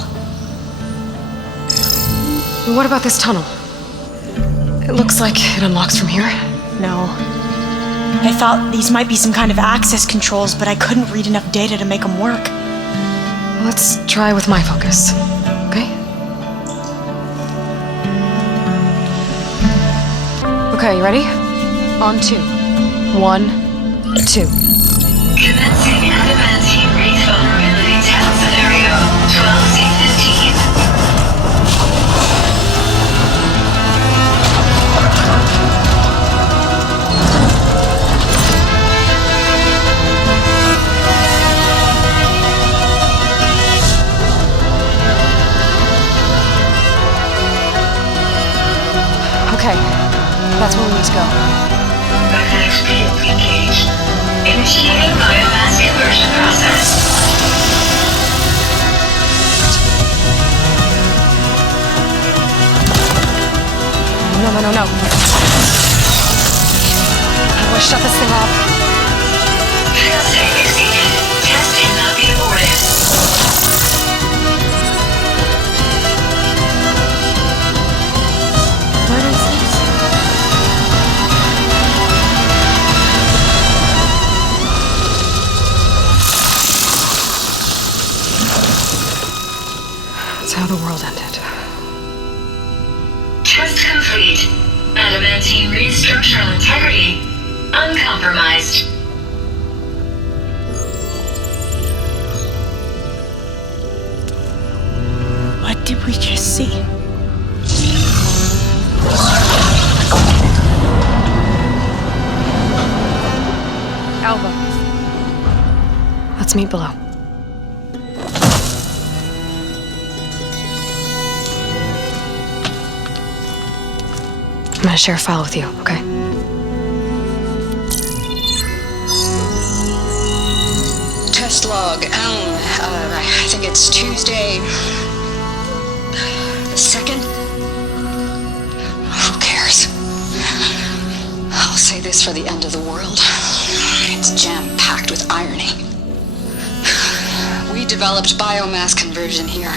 What about this tunnel? It looks like it unlocks from here. No. I thought these might be some kind of access controls, but I couldn't read enough data to make them work. Let's try with my focus, okay? Okay, you ready? On 2. 1, 2. Commencing adamantine wraith vulnerability test scenario 12C15. Okay, that's where we need to go. Magnetic field engaged. Initiating biomass conversion process. No. How do I shut this thing off? Failsafe exceeded. Test cannot be aborted. What is this? That's how the world ended. Test complete. Adamantine wraith structural integrity uncompromised. What did we just see? Alba. Let's meet below. I'm gonna share a file with you, okay? log. I think it's Tuesday the 2nd. Who cares? I'll say this for the end of the world. It's jam-packed with irony. We developed biomass conversion here.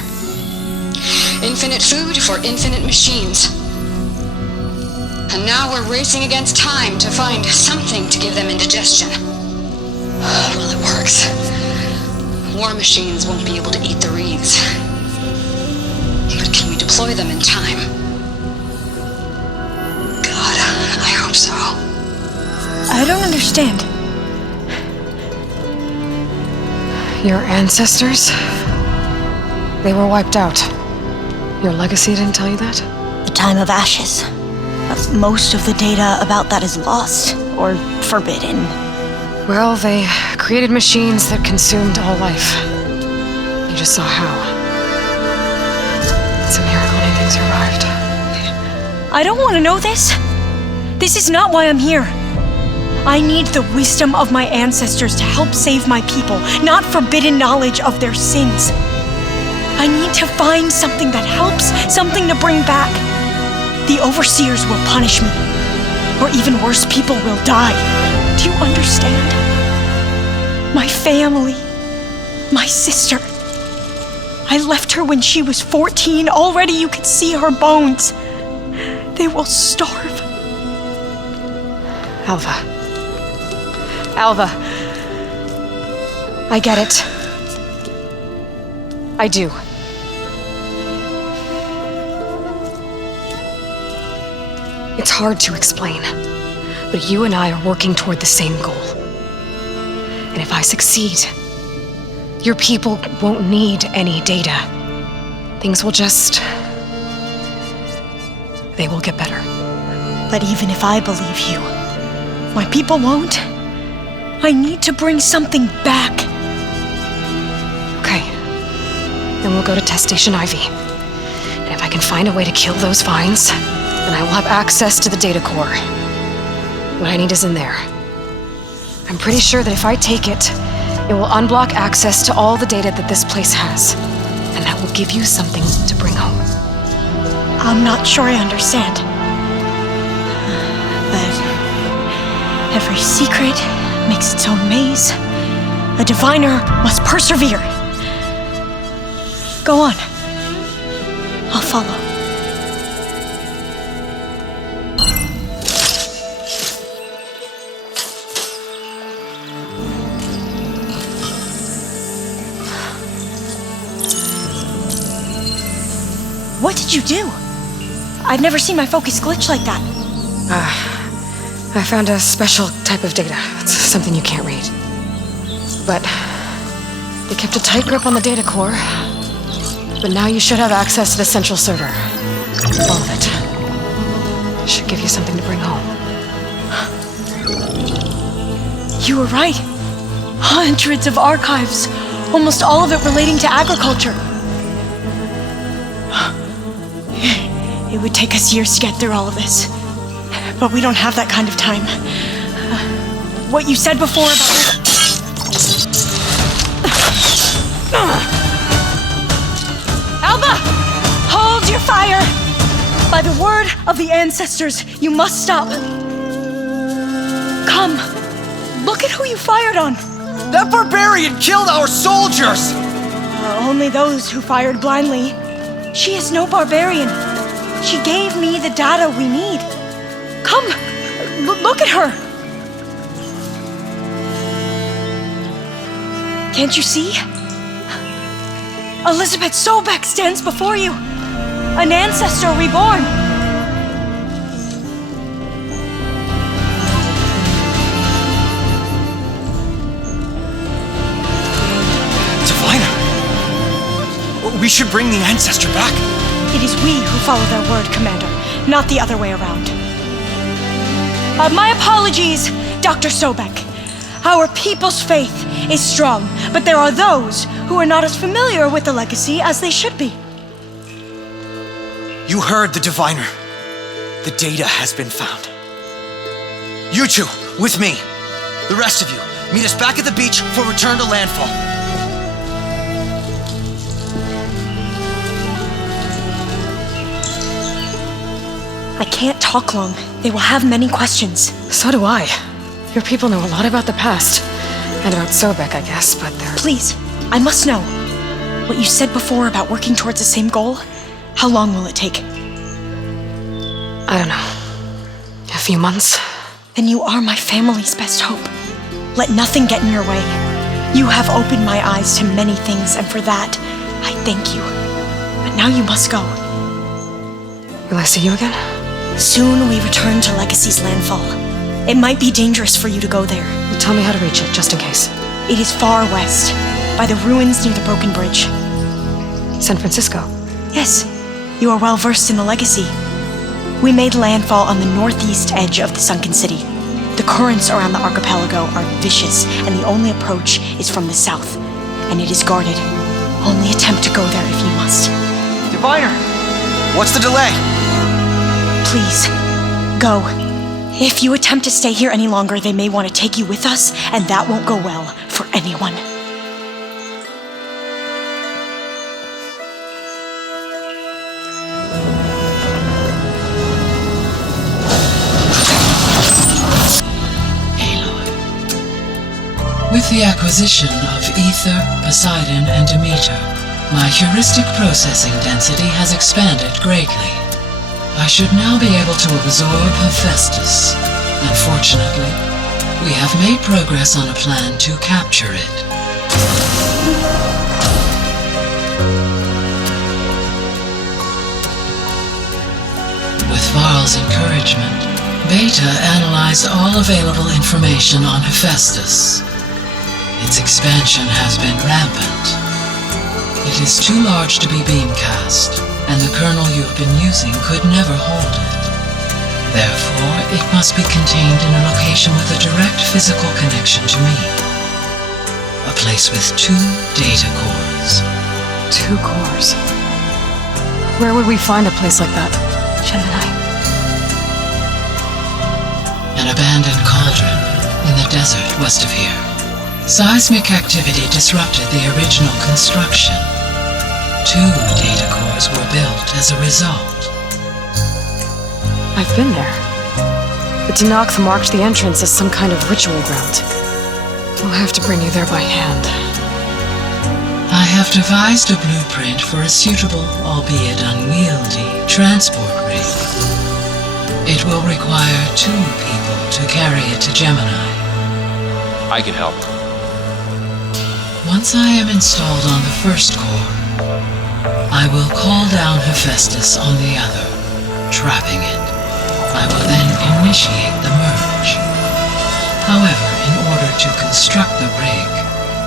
Infinite food for infinite machines. And now we're racing against time to find something to give them indigestion. Well, it works. War machines won't be able to eat the wreaths. But can we deploy them in time? God, I hope so. I don't understand. Your ancestors? They were wiped out. Your legacy didn't tell you that? The time of ashes. Most of the data about that is lost or forbidden. Well, they created machines that consumed all life. You just saw how. It's a miracle anything survived. I don't want to know this. This is not why I'm here. I need the wisdom of my ancestors to help save my people, not forbidden knowledge of their sins. I need to find something that helps, something to bring back. The overseers will punish me. Or even worse, people will die. Do you understand? My family. My sister. I left her when she was 14. Already you could see her bones. They will starve. Alva. Alva. I get it. I do. It's hard to explain, but you and I are working toward the same goal. And if I succeed, your people won't need any data. Things will just... they will get better. But even if I believe you, my people won't. I need to bring something back. Okay. Then we'll go to Test Station Ivy. And if I can find a way to kill those vines, then I will have access to the data core. What I need is in there. I'm pretty sure that if I take it, it will unblock access to all the data that this place has. And that will give you something to bring home. I'm not sure I understand. But every secret makes its own maze. A diviner must persevere. Go on. I'll follow. What did you do? I've never seen my focus glitch like that. I found a special type of data. It's something you can't read. But they kept a tight grip on the data core. But now you should have access to the central server. All of it. Should give you something to bring home. You were right. Hundreds of archives. Almost all of it relating to agriculture. It would take us years to get through all of this. But we don't have that kind of time. What you said before about... Alba! Hold your fire! By the word of the ancestors, you must stop. Come. Look at who you fired on. That barbarian killed our soldiers! Only those who fired blindly. She is no barbarian. She gave me the data we need. Come, look at her. Can't you see? Elizabeth Sobek stands before you. An ancestor reborn. Diviner! We should bring the ancestor back. It is we who follow their word, Commander, not the other way around. My apologies, Dr. Sobek. Our people's faith is strong, but there are those who are not as familiar with the legacy as they should be. You heard the diviner. The data has been found. You two, with me. The rest of you, meet us back at the beach for return to landfall. I can't talk long. They will have many questions. So do I. Your people know a lot about the past. And about Sobek, I guess, but they're... Please, I must know. What you said before about working towards the same goal, how long will it take? I don't know. A few months? Then you are my family's best hope. Let nothing get in your way. You have opened my eyes to many things, and for that, I thank you. But now you must go. Will I see you again? Soon we return to Legacy's landfall. It might be dangerous for you to go there. Well, tell me how to reach it, just in case. It is far west, by the ruins near the broken bridge. San Francisco? Yes, you are well versed in the Legacy. We made landfall on the northeast edge of the sunken city. The currents around the archipelago are vicious, and the only approach is from the south, and it is guarded. Only attempt to go there if you must. Diviner! What's the delay? Please, go. If you attempt to stay here any longer, they may want to take you with us, and that won't go well for anyone. With the acquisition of Ether, Poseidon, and Demeter, my heuristic processing density has expanded greatly. I should now be able to absorb Hephaestus. Unfortunately, we have made progress on a plan to capture it. With Varl's encouragement, Beta analyzed all available information on Hephaestus. Its expansion has been rampant. It is too large to be beamcast, and the kernel you've been using could never hold it. Therefore, it must be contained in a location with a direct physical connection to me. A place with 2 data cores. 2 cores. Where would we find a place like that? Gemini. An abandoned cauldron in the desert west of here. Seismic activity disrupted the original construction. 2 data cores were built as a result. I've been there. The Dinokth marked the entrance as some kind of ritual ground. We'll have to bring you there by hand. I have devised a blueprint for a suitable, albeit unwieldy, transport rig. It will require 2 people to carry it to Gemini. I can help. Once I am installed on the first core, I will call down Hephaestus on the other, trapping it. I will then initiate the merge. However, in order to construct the rig,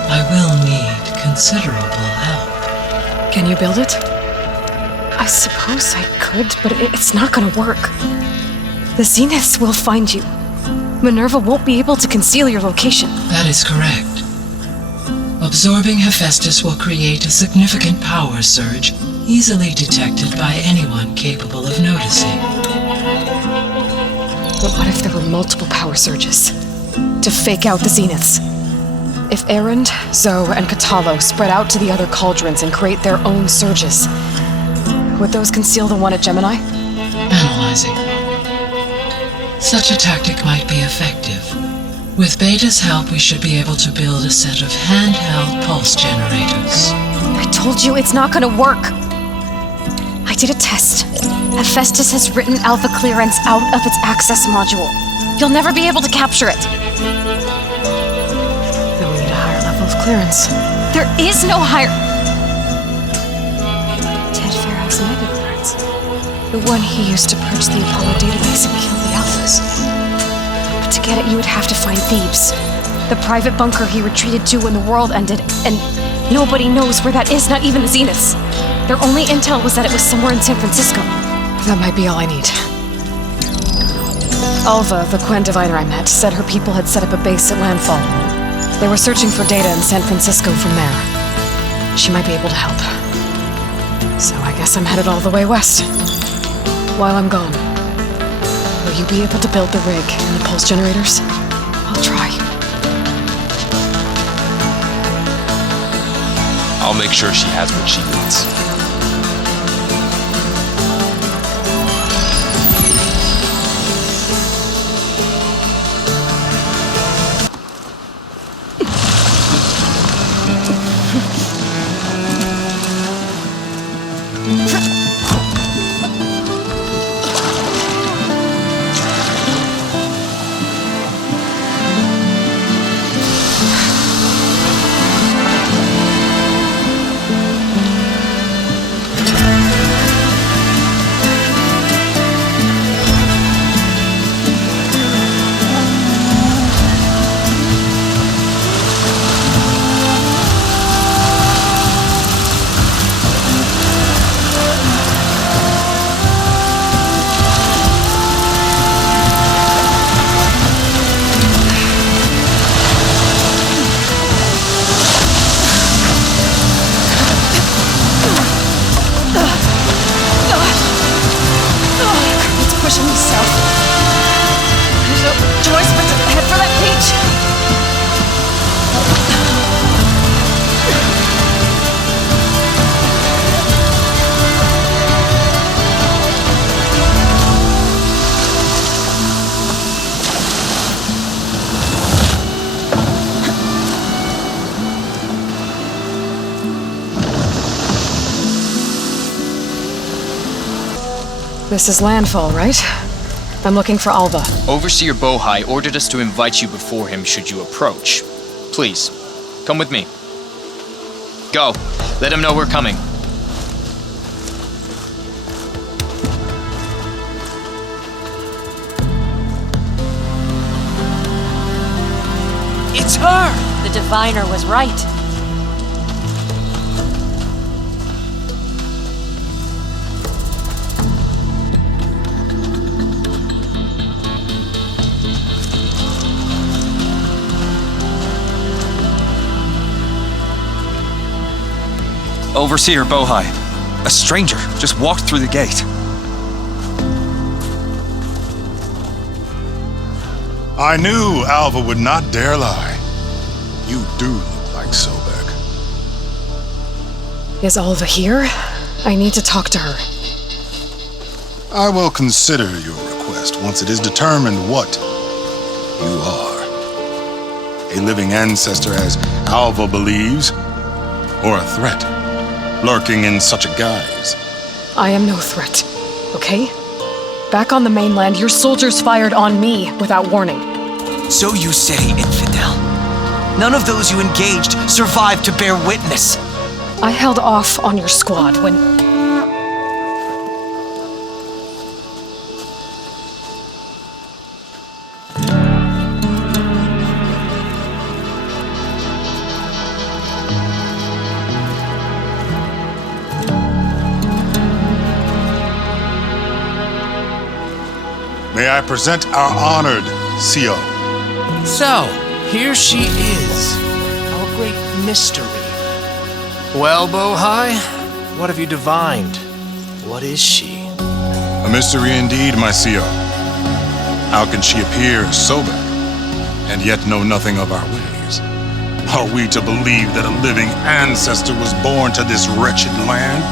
I will need considerable help. Can you build it? I suppose I could, but it's not gonna work. The Zeniths will find you. Minerva won't be able to conceal your location. That is correct. Absorbing Hephaestus will create a significant power surge, easily detected by anyone capable of noticing. But what if there were multiple power surges? To fake out the Zeniths? If Erend, Zoe, and Katalo spread out to the other cauldrons and create their own surges, would those conceal the one at Gemini? Analyzing. Such a tactic might be effective. With Beta's help, we should be able to build a set of handheld pulse generators. I told you it's not gonna work. I did a test. Hephaestus has written Alpha Clearance out of its access module. You'll never be able to capture it. Then we need a higher level of clearance. There is no higher... Ted Pharaoh's mega clearance. The one he used to purge the Apollo database and kill the Alphas. But to get it, you would have to find Thebes. The private bunker he retreated to when the world ended, and nobody knows where that is, not even the Zeniths. Their only intel was that it was somewhere in San Francisco. That might be all I need. Alva, the Quen diviner I met, said her people had set up a base at landfall. They were searching for data in San Francisco from there. She might be able to help. So I guess I'm headed all the way west. While I'm gone, will you be able to build the rig and the pulse generators? I'll try. I'll make sure she has what she needs. This is landfall, right? I'm looking for Alva. Overseer Bohai ordered us to invite you before him should you approach. Please, come with me. Go. Let him know we're coming. It's her! The diviner was right. Overseer Bohai. A stranger just walked through the gate. I knew Alva would not dare lie. You do look like Sobek. Is Alva here? I need to talk to her. I will consider your request once it is determined what you are. A living ancestor, as Alva believes, or a threat, lurking in such a guise. I am no threat, okay? Back on the mainland, your soldiers fired on me without warning. So you say, infidel. None of those you engaged survived to bear witness. I held off on your squad when... May I present our honored CO. So, here she is. Our great mystery. Well, Bohai, what have you divined? What is she? A mystery indeed, my CO. How can she appear as Sobek, and yet know nothing of our ways? Are we to believe that a living ancestor was born to this wretched land,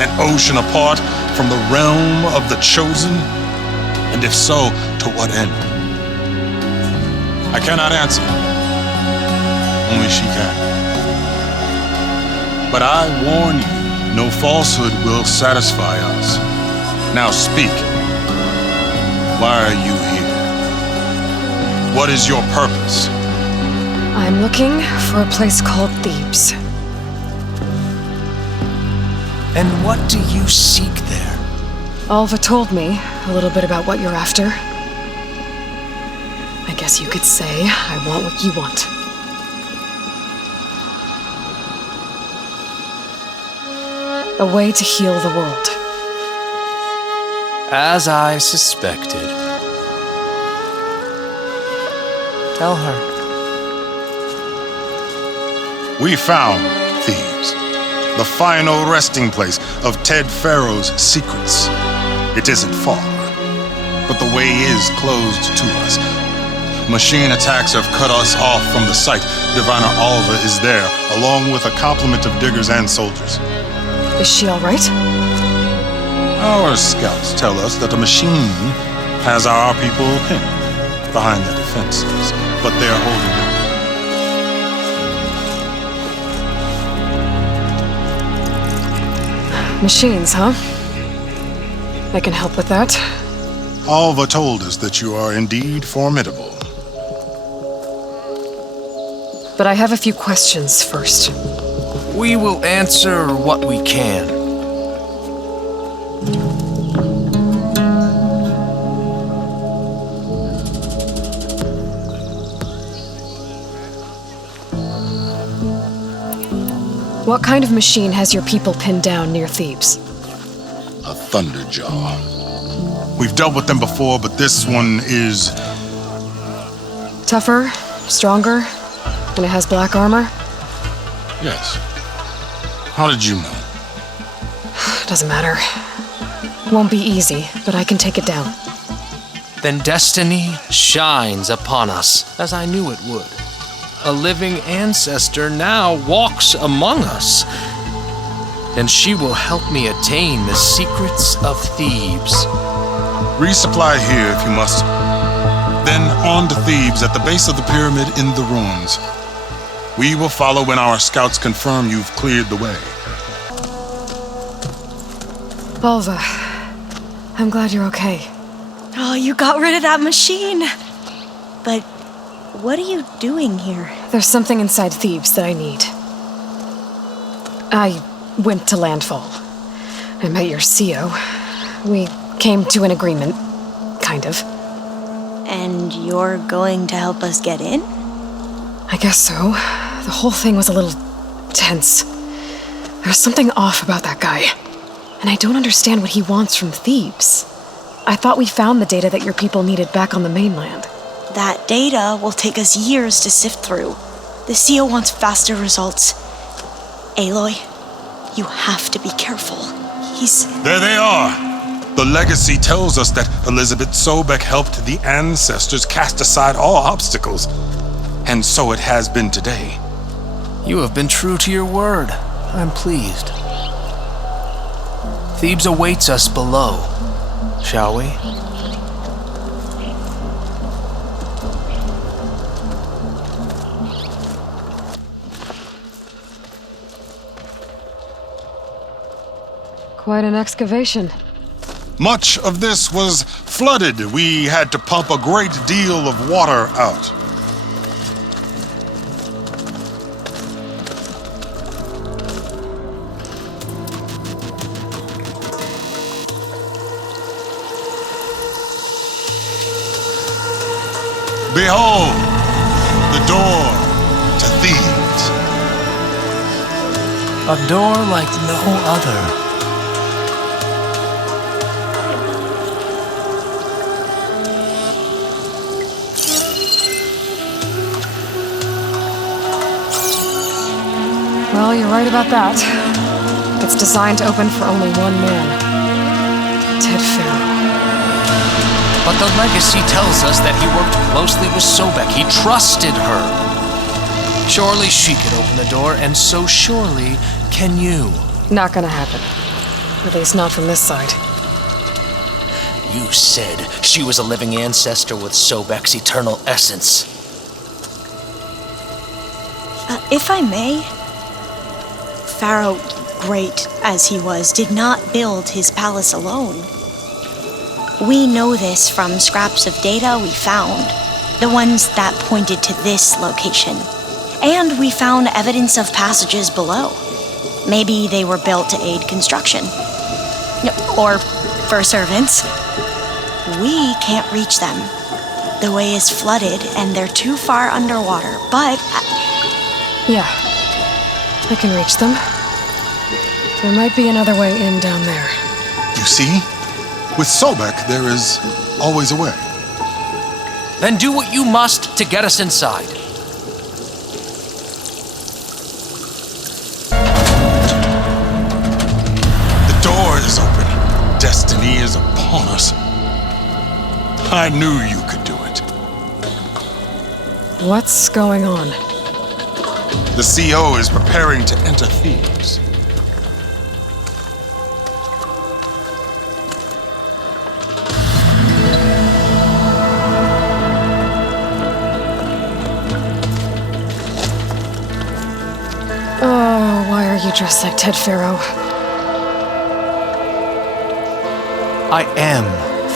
an ocean apart from the realm of the chosen? And if so, to what end? I cannot answer. Only she can. But I warn you, no falsehood will satisfy us. Now speak. Why are you here? What is your purpose? I'm looking for a place called Thebes. And what do you seek there? Alva told me a little bit about what you're after. I guess you could say I want what you want. A way to heal the world. As I suspected. Tell her. We found Thebes, the final resting place of Ted Pharaoh's secrets. It isn't far, but the way is closed to us. Machine attacks have cut us off from the site. Diviner Alva is there, along with a complement of diggers and soldiers. Is she all right? Our scouts tell us that a machine has our people pinned behind their defenses, but they're holding out. Machines, huh? I can help with that. Alva told us that you are indeed formidable. But I have a few questions first. We will answer what we can. What kind of machine has your people pinned down near Thebes? A Thunderjaw. We've dealt with them before, but this one is... Tougher? Stronger? And it has black armor? Yes. How did you know? Doesn't matter. Won't be easy, but I can take it down. Then destiny shines upon us, as I knew it would. A living ancestor now walks among us, and she will help me attain the secrets of Thebes. Resupply here if you must. Then on to Thebes at the base of the pyramid in the ruins. We will follow when our scouts confirm you've cleared the way. Alva, I'm glad you're okay. Oh, you got rid of that machine. But what are you doing here? There's something inside Thebes that I need. I went to landfall. I met your CO. We came to an agreement, kind of. And you're going to help us get in? I guess so. The whole thing was a little tense. There's something off about that guy. And I don't understand what he wants from Thebes. I thought we found the data that your people needed back on the mainland. That data will take us years to sift through. The CO wants faster results. Aloy, you have to be careful. There they are! The legacy tells us that Elizabeth Sobek helped the ancestors cast aside all obstacles. And so it has been today. You have been true to your word. I'm pleased. Thebes awaits us below, shall we? Quite an excavation. Much of this was flooded. We had to pump a great deal of water out. Behold, the door to Thebes. A door like no other. Well, you're right about that. It's designed to open for only one man. Ted Farrow. But the legacy tells us that he worked closely with Sobek. He trusted her. Surely she could open the door, and so surely can you. Not gonna happen. At least not from this side. You said she was a living ancestor with Sobek's eternal essence. If I may, Pharaoh, great as he was, did not build his palace alone. We know this from scraps of data we found, the ones that pointed to this location. And we found evidence of passages below. Maybe they were built to aid construction. Or for servants. We can't reach them. The way is flooded and they're too far underwater, but... Yeah, I can reach them. There might be another way in down there. You see? With Sobek, there is always a way. Then do what you must to get us inside. The door is open. Destiny is upon us. I knew you could do it. What's going on? The CO is preparing to enter Thebes. Oh, why are you dressed like Ted Farrow? I am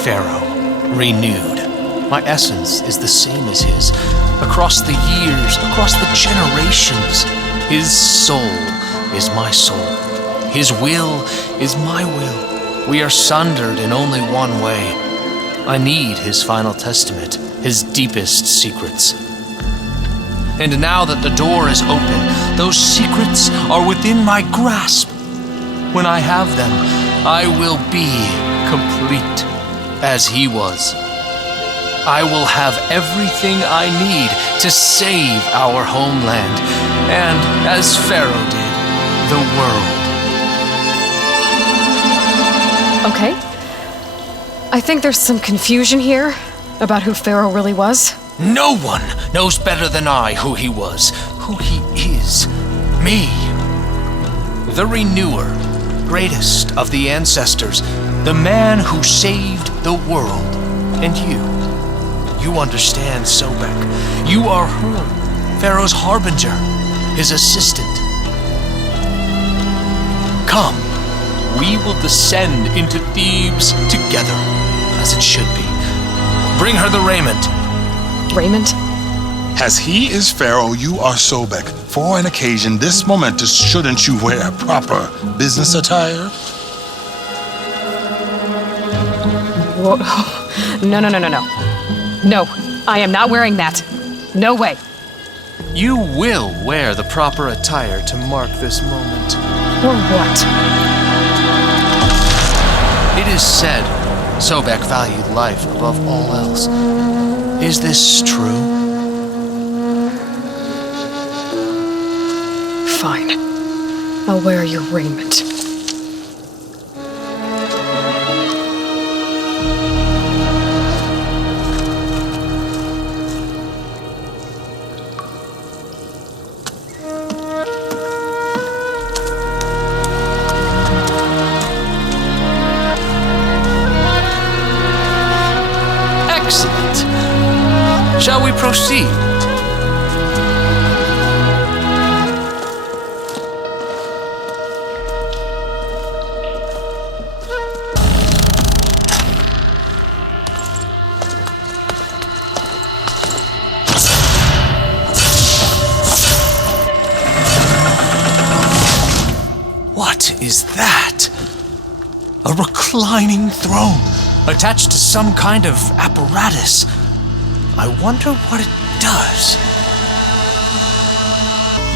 Pharaoh, renewed. My essence is the same as his. Across the years, across the generations, his soul is my soul. His will is my will. We are sundered in only one way. I need his final testament, his deepest secrets. And now that the door is open, those secrets are within my grasp. When I have them, I will be complete, as he was. I will have everything I need to save our homeland, and, as Pharaoh did, the world. Okay. I think there's some confusion here about who Pharaoh really was. No one knows better than I who he was, who he is. Me. The Renewer, greatest of the ancestors, the man who saved the world. And you understand Sobek. You are her, Pharaoh's harbinger, his assistant. Come, we will descend into Thebes together, as it should be. Bring her the raiment. Raymond? As he is Pharaoh, you are Sobek. For an occasion this momentous, shouldn't you wear proper business attire? Whoa. No. No, I am not wearing that. No way. You will wear the proper attire to mark this moment. Or what? It is said Sobek valued life above all else. Is this true? Fine. I'll wear your raiment. Excellent. Shall we proceed? What is that? A reclining throne attached to some kind of apparatus. I wonder what it does.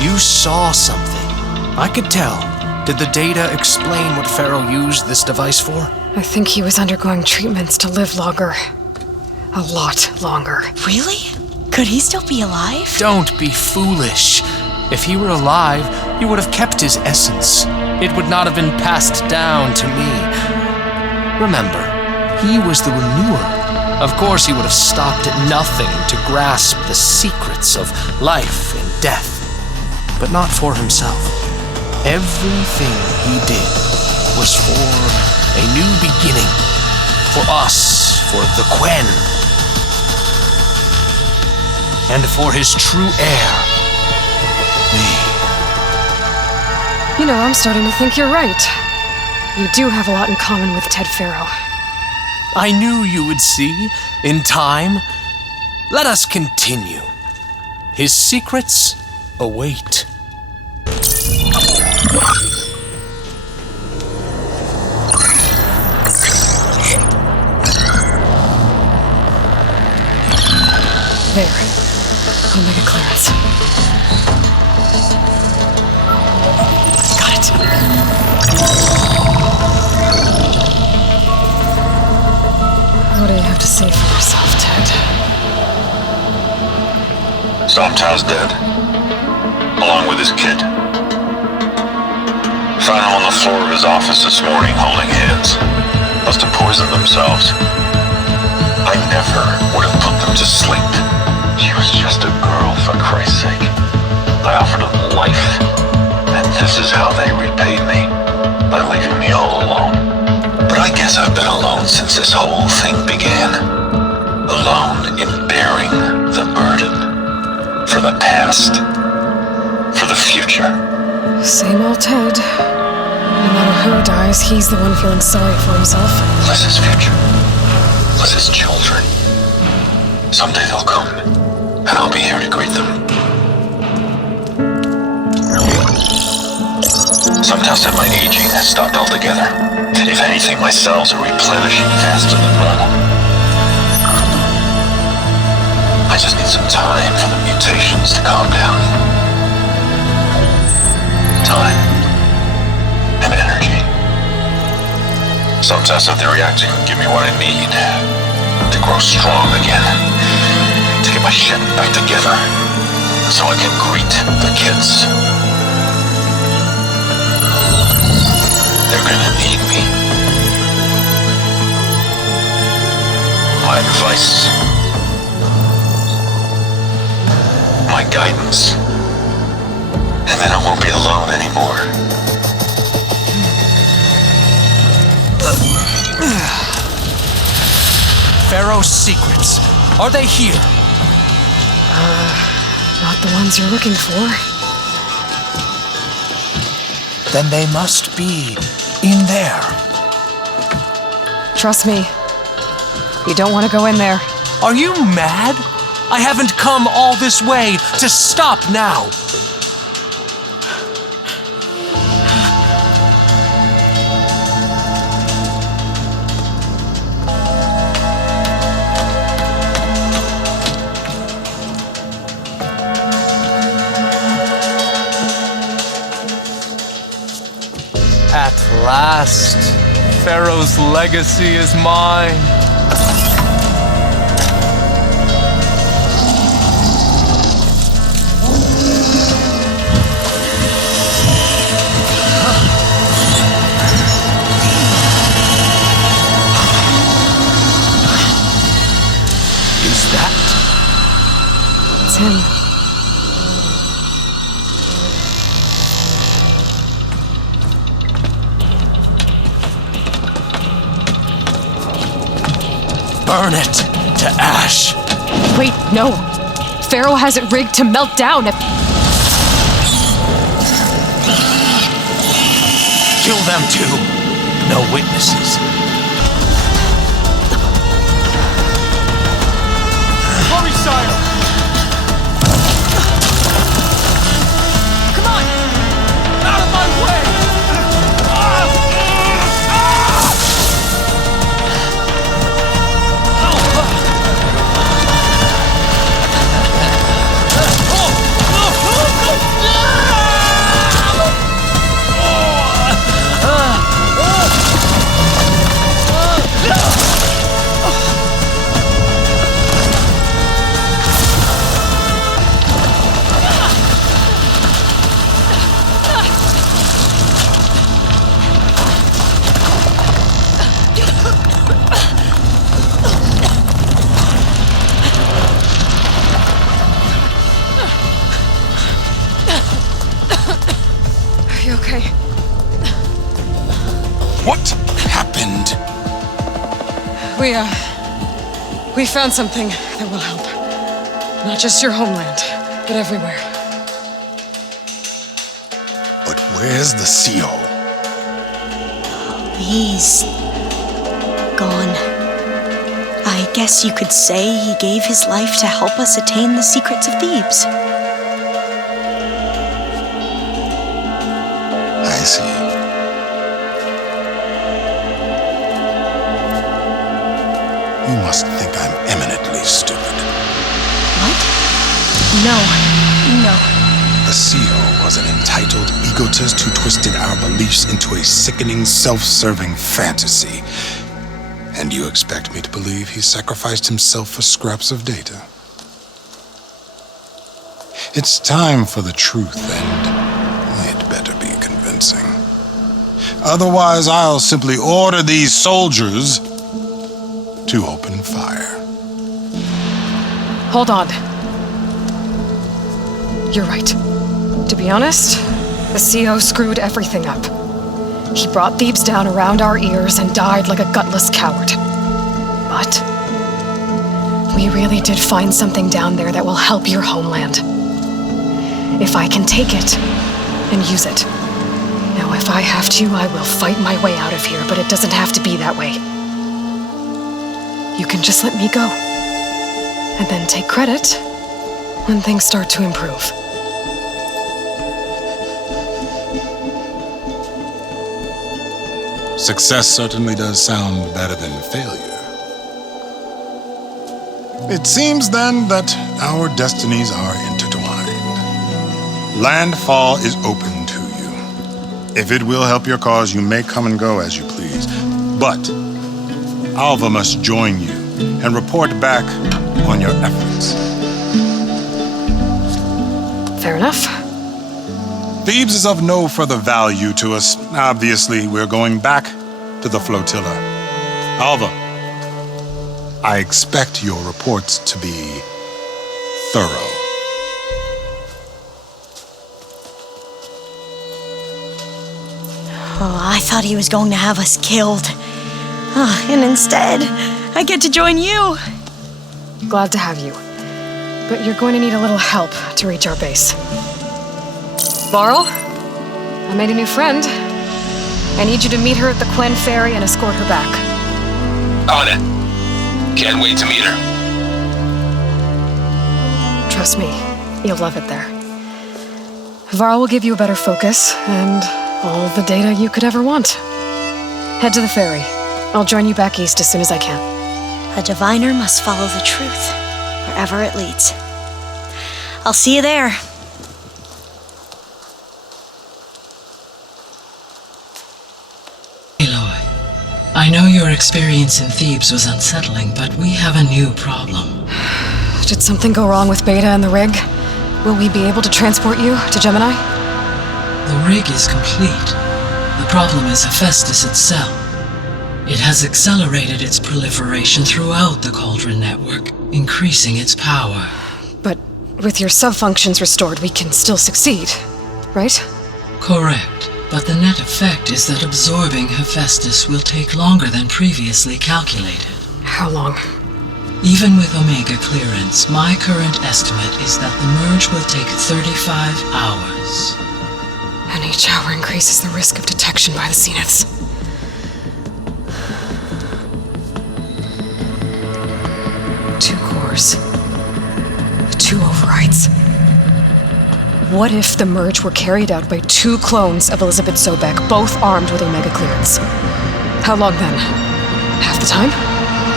You saw something. I could tell. Did the data explain what Pharaoh used this device for? I think he was undergoing treatments to live longer. A lot longer. Really? Could he still be alive? Don't be foolish. If he were alive, he would have kept his essence. It would not have been passed down to me. Remember, he was the renewer. Of course, he would have stopped at nothing to grasp the secrets of life and death, but not for himself. Everything he did was for a new beginning, for us, for the Quen, and for his true heir, me. You know, I'm starting to think you're right. You do have a lot in common with Ted Pharaoh. I knew you would see, in time. Let us continue. His secrets await. There. I'll make a clearance. Got it. What do you have to say for yourself, Ted? Stormtow's dead, along with his kid. Found him on the floor of his office this morning, holding hands. Must have poisoned themselves. I never would have put them to sleep. She was just a girl, for Christ's sake. I offered them life, and this is how they repaid me, by leaving me all alone. But I guess I've been alone since this whole thing began. Alone in bearing the burden. For the past. For the future. Same old Ted. No matter who dies, he's the one feeling sorry for himself. Liz's future. Liz's children. Someday they'll come, and I'll be here to greet them. Sometimes said my aging has stopped altogether. If anything, my cells are replenishing faster than normal. I just need some time for the mutations to calm down. Time. And energy. Some tests of the reacting give me what I need to grow strong again. To get my shit back together. So I can greet the kids. They're gonna need me. My advice. My guidance. And then I won't be alone anymore. Pharaoh's secrets. Are they here? Not the ones you're looking for. Then they must be in there. Trust me, you don't want to go in there. Are you mad? I haven't come all this way to stop now. At last, Pharaoh's legacy is mine. Is that? It's him. Burn it to ash. Wait, no. Pharaoh has it rigged to melt down if... Kill them too. No witnesses. Hurry, sire! Come on! Out of my way! Are you okay? What happened? We found something that will help. Not just your homeland, but everywhere. But where's the CO? He's gone. I guess you could say he gave his life to help us attain the secrets of Thebes. I see. You must think I'm eminently stupid. What? No. The CO was an entitled egotist who twisted our beliefs into a sickening, self-serving fantasy. And you expect me to believe he sacrificed himself for scraps of data? It's time for the truth, and it better be convincing. Otherwise, I'll simply order these soldiers to open fire. Hold on. You're right. To be honest, the CO screwed everything up. He brought Thebes down around our ears and died like a gutless coward. But we really did find something down there that will help your homeland. If I can take it and use it. Now, if I have to, I will fight my way out of here, but it doesn't have to be that way. You can just let me go. And then take credit when things start to improve. Success certainly does sound better than failure. It seems then that our destinies are intertwined. Landfall is open to you. If it will help your cause, you may come and go as you please. But Alva must join you and report back on your efforts. Fair enough. Thebes is of no further value to us. Obviously, we're going back to the flotilla. Alva, I expect your reports to be thorough. Oh, I thought he was going to have us killed. And instead, I get to join you. Glad to have you. But you're going to need a little help to reach our base. Laurel, I made a new friend. I need you to meet her at the Quen Ferry and escort her back. On it. Can't wait to meet her. Trust me, you'll love it there. Varl will give you a better focus and all the data you could ever want. Head to the ferry. I'll join you back east as soon as I can. A diviner must follow the truth, wherever it leads. I'll see you there. Aloy, I know your experience in Thebes was unsettling, but we have a new problem. Did something go wrong with Beta and the rig? Will we be able to transport you to Gemini? The rig is complete. The problem is Hephaestus itself. It has accelerated its proliferation throughout the Cauldron network, increasing its power. But with your sub-functions restored, we can still succeed, right? Correct, but the net effect is that absorbing Hephaestus will take longer than previously calculated. How long? Even with Omega clearance, my current estimate is that the merge will take 35 hours. And each hour increases the risk of detection by the Zeniths. Two cores. 2 overrides. What if the merge were carried out by 2 clones of Elizabeth Sobek, both armed with Omega clearance? How long then? Half the time?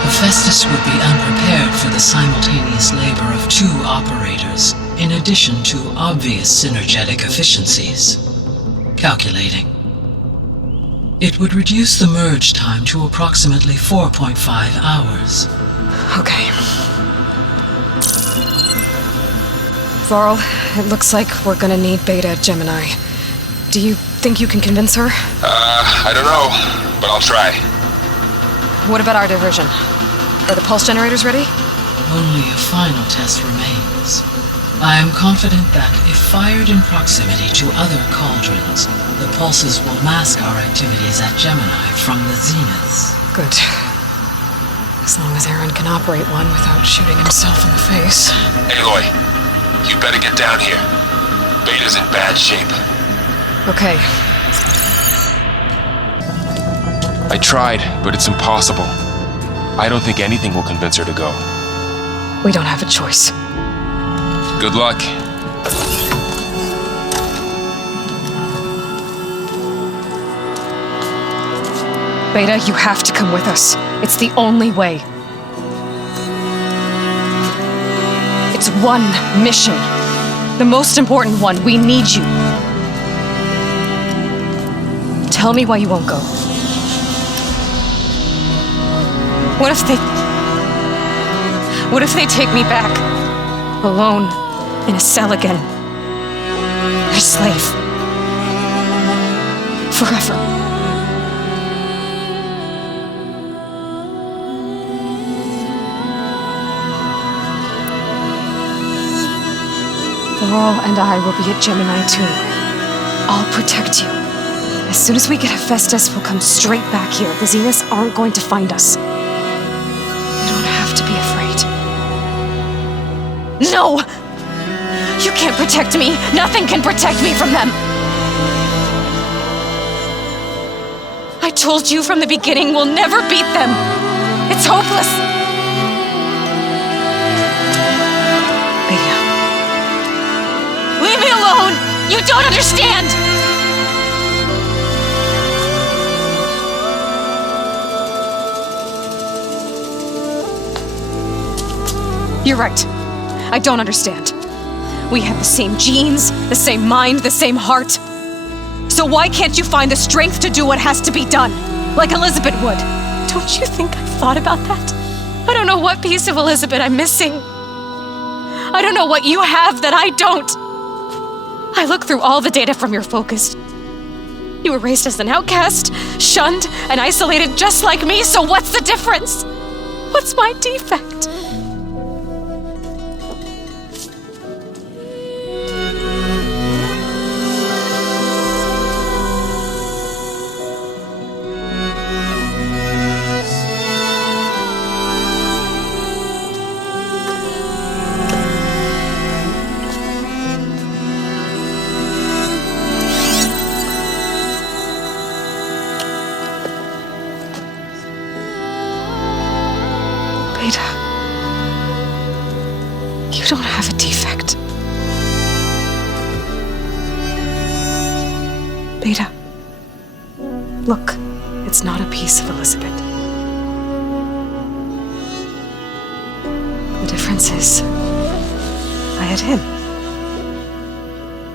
Hephaestus would be unprepared for the simultaneous labor of 2 operators, in addition to obvious synergetic efficiencies. Calculating. It would reduce the merge time to approximately 4.5 hours. Okay. Varl, it looks like we're gonna need Beta at Gemini. Do you think you can convince her? I don't know, but I'll try. What about our diversion? Are the pulse generators ready? Only a final test remains. I am confident that if fired in proximity to other cauldrons, the pulses will mask our activities at Gemini from the zeniths. Good. As long as Aaron can operate one without shooting himself in the face. Aloy, you better get down here. Beta's in bad shape. Okay. I tried, but it's impossible. I don't think anything will convince her to go. We don't have a choice. Good luck. Beta, you have to come with us. It's the only way. It's one mission. The most important one. We need you. Tell me why you won't go. What if they take me back? Alone, in a cell again. A slave. Forever. Laurel and I will be at Gemini too. I'll protect you. As soon as we get Hephaestus, we'll come straight back here. The Zeniths aren't going to find us. You don't have to be afraid. No! You can't protect me. Nothing can protect me from them. I told you from the beginning we'll never beat them. It's hopeless. Beta. Leave me alone! You don't understand! You're right. I don't understand. We have the same genes, the same mind, the same heart. So why can't you find the strength to do what has to be done? Like Elizabeth would. Don't you think I've thought about that? I don't know what piece of Elizabeth I'm missing. I don't know what you have that I don't. I look through all the data from your focus. You were raised as an outcast, shunned, and isolated just like me, so what's the difference? What's my defect? Beta. You don't have a defect. Beta. Look, it's not a piece of Elizabeth. The difference is, I had him.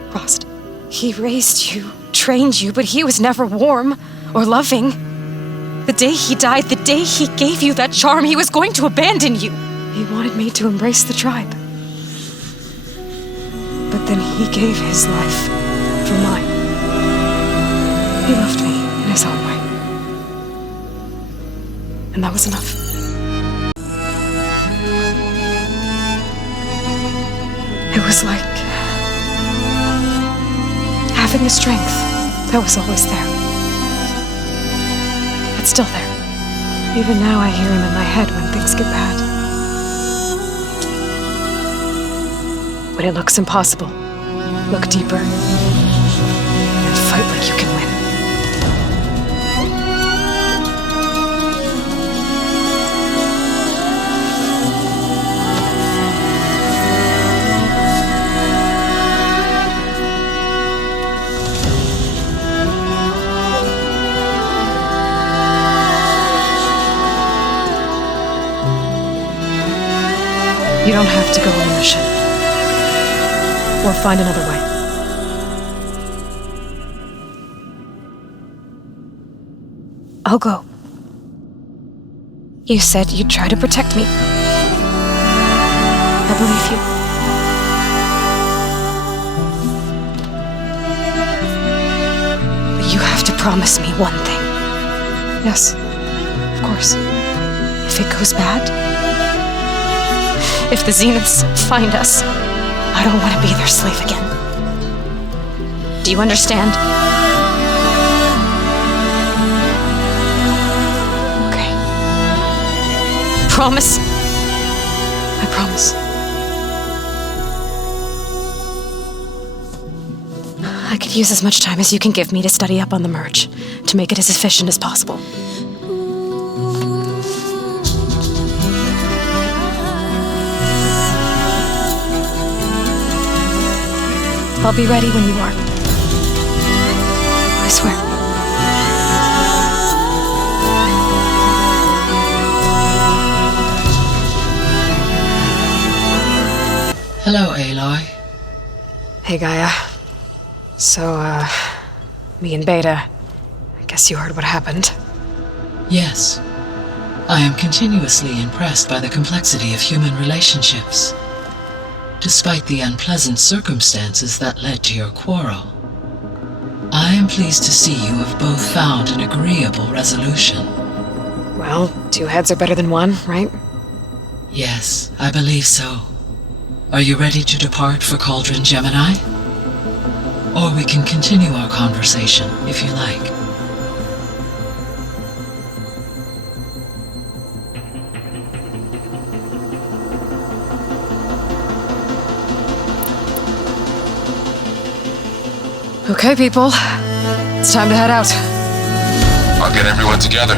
Frost. He raised you, trained you, but he was never warm or loving. The day he died, the day he gave you that charm, he was going to abandon you. He wanted me to embrace the tribe. But then he gave his life for mine. He loved me in his own way. And that was enough. It was like having the strength that was always there. It's still there. Even now I hear him in my head when things get bad. When it looks impossible, look deeper and fight like you can win. You don't have to go on a mission. Or find another way. I'll go. You said you'd try to protect me. I believe you. But you have to promise me one thing. Yes, of course. If it goes bad, if the Zeniths find us, I don't want to be their slave again. Do you understand? Okay. Promise? I promise. I could use as much time as you can give me to study up on the merge, to make it as efficient as possible. I'll be ready when you are. I swear. Hello, Aloy. Hey, Gaia. So, me and Beta, I guess you heard what happened. Yes. I am continuously impressed by the complexity of human relationships. Despite the unpleasant circumstances that led to your quarrel, I am pleased to see you have both found an agreeable resolution. Well, 2 heads are better than 1, right? Yes, I believe so. Are you ready to depart for Cauldron Gemini? Or we can continue our conversation, if you like. Okay, people. It's time to head out. I'll get everyone together.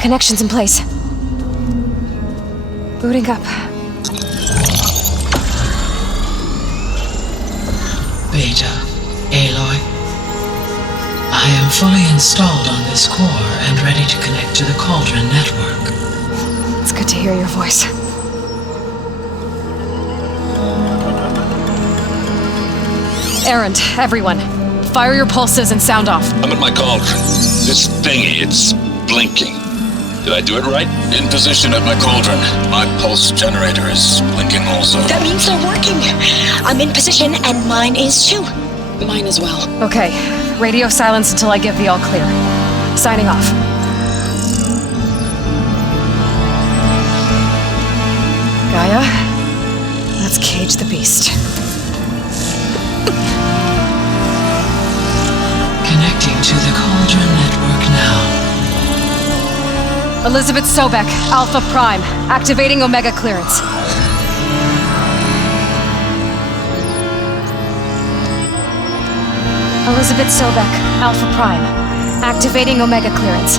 Connections in place. Booting up. Beta, Aloy. I am fully installed on this core and ready to connect to the Cauldron network. It's good to hear your voice. Errand, everyone. Fire your pulses and sound off. I'm at my cauldron. This thingy, it's blinking. Did I do it right? In position at my cauldron. My pulse generator is blinking also. That means they're working. I'm in position, and mine is too. Mine as well. Okay, radio silence until I give the all clear. Signing off. Gaia, let's cage the beast. Connecting to the Cauldron network now. Elizabeth Sobek, Alpha Prime, activating Omega clearance. Elizabeth Sobek, Alpha Prime, activating Omega clearance.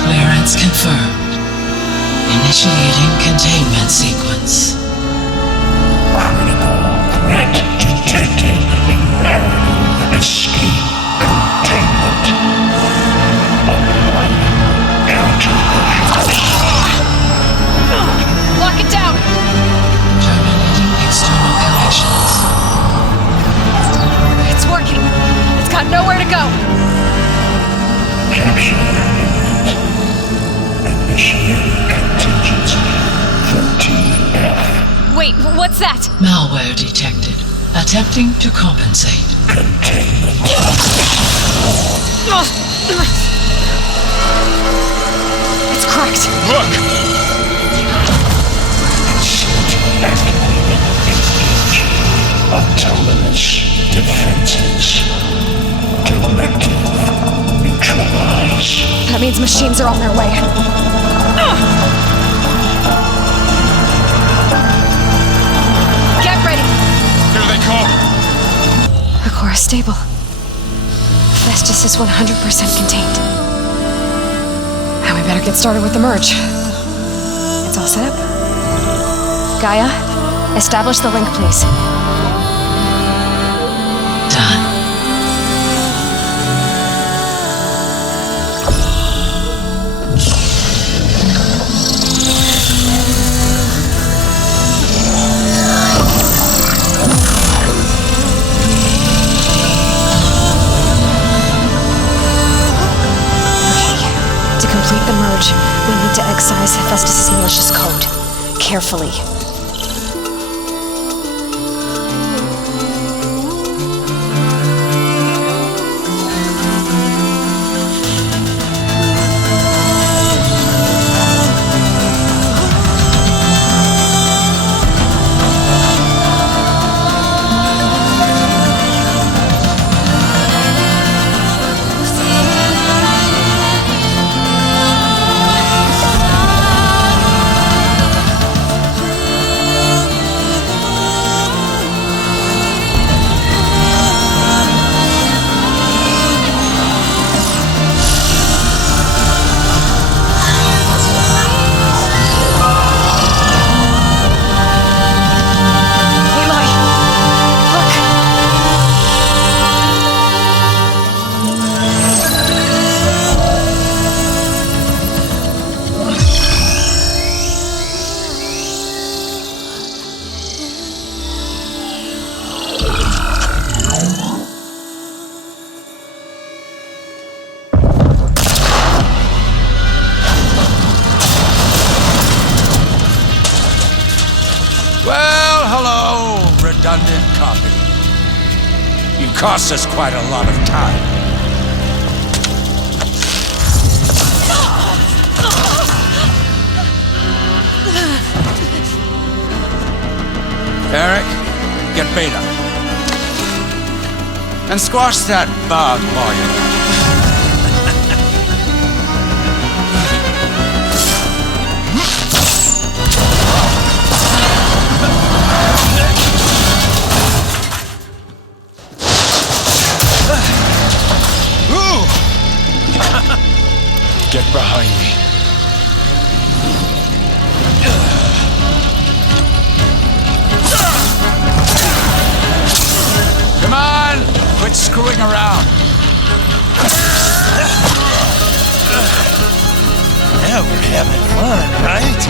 Clearance confirmed. Initiating containment sequence. Critical threat detected. Escape containment. Lock it down! Terminating external connections. It's working. It's got nowhere to go. Capture imminent. Initiate contingency 13F. Wait, what's that? Malware detected. Attempting to compensate. Containment. It's cracked. Look! Autonomous defenses. Directive neutralize. That means machines are on their way. Get ready. Here they come! The core is stable. Festus is 100% contained. And we better get started with the merge. It's all set up. Gaia, establish the link, please. Done. To complete the merge, we need to excise Hephaestus' malicious code. Carefully. Well, hello, redundant copy. You cost us quite a lot of time. Eric, get Beta. And squash that bug while you're at it. Get behind me. Come on! Quit screwing around. Now we're having fun, right?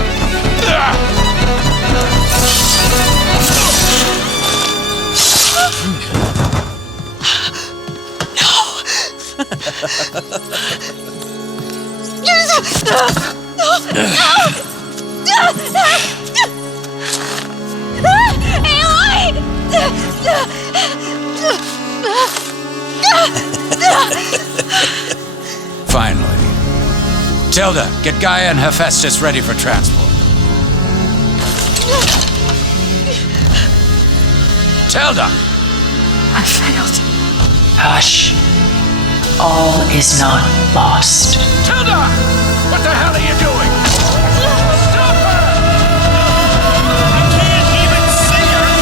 Finally. Tilda, get Gaia and Hephaestus ready for transport. Tilda! I failed. Hush. All is not lost. Tilda! What the hell are you doing? Stop her! I can't even see her!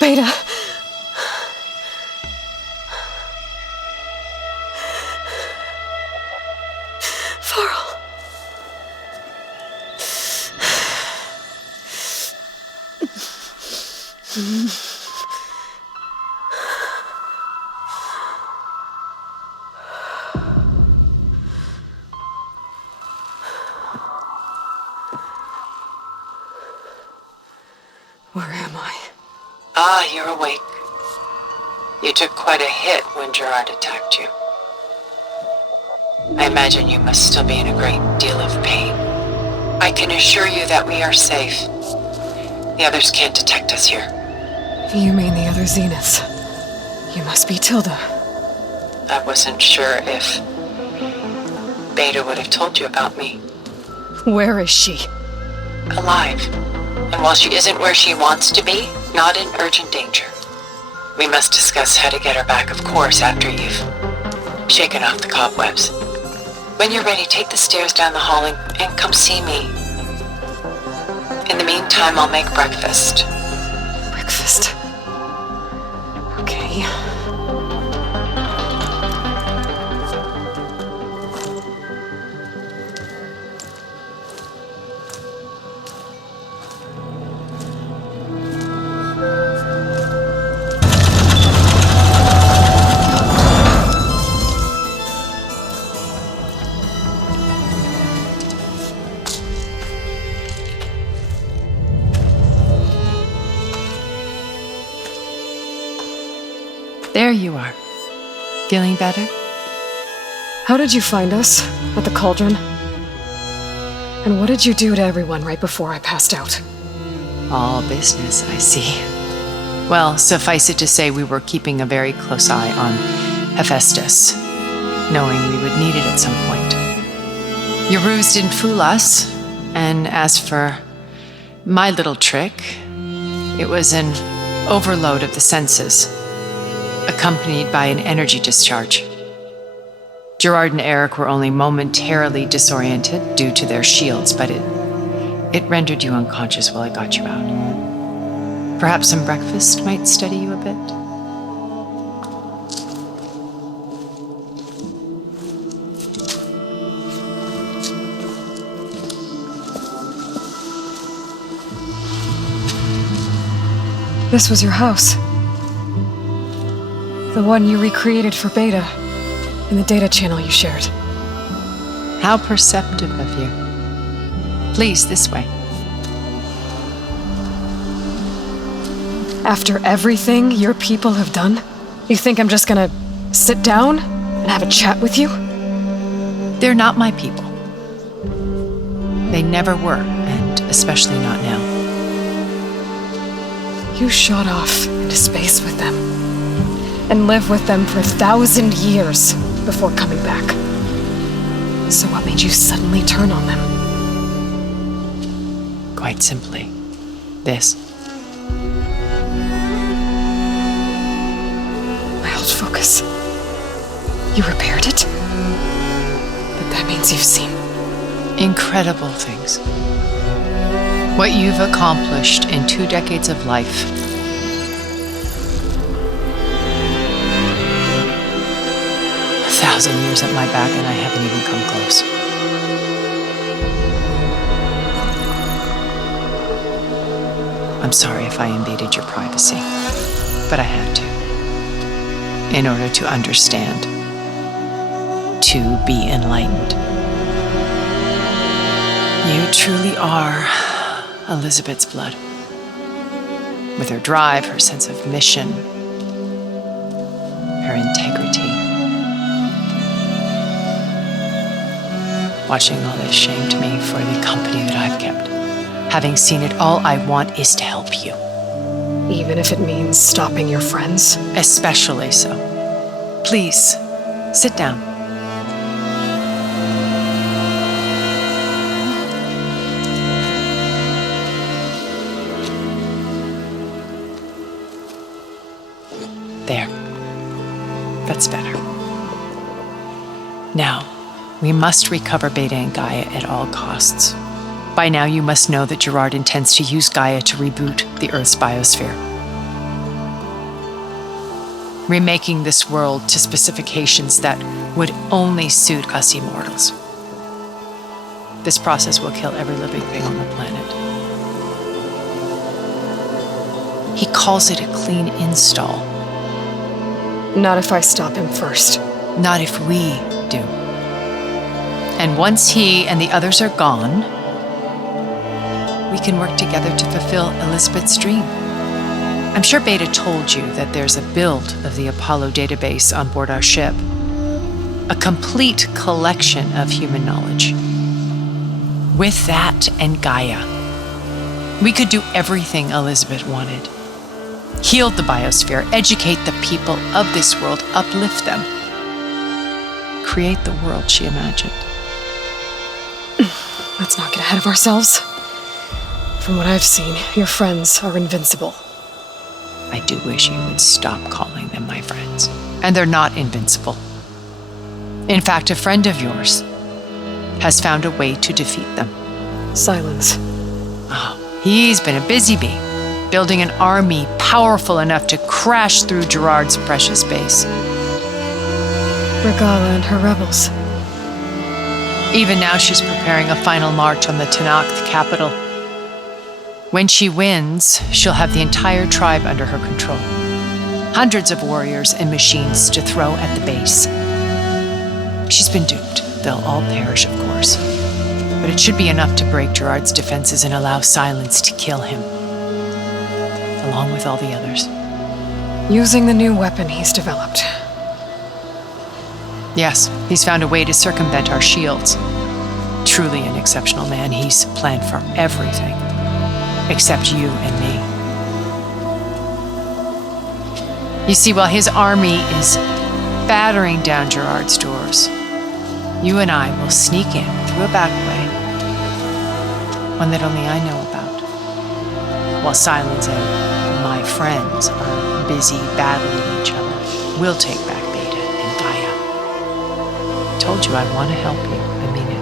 Beta. Farrell. Where am I? Ah, you're awake. You took quite a hit when Gerard attacked you. I imagine you must still be in a great deal of pain. I can assure you that we are safe. The others can't detect us here. You mean the other Zeniths? You must be Tilda. I wasn't sure if Beta would have told you about me. Where is she? Alive. And while she isn't where she wants to be, not in urgent danger. We must discuss how to get her back, of course, after you've shaken off the cobwebs. When you're ready, take the stairs down the hall and come see me. In the meantime, I'll make breakfast. Breakfast. Okay. There you are. Feeling better? How did you find us? At the cauldron? And what did you do to everyone right before I passed out? All business, I see. Well, suffice it to say we were keeping a very close eye on Hephaestus, knowing we would need it at some point. Your ruse didn't fool us, and as for my little trick, it was an overload of the senses, accompanied by an energy discharge. Gerard and Eric were only momentarily disoriented due to their shields, but it rendered you unconscious while I got you out. Perhaps some breakfast might steady you a bit? This was your house. The one you recreated for Beta, in the data channel you shared. How perceptive of you. Please, this way. After everything your people have done, you think I'm just gonna sit down and have a chat with you? They're not my people. They never were, and especially not now. You shot off into space with them, and lived with them for 1,000 years before coming back. So what made you suddenly turn on them? Quite simply, this. My old focus. You repaired it? But That means you've seen incredible things. What you've accomplished in 2 decades of life. A 1,000 years at my back and I haven't even come close. I'm sorry if I invaded your privacy, but I had to. In order to understand, to be enlightened. You truly are Elizabeth's blood. With her drive, her sense of mission, her integrity. Watching all this shamed me for the company that I've kept. Having seen it, all I want is to help you. even if it means stopping your friends. Especially so. Please, sit down. There. That's better. Now, we must recover Beta and Gaia at all costs. By now, you must know that Gerard intends to use Gaia to reboot the Earth's biosphere. Remaking this world to specifications that would only suit us immortals. This process will kill every living thing on the planet. He calls it a clean install. Not if I stop him first. Not if we do. And once he and the others are gone, we can work together to fulfill Elizabeth's dream. I'm sure Beta told you that there's a build of the Apollo database on board our ship. A complete collection of human knowledge. With that and Gaia, we could do everything Elizabeth wanted. Heal the biosphere, educate the people of this world, uplift them. Create the world she imagined. Let's not get ahead of ourselves. From what I've seen, your friends are invincible. I do wish you would stop calling them my friends. And they're not invincible. In fact, a friend of yours has found a way to defeat them. Silence. Oh, he's been a busy bee, building an army powerful enough to crash through Gerard's precious base. Regala and her rebels. Even now she's preparing a final march on the Tanakh capital. When she wins, she'll have the entire tribe under her control. Hundreds of warriors and machines to throw at the base. She's been duped. They'll all perish, of course. But it should be enough to break Gerard's defenses and allow Silence to kill him. Along with all the others. Using the new weapon he's developed. Yes, he's found a way to circumvent our shields. Truly an exceptional man. He's planned for everything. Except you and me. You see, while his army is battering down Gerard's doors, you and I will sneak in through a back way, one that only I know about, while Silence and my friends are busy battling each other. We'll take back Beta and Gaia. I told you I want to help you. I mean it.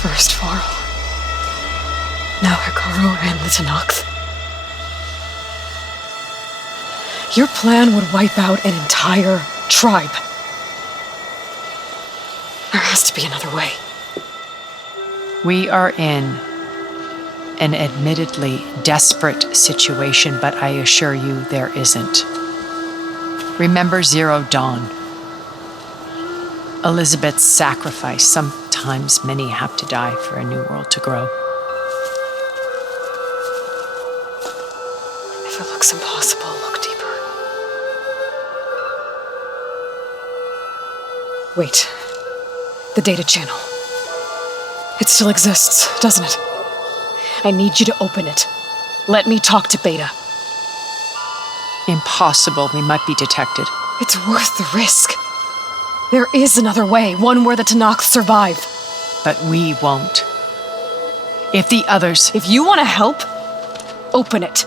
First Varl. Now Hikaru and the Tanakh. Your plan would wipe out an entire tribe. There has to be another way. We are in an admittedly desperate situation, but I assure you there isn't. Remember Zero Dawn. Elizabeth's sacrifice. Sometimes many have to die for a new world to grow. If it looks impossible, look deeper. Wait. The data channel. It still exists, doesn't it? I need you to open it. Let me talk to Beta. Impossible. We might be detected. It's worth the risk. There is another way, one where the Tanakh survive. But we won't. If the others... If you want to help, open it.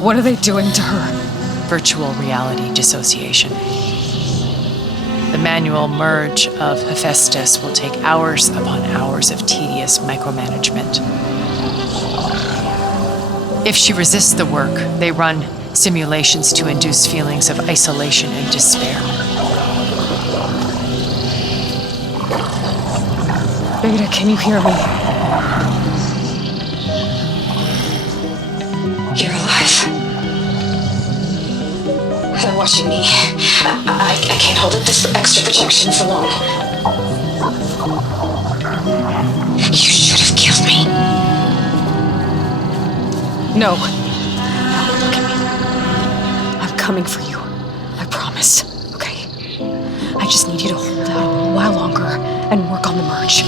What are they doing to her? Virtual reality dissociation. The manual merge of Hephaestus will take hours upon hours of tedious micromanagement. If she resists the work, they run simulations to induce feelings of isolation and despair. Beta, can you hear me? You're alive. They're watching me. I can't hold up this extra protection for long. You should have killed me. No. Look at me. I'm coming for you. I promise. Okay? I just need you to hold out a little while longer and work on the merge.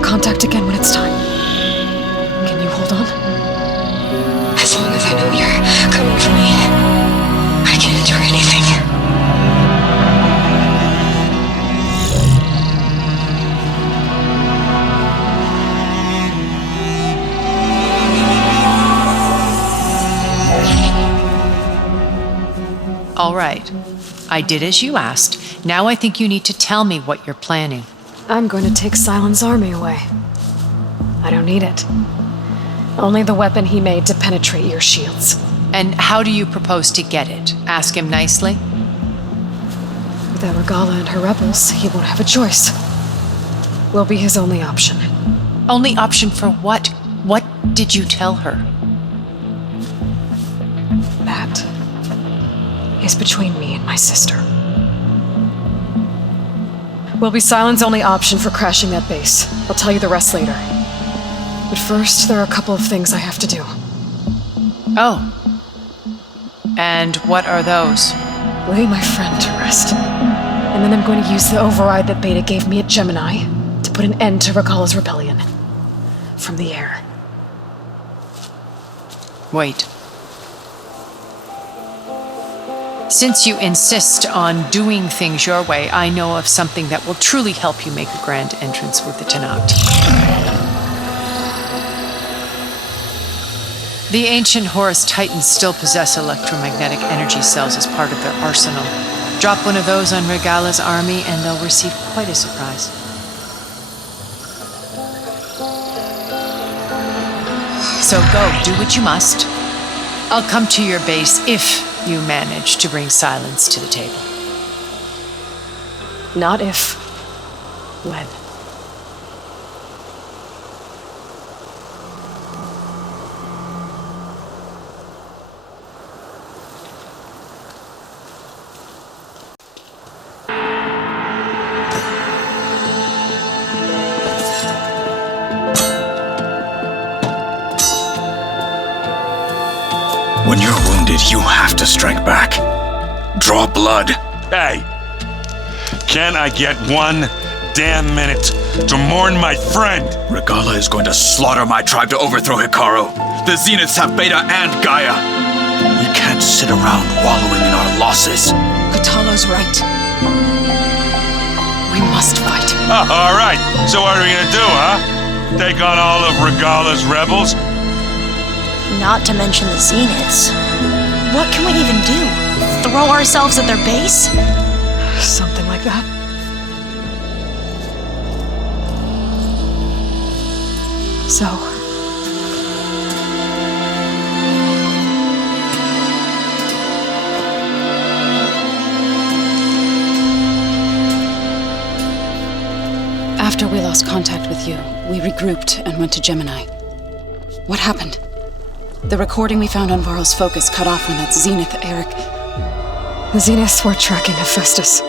Contact again when it's time. Can you hold on? As long as I know you're coming for me, I can endure anything. All right. I did as you asked. Now I think you need to tell me what you're planning. I'm going to take Silent's army away. I don't need it. Only the weapon he made to penetrate your shields. And how do you propose to get it? Ask him nicely? Without Regala and her rebels, he won't have a choice. We'll be his only option. Only option for what? What did you tell her? That is between me and my sister. Will be Silent's only option for crashing that base. I'll tell you the rest later. But first, there are a couple of things I have to do. Oh. And what are those? Lay my friend to rest. And then I'm going to use the override that Beta gave me at Gemini to put an end to Regala's rebellion. From the air. Wait. Since you insist on doing things your way, I know of something that will truly help you make a grand entrance with the Tanakh. The ancient Horus Titans still possess electromagnetic energy cells as part of their arsenal. Drop one of those on Regala's army and they'll receive quite a surprise. So go, do what you must. I'll come to your base if you manage to bring Silence to the table. Not if. When. When you're wounded, you have to strike back. Draw blood. Hey! Can I get one damn minute to mourn my friend? Regala is going to slaughter my tribe to overthrow Hikaru. The Zeniths have Beta and Gaia. We can't sit around wallowing in our losses. Katalo's right. We must fight. Oh, all right. So what are we gonna do, huh? Take on all of Regala's rebels? Not to mention the Zeniths. What can we even do? Throw ourselves at their base? Something like that. So, after we lost contact with you, we regrouped and went to Gemini. What happened? The recording we found on Varl's Focus cut off when that Zenith Eric... the Zeniths were tracking Hephaestus.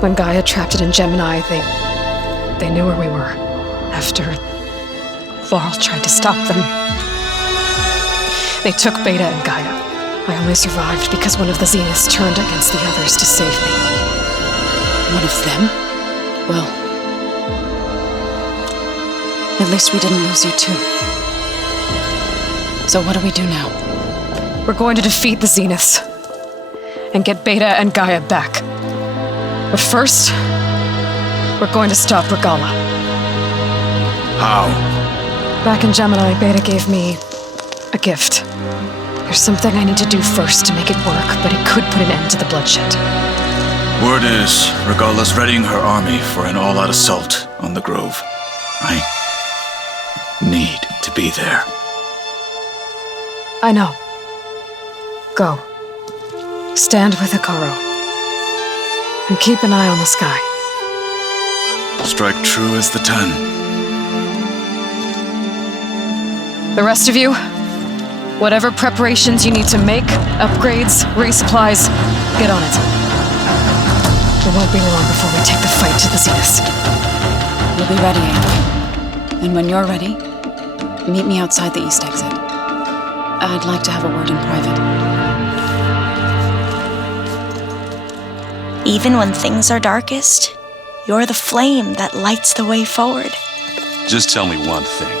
When Gaia trapped it in Gemini, they knew where we were. After Varl tried to stop them, they took Beta and Gaia. I only survived because one of the Zeniths turned against the others to save me. One of them? Well, at least we didn't lose you too. So what do we do now? We're going to defeat the Zeniths and get Beta and Gaia back. But first, we're going to stop Regala. How? Back in Gemini, Beta gave me a gift. There's something I need to do first to make it work, but it could put an end to the bloodshed. Word is, Regala's readying her army for an all-out assault on the Grove. I need to be there. I know. Go. Stand with Hikaru. And keep an eye on the sky. Strike true as the 10. The rest of you, whatever preparations you need to make, upgrades, resupplies, get on it. It won't be long before we take the fight to the Zeniths. We'll be ready, Amy. And when you're ready, meet me outside the east exit. I'd like to have a word in private. Even when things are darkest, you're the flame that lights the way forward. Just tell me one thing.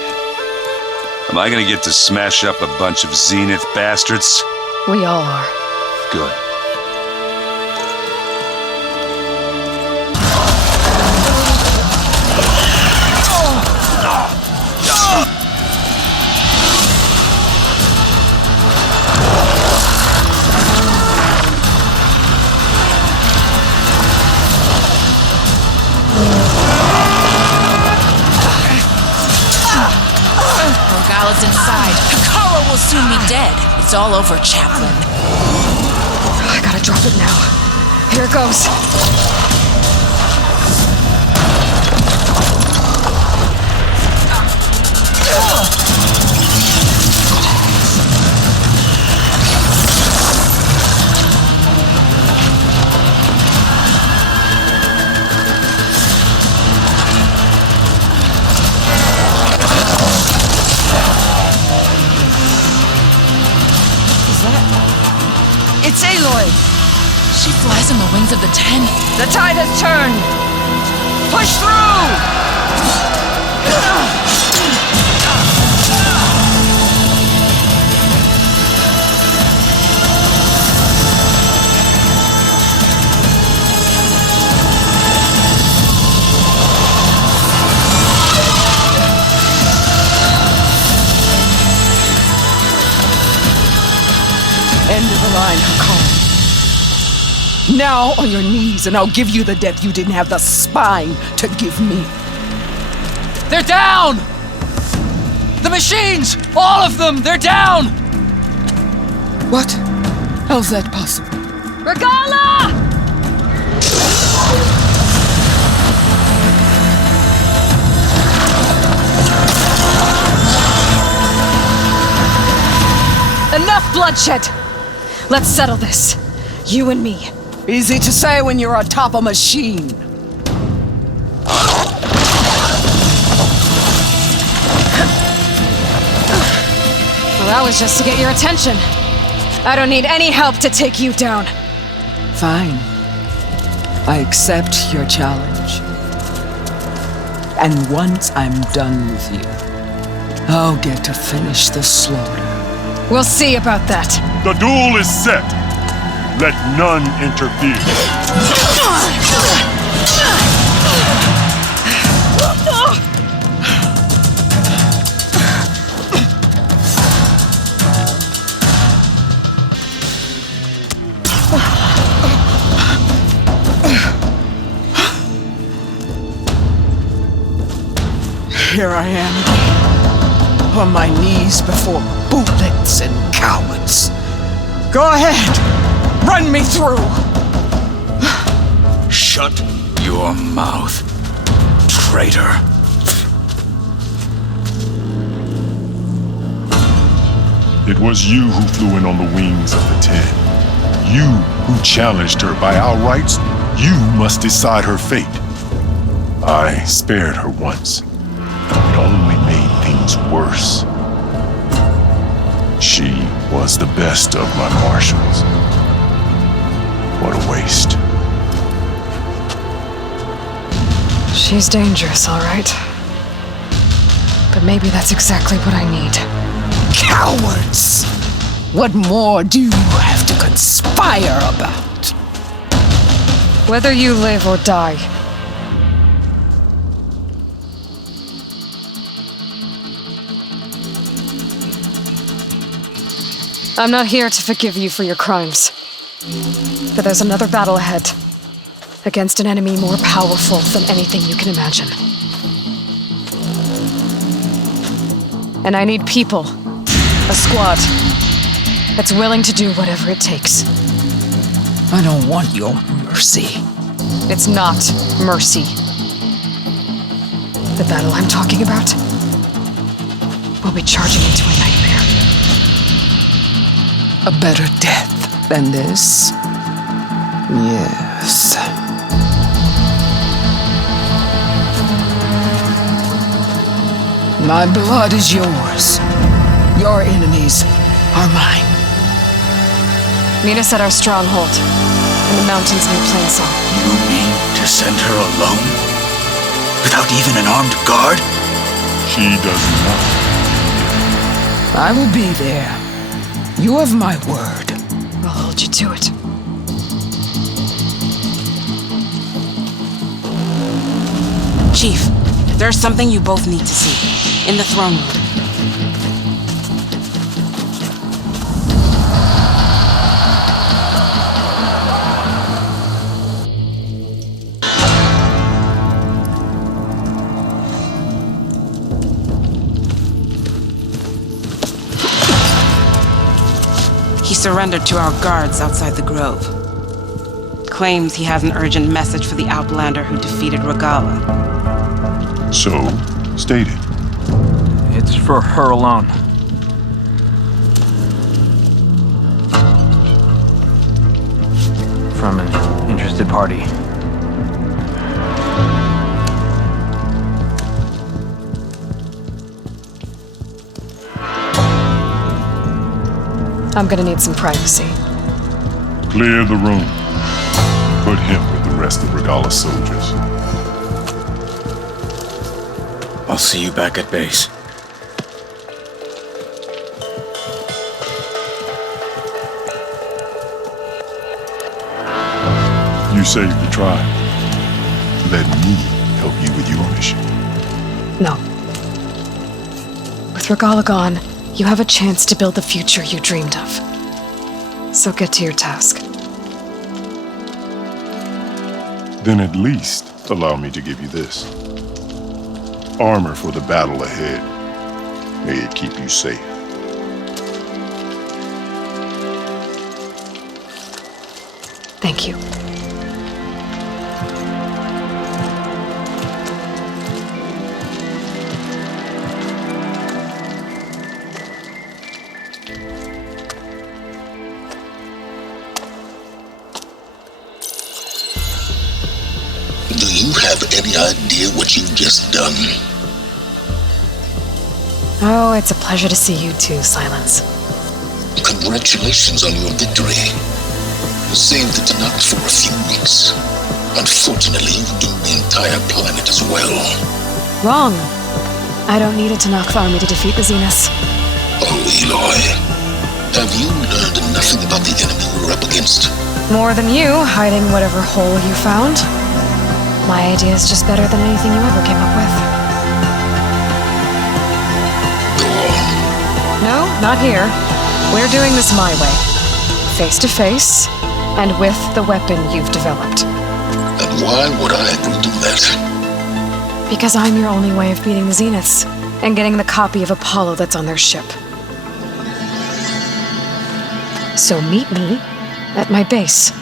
Am I gonna get to smash up a bunch of Zenith bastards? We all are. Good. Regala's inside. Hikaru will soon be dead. It's all over, Chaplain. I gotta drop it now. Here it goes. It's Aloy! She flies on the wings of the 10. The tide has turned! Push through! End of the line, Hikaru. Now on your knees, and I'll give you the death you didn't have the spine to give me. They're down! The machines! All of them! They're down! What? How's that possible? Regala! Enough bloodshed! Let's settle this. You and me. Easy to say when you're atop a machine. Well, that was just to get your attention. I don't need any help to take you down. Fine. I accept your challenge. And once I'm done with you, I'll get to finish the slaughter. We'll see about that. The duel is set. Let none interfere. Here I am again. on my knees before bootlicks and cowards. Go ahead, run me through. Shut your mouth, traitor. It was you who flew in on the wings of the 10. You who challenged her by our rights. You must decide her fate. I spared her once. It only made things worse. She was the best of my marshals. What a waste. She's dangerous, all right. But maybe that's exactly what I need. Cowards! What more do you have to conspire about? Whether you live or die. I'm not here to forgive you for your crimes. But there's another battle ahead. Against an enemy more powerful than anything you can imagine. And I need people. A squad. That's willing to do whatever it takes. I don't want your mercy. It's not mercy. The battle I'm talking about will be charging into a nightmare. A better death than this? Yes. My blood is yours. Your enemies are mine. Meet us at our stronghold, in the mountains near Plainsong. You mean to send her alone? Without even an armed guard? She does not. I will be there. You have my word. I'll hold you to it. Chief, there's something you both need to see. In the throne room. He surrendered to our guards outside the grove. Claims he has an urgent message for the Outlander who defeated Regala. So, state it. It's for her alone. From an interested party. I'm gonna need some privacy. Clear the room. Put him with the rest of Regala's soldiers. I'll see you back at base. You saved the tribe. Let me help you with your mission. No. With Regala gone, you have a chance to build the future you dreamed of. So get to your task. Then at least allow me to give you this. Armor for the battle ahead. May it keep you safe. Thank you. Do you have any idea what you've just done? Oh, it's a pleasure to see you too, Silence. Congratulations on your victory. You saved the Tanakh for a few weeks. Unfortunately, you doomed the entire planet as well. Wrong. I don't need a Tanakh army to defeat the Zeniths. Oh, Eloy. Have you learned nothing about the enemy we're up against? More than you, hiding whatever hole you found. My idea is just better than anything you ever came up with. Go on. No, not here. We're doing this my way. Face to face, and with the weapon you've developed. And why would I agree to that? Because I'm your only way of beating the Zeniths. and getting the copy of Apollo that's on their ship. So meet me at my base,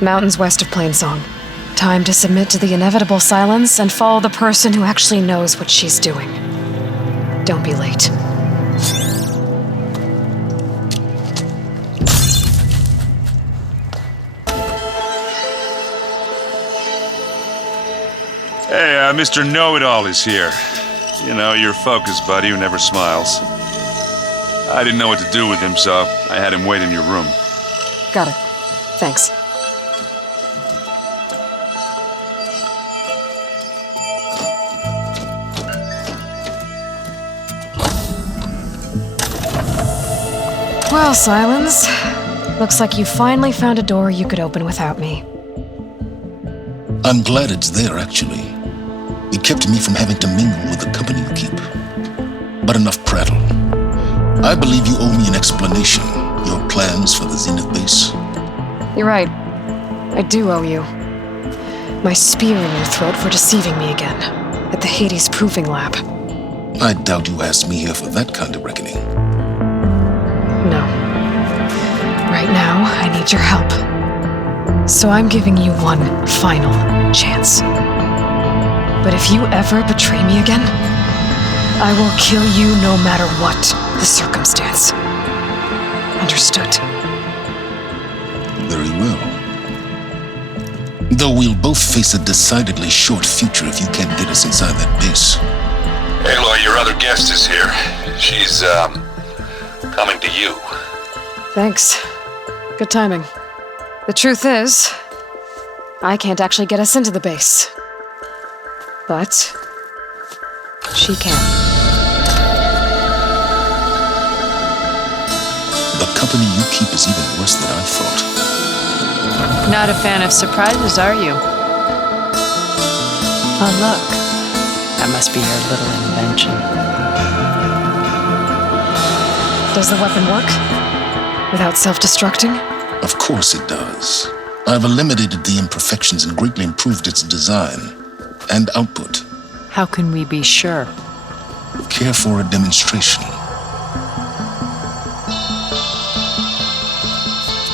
mountains west of Plainsong. Time to submit to the inevitable silence and follow the person who actually knows what she's doing. Don't be late. Hey, Mr. Know-It-All is here. You know, your focus buddy who never smiles. I didn't know what to do with him, so I had him wait in your room. Got it. Thanks. Well, Silence. Looks like you finally found a door you could open without me. I'm glad it's there, actually. It kept me from having to mingle with the company you keep. But enough prattle. I believe you owe me an explanation. Your plans for the Zenith base. You're right. I do owe you. My spear in your throat for deceiving me again, at the Hades Proving Lab. I doubt you asked me here for that kind of reckoning. No. Right now, I need your help. So I'm giving you one final chance. But if you ever betray me again, I will kill you no matter what the circumstance. Understood? Very well. Though we'll both face a decidedly short future if you can't get us inside that base. Aloy, your other guest is here. She's, coming to you. Thanks. Good timing. The truth is, I can't actually get us into the base. But she can. The company you keep is even worse than I thought. Not a fan of surprises, are you? Oh, look. That must be your little invention. Does the weapon work? Without self-destructing? Of course it does. I've eliminated the imperfections and greatly improved its design and output. How can we be sure? Care for a demonstration?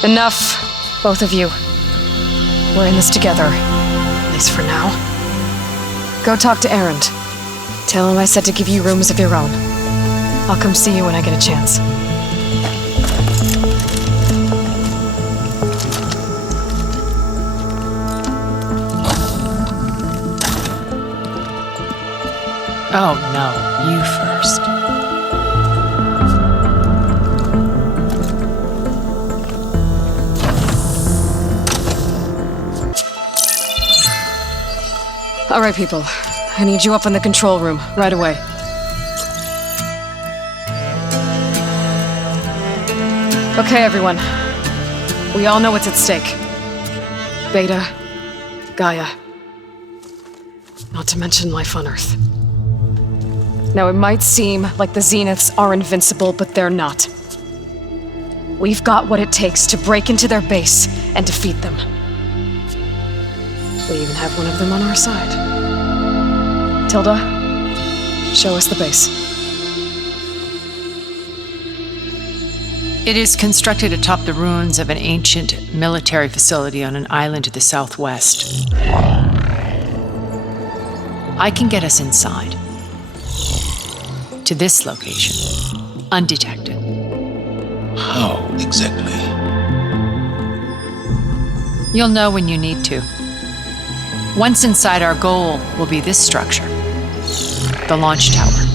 Enough, both of you. We're in this together, at least for now. Go talk to Erend. Tell him I said to give you rooms of your own. I'll come see you when I get a chance. Oh, no, you first. All right, people. I need you up in the control room, right away. Okay, everyone. We all know what's at stake. Beta, Gaia. Not to mention life on Earth. Now, it might seem like the Zeniths are invincible, but they're not. We've got what it takes to break into their base and defeat them. We even have one of them on our side. Tilda, show us the base. It is constructed atop the ruins of an ancient military facility on an island to the southwest. I can get us inside. To this location, undetected. How exactly? You'll know when you need to. Once inside, our goal will be this structure, the launch tower.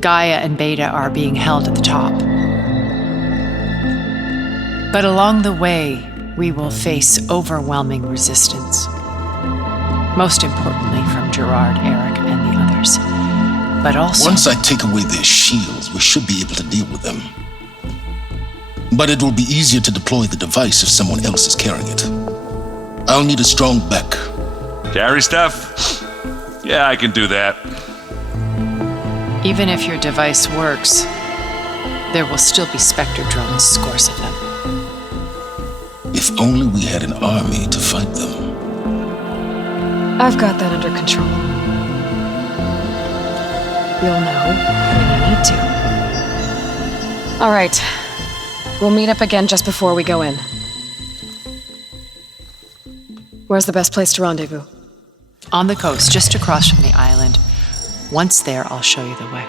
Gaia and Beta are being held at the top. But along the way, we will face overwhelming resistance. Most importantly from Gerard, Eric, and the others. But also... Once I take away their shields, we should be able to deal with them. But it will be easier to deploy the device if someone else is carrying it. I'll need a strong back. Carry stuff? Yeah, I can do that. Even if your device works, there will still be Spectre drones, scores of them. If only we had an army to fight them. I've got that under control. You'll know when you need to. All right. We'll meet up again just before we go in. Where's the best place to rendezvous? On the coast, just across from the island. Once there, I'll show you the way.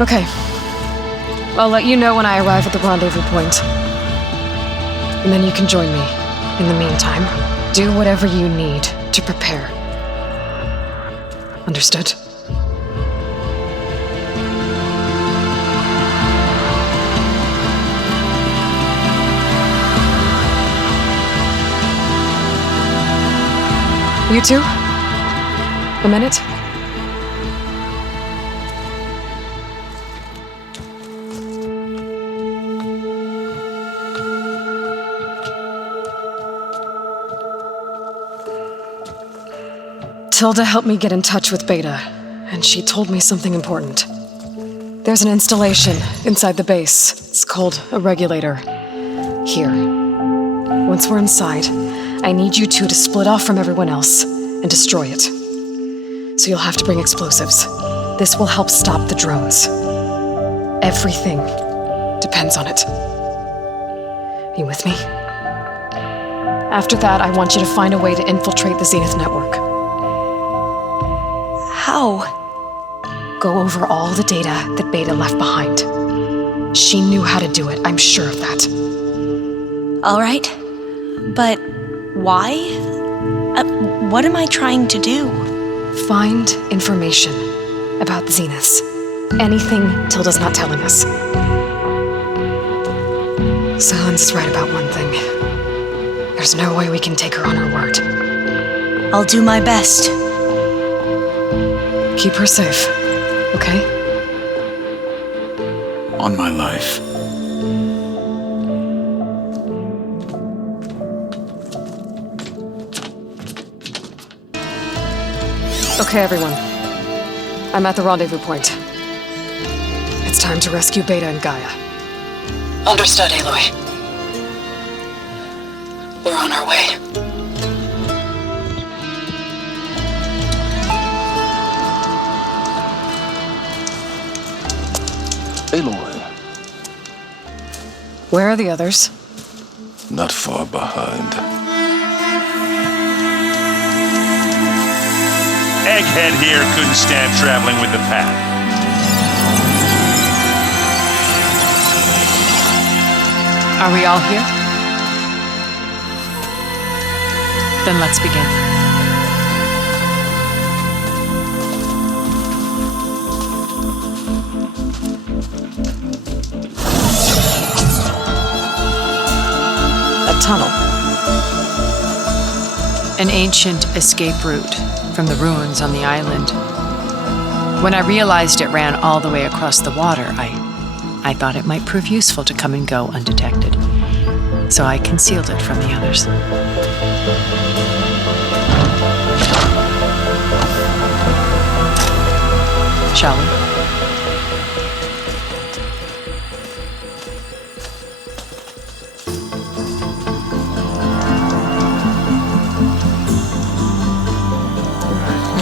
Okay. I'll let you know when I arrive at the rendezvous point. And then you can join me. In the meantime, do whatever you need to prepare. Understood? You two? A minute? Tilda helped me get in touch with Beta, and she told me something important. There's an installation inside the base. It's called a regulator. Here. Once we're inside, I need you two to split off from everyone else and destroy it. So you'll have to bring explosives. This will help stop the drones. Everything depends on it. You with me? After that, I want you to find a way to infiltrate the Zenith network. How? Go over all the data that Beta left behind. She knew how to do it, I'm sure of that. All right. But why? What am I trying to do? Find information about the Zeniths. Anything Tilda's not telling us. Silence is right about one thing. There's no way we can take her on her word. I'll do my best. Keep her safe, okay? On my life. Okay, everyone. I'm at the rendezvous point. It's time to rescue Beta and Gaia. Understood, Aloy. We're on our way. Aloy, Where are the others? not far behind. Egghead here couldn't stand traveling with the pack. Are we all here? Then let's begin. A tunnel. An ancient escape route from the ruins on the island. When I realized it ran all the way across the water, I thought it might prove useful to come and go undetected. So I concealed it from the others. Shall we?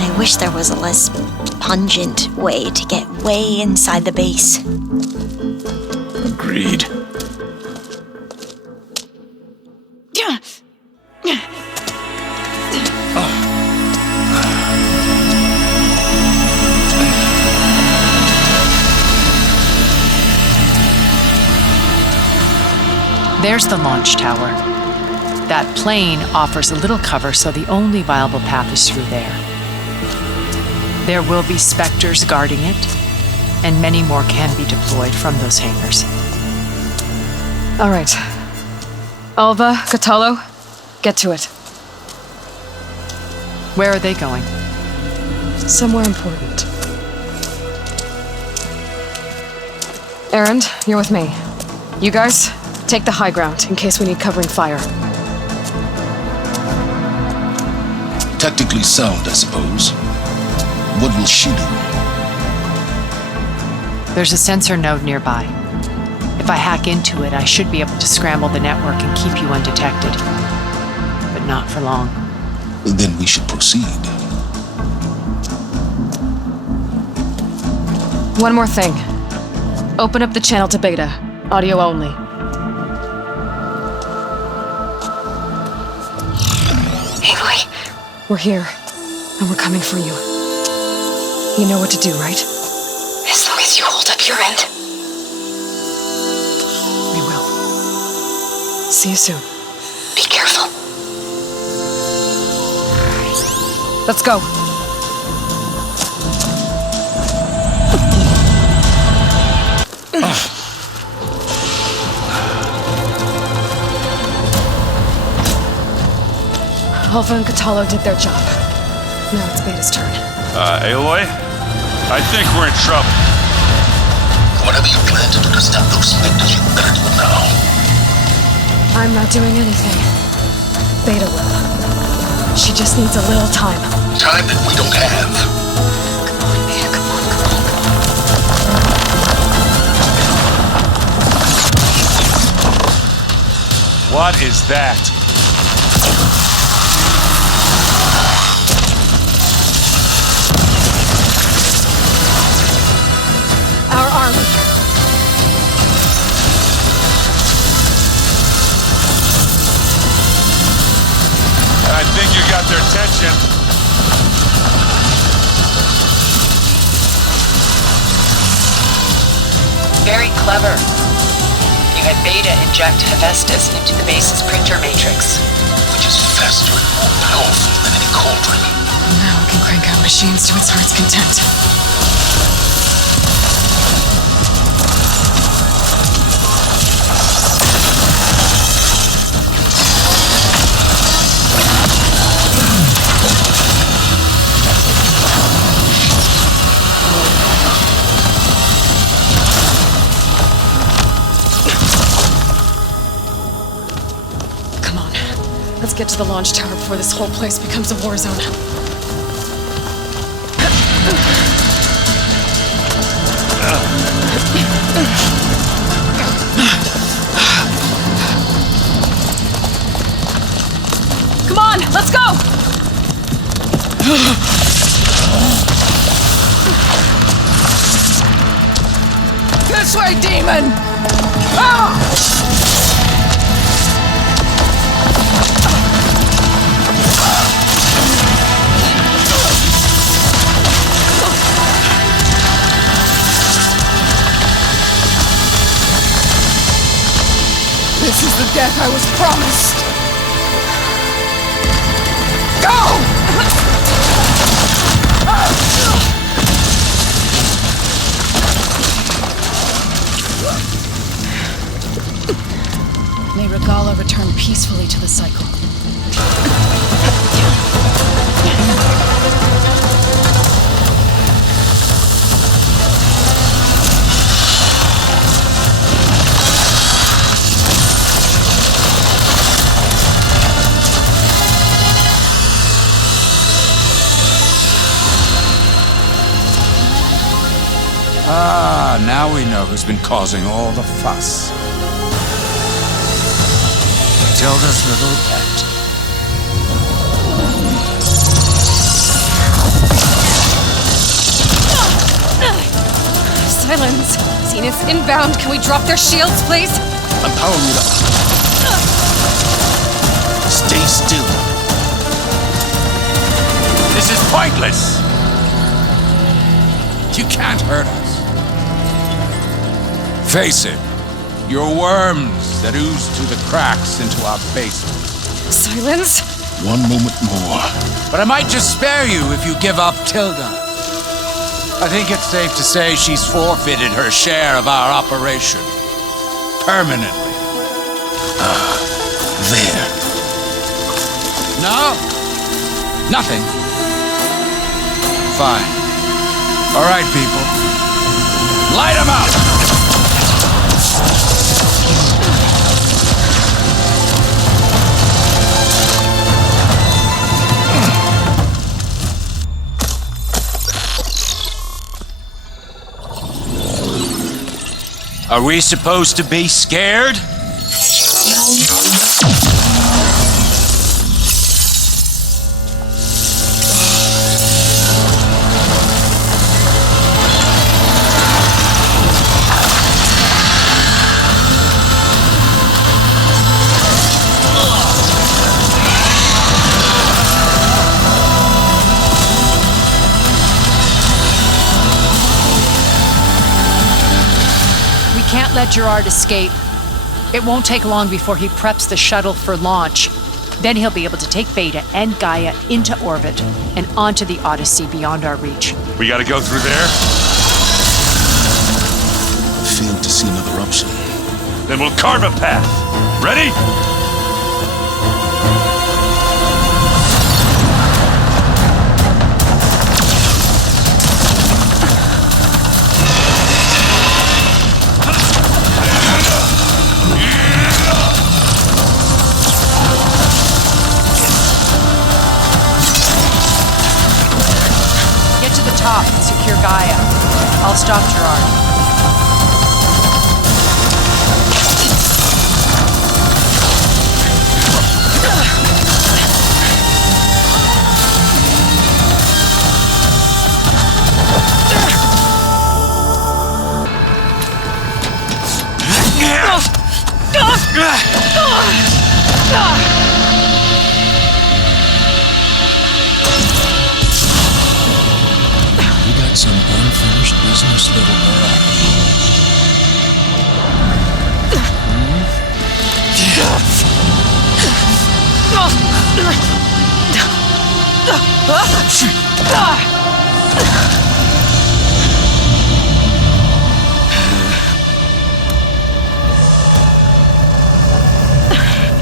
I wish there was a less pungent way to get way inside the base. Agreed. There's the launch tower. That plane offers a little cover, so the only viable path is through there. There will be Spectres guarding it, and many more can be deployed from those hangars. All right. Alva, Catalo, get to it. Where are they going? Somewhere important. Erend, you're with me. You guys, take the high ground in case we need covering fire. Tactically sound, I suppose. What will she do? There's a sensor node nearby. If I hack into it, I should be able to scramble the network and keep you undetected. But not for long. Then we should proceed. One more thing. Open up the channel to Beta. Audio only. Aloy, We're here, and we're coming for you. You know what to do, right? as long as you hold up your end. We will. See you soon. Be careful. Let's go. Alpha and Catalo did their job. Now it's Beta's turn. Aloy? I think we're in trouble. Whatever you plan to do to stop those specters, you better do it now. I'm not doing anything. Beta will. She just needs a little time. Time that we don't have. Come on, Beta, come on, come on. What is that? Our army. I think you got their attention. Very clever. You had Beta inject Hephaestus into the base's printer matrix. Which is faster and more powerful than any cauldron. Now we can crank out machines to its heart's content. Come on. Let's get to the launch tower before this whole place becomes a war zone. Come on, let's go! This way, demon! This is the death I was promised. May Regala return peacefully to the cycle. Ah, now we know who's been causing all the fuss. Tilda's little pet. Silence! Zenith's inbound. Can we drop their shields, please? I'm powering it up. Stay still. This is pointless! You can't hurt us. Face it, you're worms that ooze through the cracks into our basement. Silence? One moment more. But I might just spare you if you give up Tilda. I think it's safe to say she's forfeited her share of our operation. Permanently. There. No? Nothing. Fine. All right, people. Light 'em up! Are we supposed to be scared? let Gerard escape. It won't take long before he preps the shuttle for launch. Then he'll be able to take Beta and Gaia into orbit and onto the Odyssey beyond our reach. We gotta go through there? I failed to see another option. Then we'll carve a path. Ready? Get to the top and secure Gaia. I'll stop Gerard. You got some unfinished business, little girl.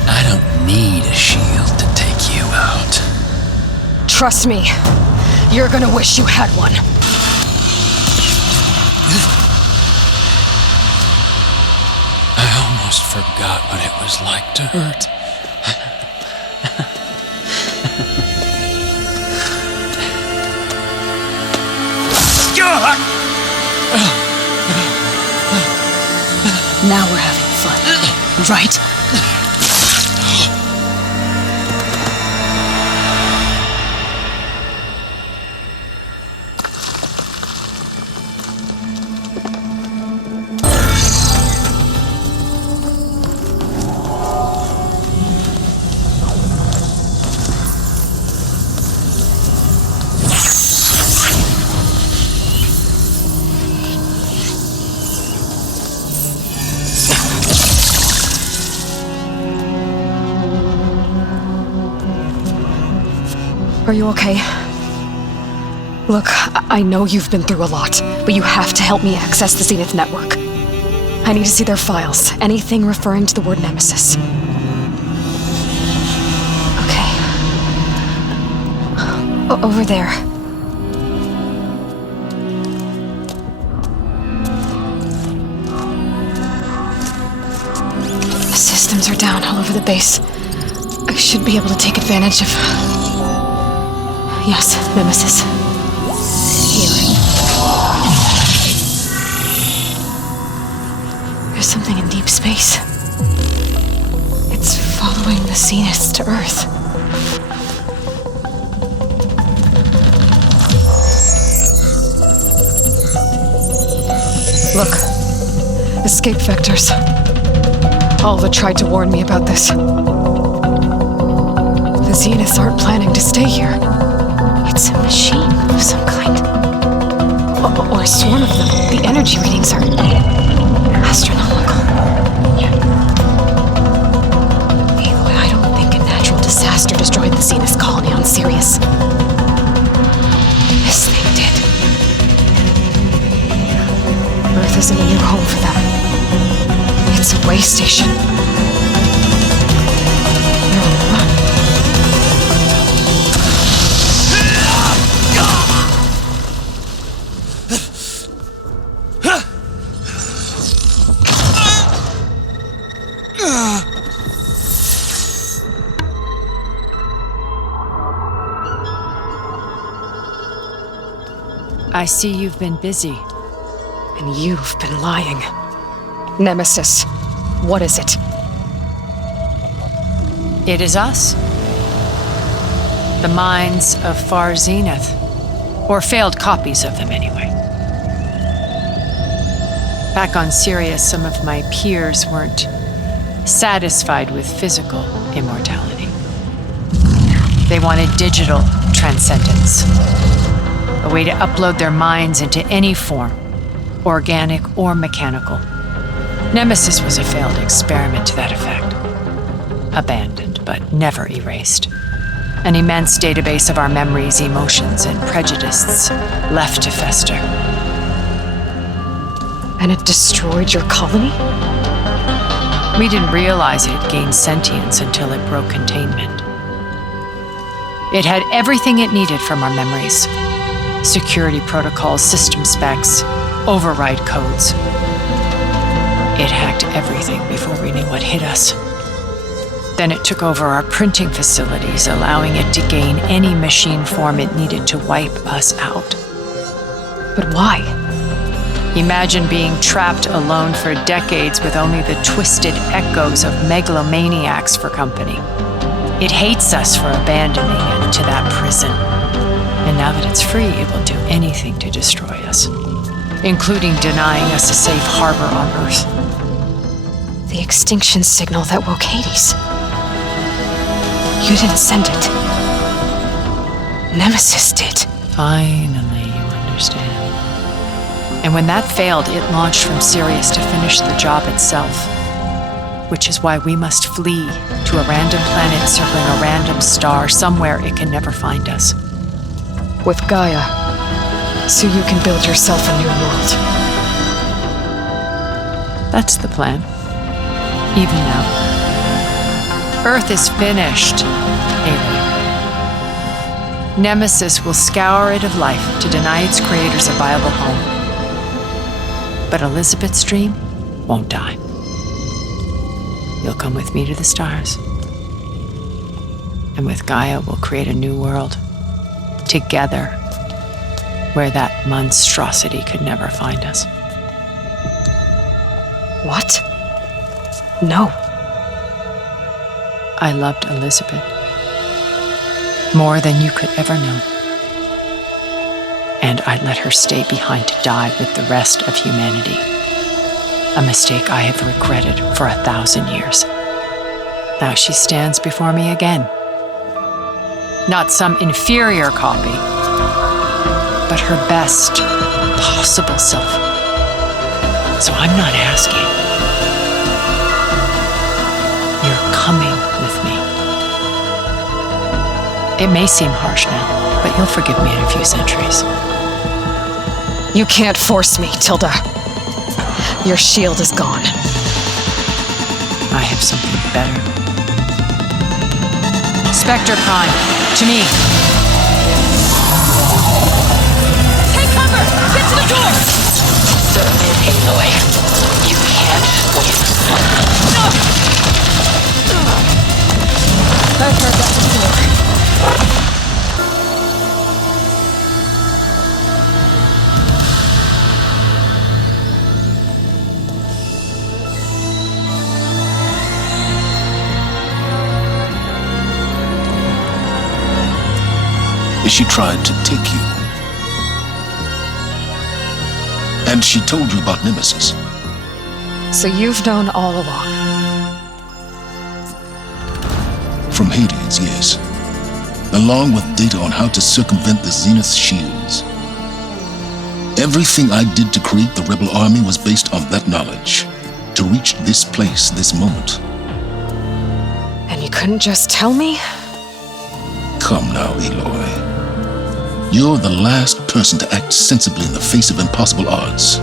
I don't need a shield to take you out. Trust me, you're gonna wish you had one. I almost forgot what it was like to hurt. Now we're having fun, right? Are you okay? Look, I know you've been through a lot, but you have to help me access the Zenith network. I need to see their files, anything referring to the word Nemesis. Okay. Over there. The systems are down all over the base. I should be able to take advantage of... Yes, Nemesis. Here. There's something in deep space. It's following the Zeniths to Earth. Look. Escape vectors. Alva tried to warn me about this. The Zeniths aren't planning to stay here. It's a machine of some kind. Or a swarm of them. The energy readings are astronomical. Either way, I don't think a natural disaster destroyed the Zenith colony on Sirius. This thing did. Earth isn't a new home for them. It's a way station. They're on the run. I see you've been busy. And you've been lying. Nemesis, what is it? It is us. The minds of Far Zenith. Or failed copies of them, anyway. Back on Sirius, some of my peers weren't satisfied with physical immortality. They wanted digital transcendence. A way to upload their minds into any form, organic or mechanical, Nemesis was a failed experiment to that effect. Abandoned, but never erased. An immense database of our memories, emotions, and prejudices left to fester. And it destroyed your colony? We didn't realize it had gained sentience until it broke containment. It had everything it needed from our memories. Security protocols, system specs, override codes. It hacked everything before we knew what hit us. Then it took over our printing facilities, allowing it to gain any machine form it needed to wipe us out. But why? Imagine being trapped alone for decades with only the twisted echoes of megalomaniacs for company. It hates us for abandoning it to that prison. And now that it's free, it will do anything to destroy us, including denying us a safe harbor on Earth. The extinction signal that woke Hades. You didn't send it. Nemesis did. Finally, you understand. And when that failed, it launched from Sirius to finish the job itself. Which is why we must flee to a random planet circling a random star somewhere it can never find us. With Gaia, so you can build yourself a new world. That's the plan. Even now. Earth is finished, Aloy. Nemesis will scour it of life to deny its creators a viable home. But Elizabeth's dream won't die. You'll come with me to the stars. And with Gaia, we'll create a new world. Together, where that monstrosity could never find us. What? No. I loved Elizabeth more than you could ever know. And I let her stay behind to die with the rest of humanity. A mistake I have regretted for 1,000 years. Now she stands before me again. Not some inferior copy, but her best possible self. So I'm not asking. You're coming with me. It may seem harsh now, but you'll forgive me in a few centuries. You can't force me, Tilda. Your shield is gone. I have something better. Spectre Prime, to me. Take cover! Get to the door! Aloy, you can't win. I've heard that before. She tried to take you. And she told you about Nemesis. So you've known all along. From Hades, yes. Along with data on how to circumvent the Zenith shields. Everything I did to create the rebel army was based on that knowledge. To reach this place, this moment. And you couldn't just tell me? Come now, Aloy. You're the last person to act sensibly in the face of impossible odds.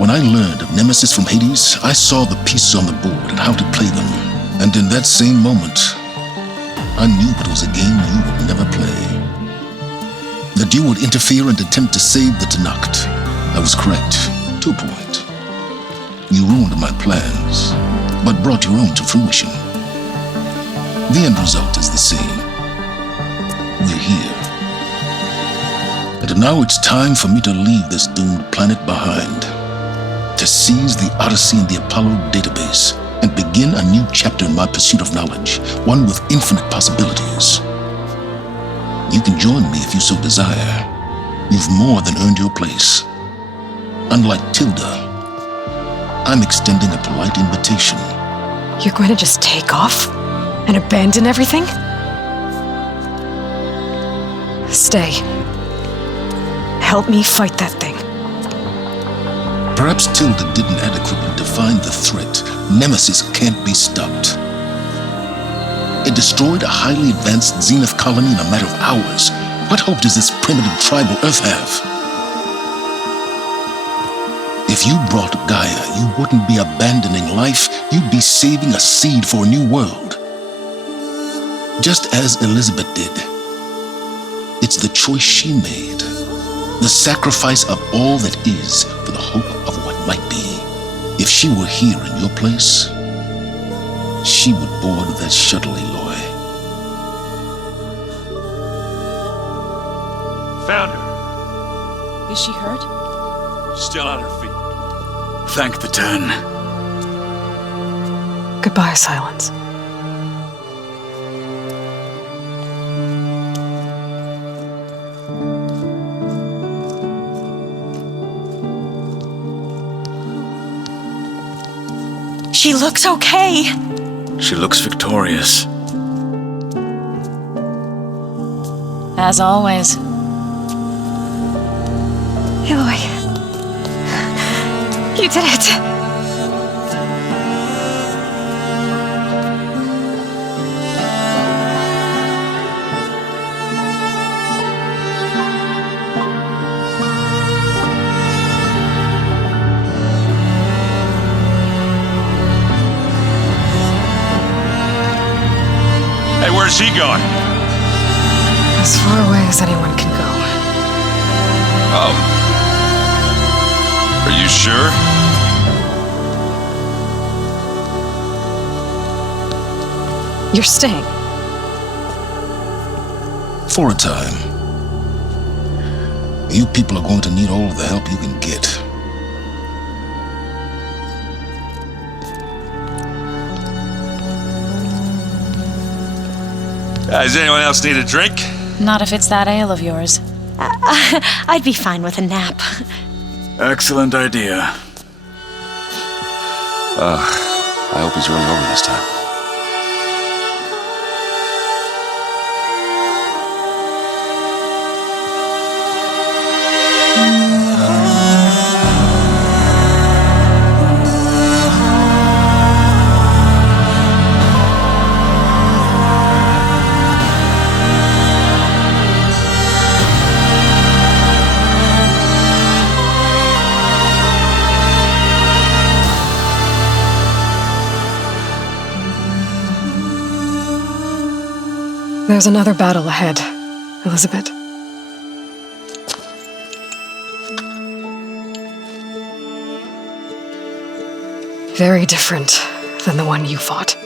When I learned of Nemesis from Hades, I saw the pieces on the board and how to play them. And in that same moment, I knew it was a game you would never play. That you would interfere and attempt to save the Tenakth. I was correct, to a point. You ruined my plans, but brought your own to fruition. The end result is the same. We're here. And now it's time for me to leave this doomed planet behind. To seize the Odyssey and the Apollo database and begin a new chapter in my pursuit of knowledge, one with infinite possibilities. You can join me if you so desire. You've more than earned your place. Unlike Tilda, I'm extending a polite invitation. You're going to just take off? And abandon everything? Stay. Help me fight that thing. Perhaps Tilda didn't adequately define the threat. Nemesis can't be stopped. It destroyed a highly advanced Zenith colony in a matter of hours. What hope does this primitive tribal Earth have? If you brought Gaia, you wouldn't be abandoning life, you'd be saving a seed for a new world. Just as Elizabeth did. It's the choice she made. The sacrifice of all that is for the hope of what might be. If she were here in your place, she would board that shuttle, Aloy. Found her. Is she hurt? Still on her feet. Thank the Ten. Goodbye, Silence. She looks okay. She looks victorious. As always. Aloy. You did it. Hey, where's he going? As far away as anyone can go. Oh. Are you sure? You're staying. For a time. You people are going to need all of the help you can get. Does anyone else need a drink? Not if it's that ale of yours. I'd be fine with a nap. Excellent idea. I hope he's really over this time. There's another battle ahead, Elizabeth. Very different than the one you fought.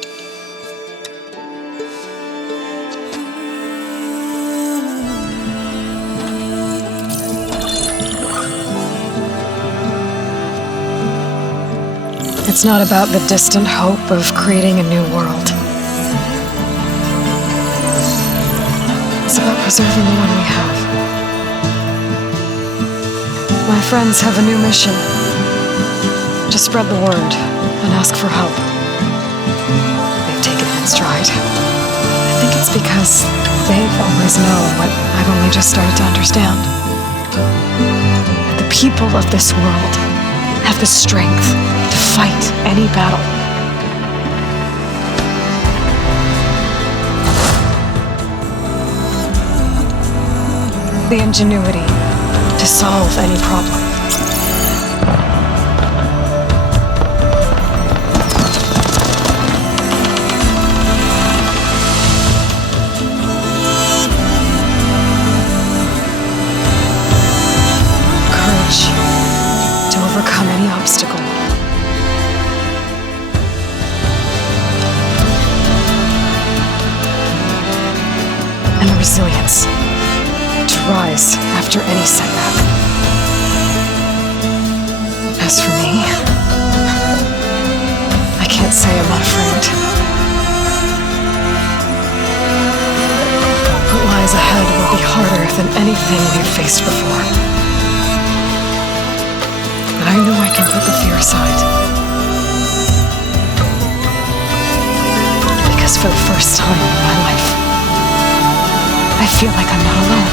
It's not about the distant hope of creating a new world. It's about preserving the one we have. My friends have a new mission. To spread the word and ask for help. They've taken it in stride. I think it's because they've always known what I've only just started to understand. The people of this world have the strength to fight any battle. The ingenuity to solve any problem. Courage to overcome any obstacle. And the resilience to rise after any setback. As for me, I can't say I'm not afraid. What lies ahead will be harder than anything we've faced before. But I know I can put the fear aside. Because for the first time in my life, I feel like I'm not alone.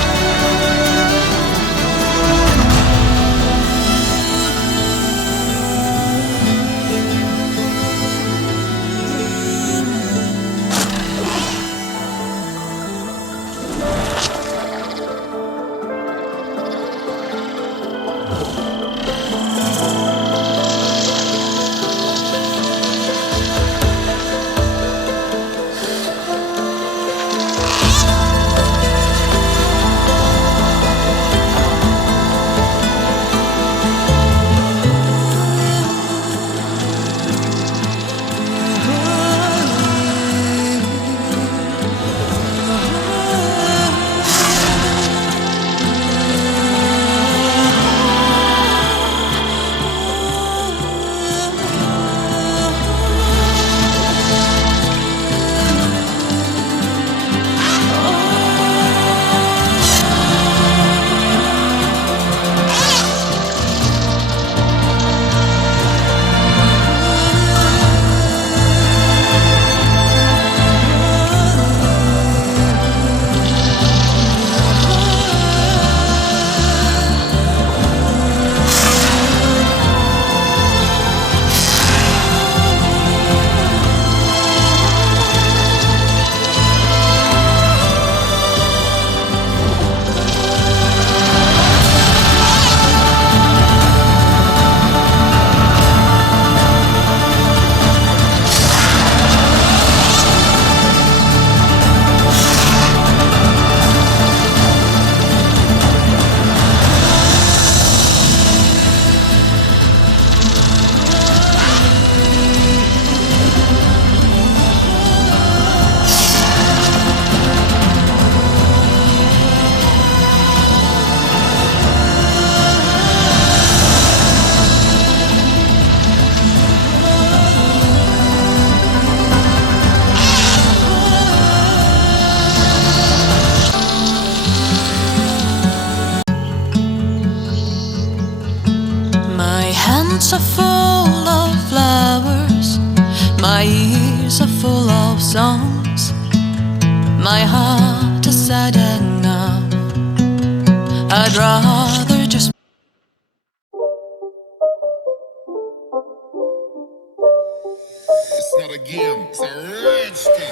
are full of flowers, my ears are full of songs, my heart is sad and numb. I'd rather just It's not a game, it's a rich thing.